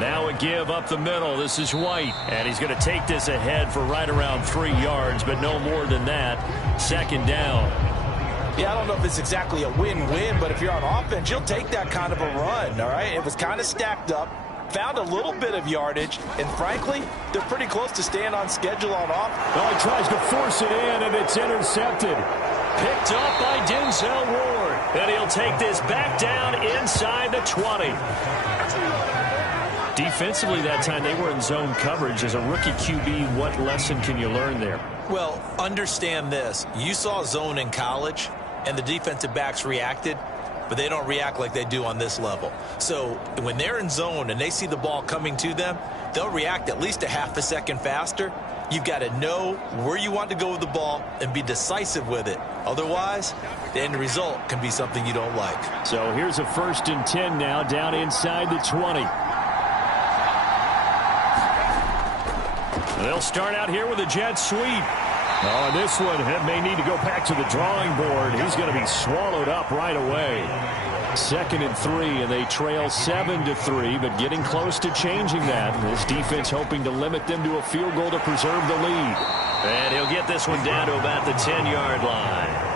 Now a give up the middle. This is White. And he's going to take this ahead for right around 3 yards, but no more than that. 2nd down. Yeah, I don't know if it's exactly a win-win, but if you're on offense, you'll take that kind of a run, all right? It was kind of stacked up, found a little bit of yardage, and frankly, they're pretty close to staying on schedule on offense. Well, he tries to force it in, and it's intercepted. Picked up by Denzel Ward. And he'll take this back down inside the 20. Defensively that time, they were in zone coverage. As a rookie QB, what lesson can you learn there? Well, understand this. You saw zone in college, and the defensive backs reacted, but they don't react like they do on this level. So when they're in zone and they see the ball coming to them, they'll react at least a half a second faster. You've got to know where you want to go with the ball and be decisive with it. Otherwise, the end result can be something you don't like. So here's a 1st and 10 now, down inside the 20. They'll start out here with a jet sweep. Oh, and this one may need to go back to the drawing board. He's going to be swallowed up right away. 2nd and 3, and they trail 7-3, but getting close to changing that. This defense hoping to limit them to a field goal to preserve the lead. And he'll get this one down to about the 10-yard line.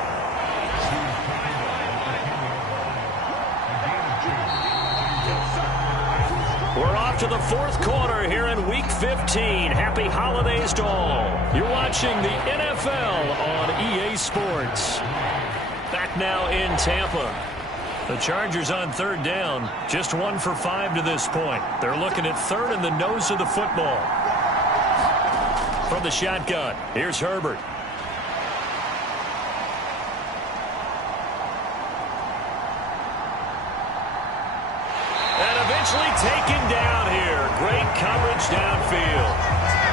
We're off to the 4th quarter here in Week 15. Happy holidays to all. You're watching the NFL on EA Sports. Back now in Tampa. The Chargers on third down. Just 1 for 5 to this point. They're looking at third in the nose of the football. From the shotgun, here's Herbert. And eventually taken down here. Great coverage downfield.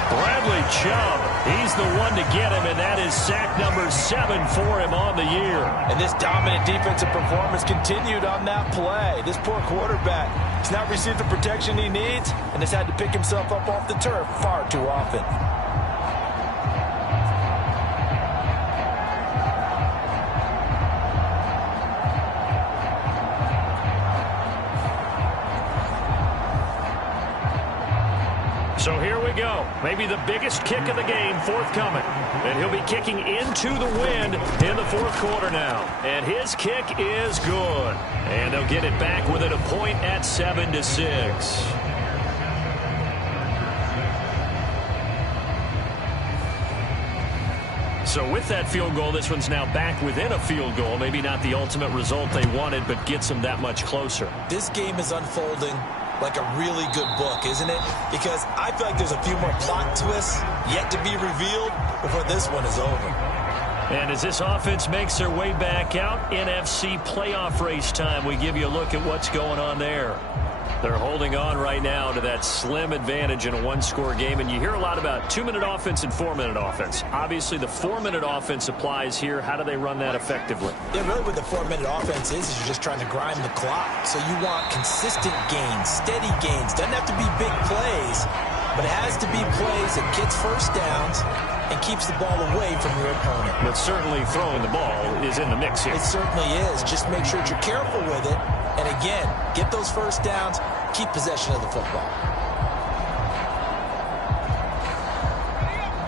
Bradley Chubb, he's the one to get him, and that is sack number 7 for him on the year. And this dominant defensive performance continued on that play. This poor quarterback, he's not received the protection he needs and has had to pick himself up off the turf far too often. So here we go. Maybe the biggest kick of the game forthcoming. And he'll be kicking into the wind in the fourth quarter now. And his kick is good. And they'll get it back within a point at 7-6. So with that field goal, this one's now back within a field goal. Maybe not the ultimate result they wanted, but gets them that much closer. This game is unfolding like a really good book, isn't it? Because I feel like there's a few more plot twists yet to be revealed before this one is over. And as this offense makes their way back out, NFC playoff race time, we give you a look at what's going on there. They're holding on right now to that slim advantage in a one-score game. And you hear a lot about 2-minute offense and 4-minute offense. Obviously, the 4-minute offense applies here. How do they run that effectively? Yeah, really what the 4-minute offense is you're just trying to grind the clock. So you want consistent gains, steady gains. Doesn't have to be big plays, but it has to be plays that gets first downs and keeps the ball away from your opponent. But certainly throwing the ball is in the mix here. It certainly is. Just make sure that you're careful with it. And again, get those first downs, keep possession of the football.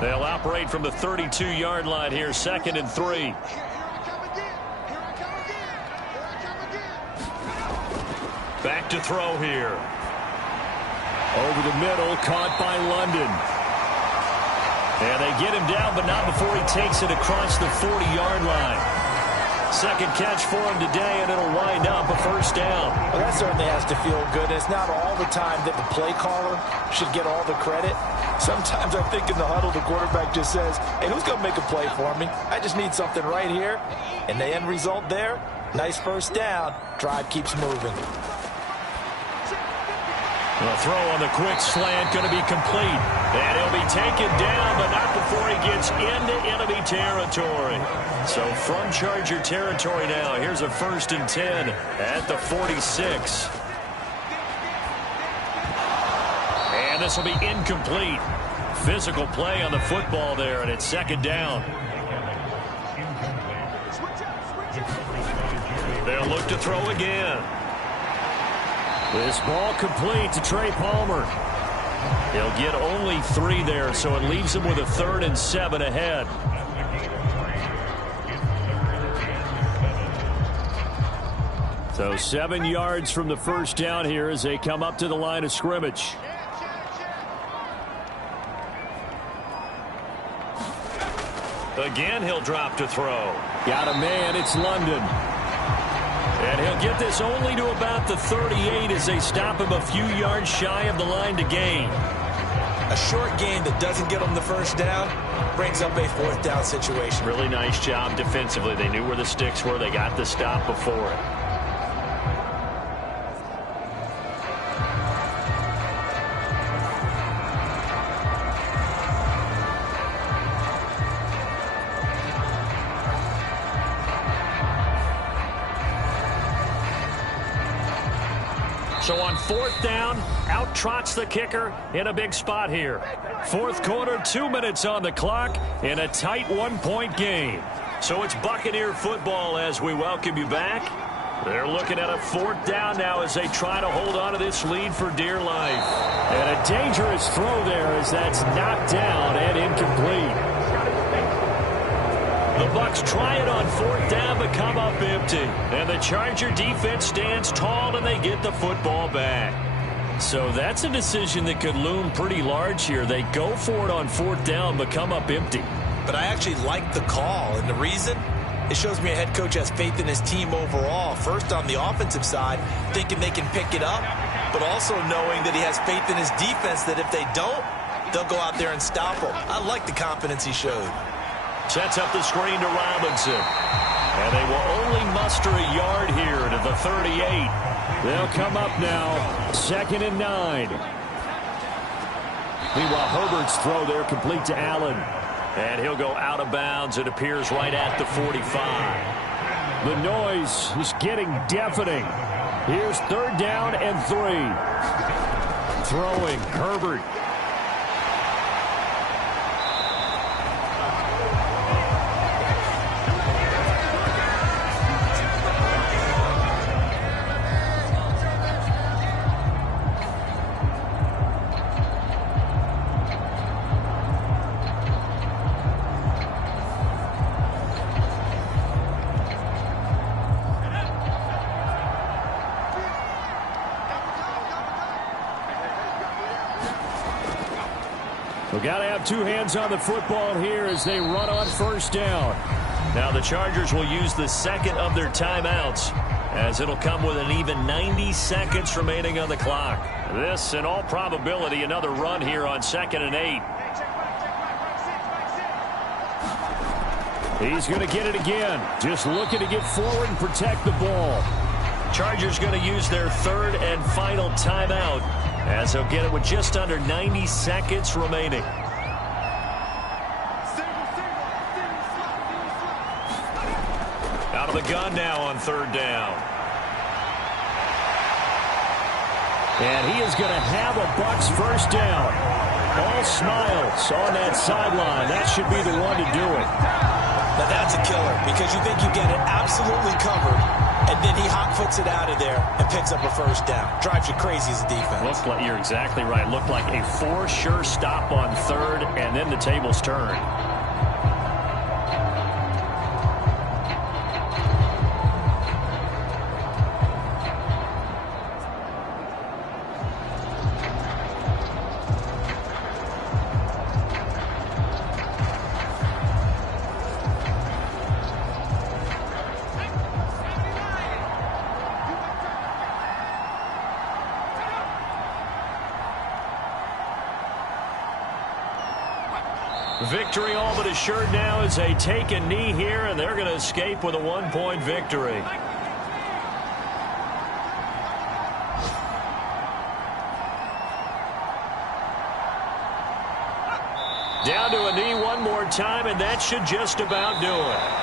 They'll operate from the 32-yard line here, 2nd and 3. Back to throw here. Over the middle, caught by London. And they get him down, but not before he takes it across the 40-yard line. Second catch for him today, and it'll wind up a first down. Well, that certainly has to feel good. It's not all the time that the play caller should get all the credit. Sometimes I think in the huddle, the quarterback just says, hey, who's going to make a play for me? I just need something right here. And the end result there, nice first down. Drive keeps moving. The throw on the quick slant going to be complete. And he'll be taken down, but not before he gets into enemy territory. So from Charger territory now, here's a 1st and 10 at the 46. And this will be incomplete. Physical play on the football there, and it's 2nd down. They'll look to throw again. This ball complete to Trey Palmer. He'll get only 3 there, so it leaves him with a 3rd and 7 ahead. So 7 yards from the first down here as they come up to the line of scrimmage. Again, he'll drop to throw. Got a man, it's London. And he'll get this only to about the 38 as they stop him a few yards shy of the line to gain. A short gain that doesn't get them the first down brings up a 4th down situation. Really nice job defensively. They knew where the sticks were. They got the stop before it. So on 4th down, out trots the kicker in a big spot here. 4th quarter, 2 minutes on the clock in a tight 1-point game. So it's Buccaneer football as we welcome you back. They're looking at a 4th down now as they try to hold on to this lead for dear life. And a dangerous throw there as that's knocked down and incomplete. The Bucs try it on 4th down, but come up empty. And the Charger defense stands tall, and they get the football back. So that's a decision that could loom pretty large here. They go for it on 4th down, but come up empty. But I actually like the call, and the reason? It shows me a head coach has faith in his team overall. First, on the offensive side, thinking they can pick it up, but also knowing that he has faith in his defense that if they don't, they'll go out there and stop them. I like the confidence he showed. Sets up the screen to Robinson. And they will only muster a yard here to the 38. They'll come up now, 2nd and 9. Meanwhile, Herbert's throw there complete to Allen. And he'll go out of bounds. It appears right at the 45. The noise is getting deafening. Here's 3rd down and 3. Throwing, Herbert. We've got to have 2 hands on the football here as they run on 1st down. Now the Chargers will use the 2nd of their timeouts, as it'll come with an even 90 seconds remaining on the clock. This, in all probability, another run here on 2nd and 8. He's going to get it again. Just looking to get forward and protect the ball. Chargers going to use their 3rd and final timeout, as they'll get it with just under 90 seconds remaining. Out of the gun now on 3rd down. And he is going to have a Bucs 1st down. All smiles on that sideline. That should be the one to do it. Now that's a killer because you think you get it absolutely covered, and then he hot-foots it out of there and picks up a 1st down. Drives you crazy as a defense. Looked like, you're exactly right. Looked like a for sure stop on 3rd, and then the tables turned. Victory all but assured now as they take a knee here, and they're going to escape with a 1-point victory. Down to a knee one more time, and that should just about do it.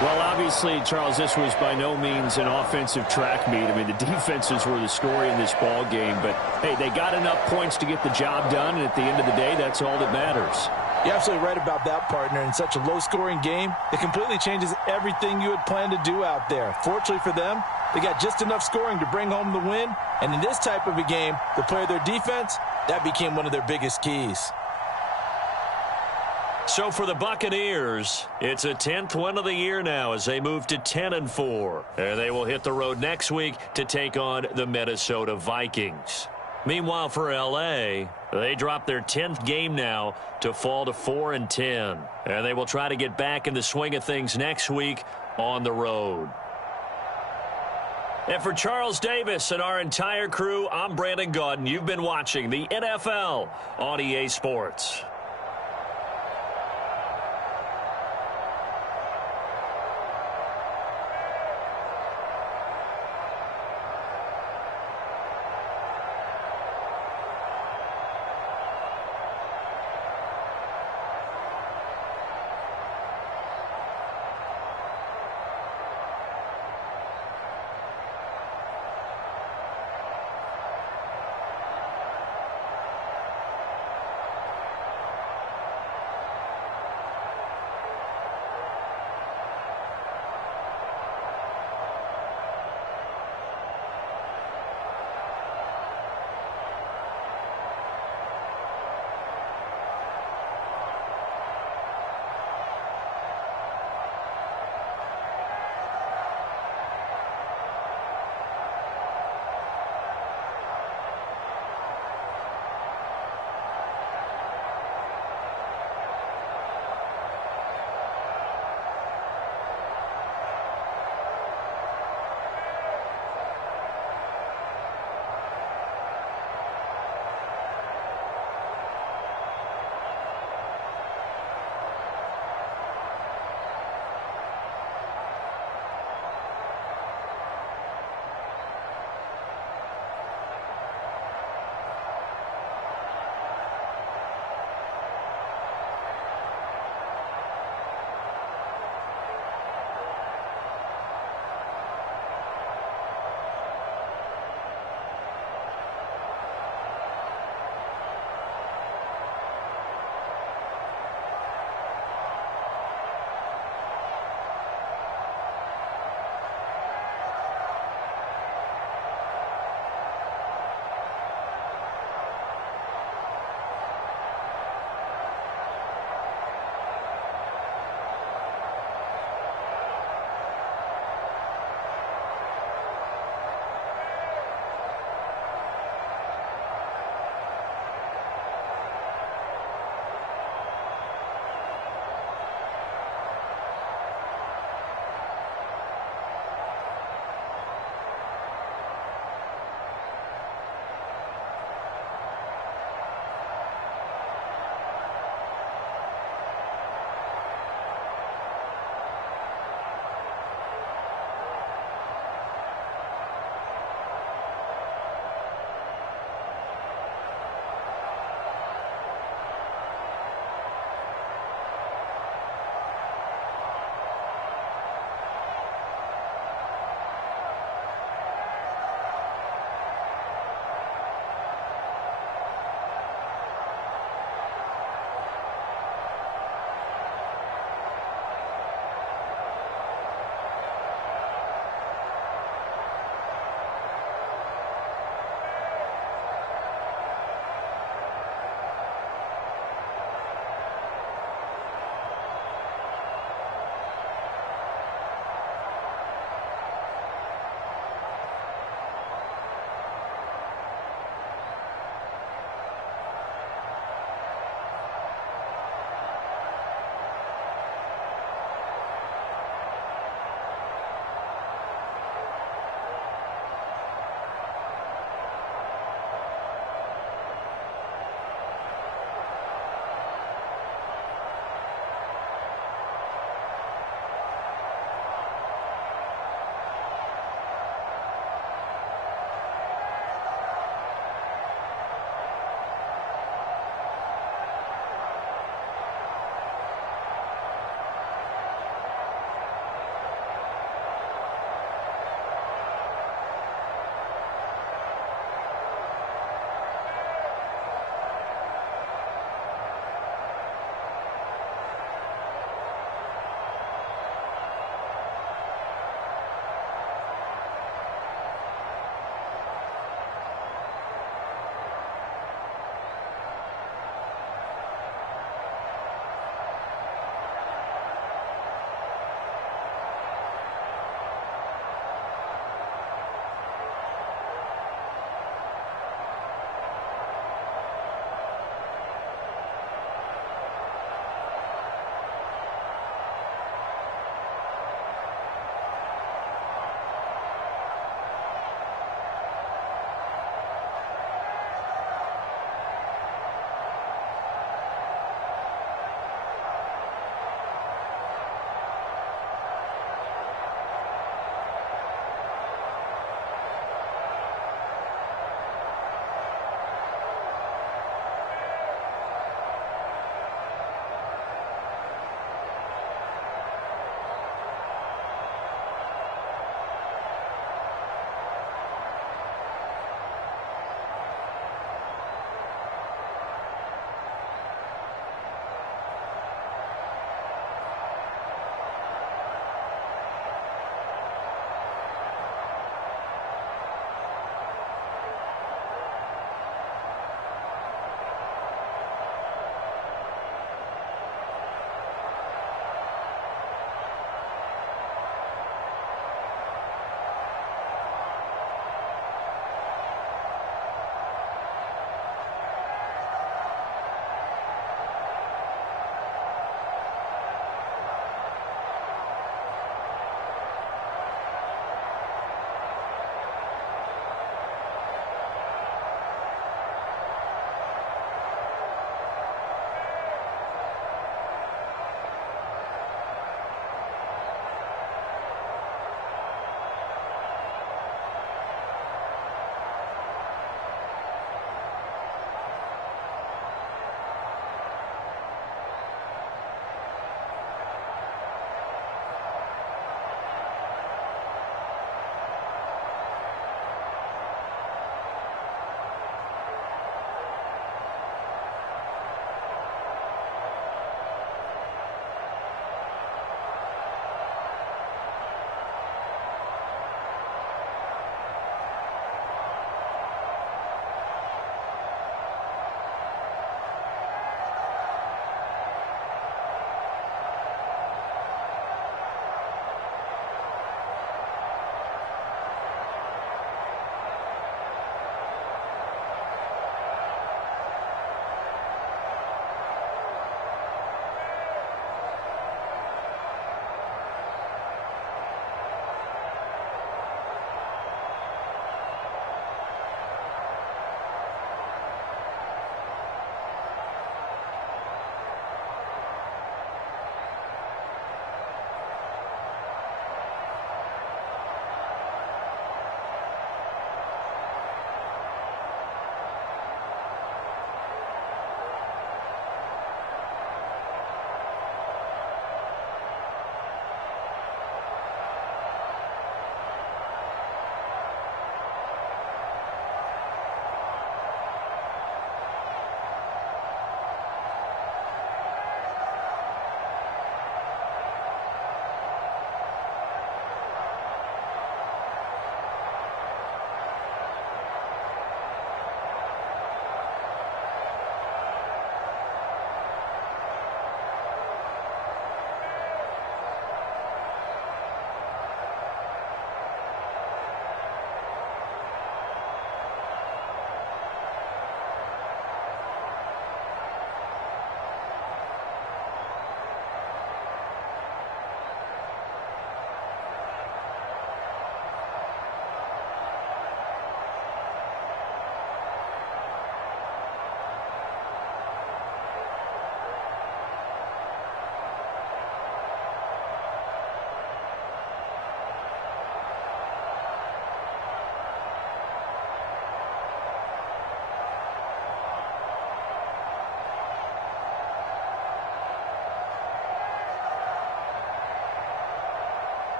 Well, obviously, Charles, this was by no means an offensive track meet. I mean, the defenses were the story in this ball game. But, hey, they got enough points to get the job done, and at the end of the day, that's all that matters. You're absolutely right about that, partner. In such a low-scoring game, it completely changes everything you had planned to do out there. Fortunately for them, they got just enough scoring to bring home the win. And in this type of a game, the play of their defense, that became one of their biggest keys. So for the Buccaneers, it's a 10th win of the year now as they move to 10-4. And they will hit the road next week to take on the Minnesota Vikings. Meanwhile, for L.A., they drop their 10th game now to fall to 4-10. And they will try to get back in the swing of things next week on the road. And for Charles Davis and our entire crew, I'm Brandon Gaudin. You've been watching the NFL on EA Sports.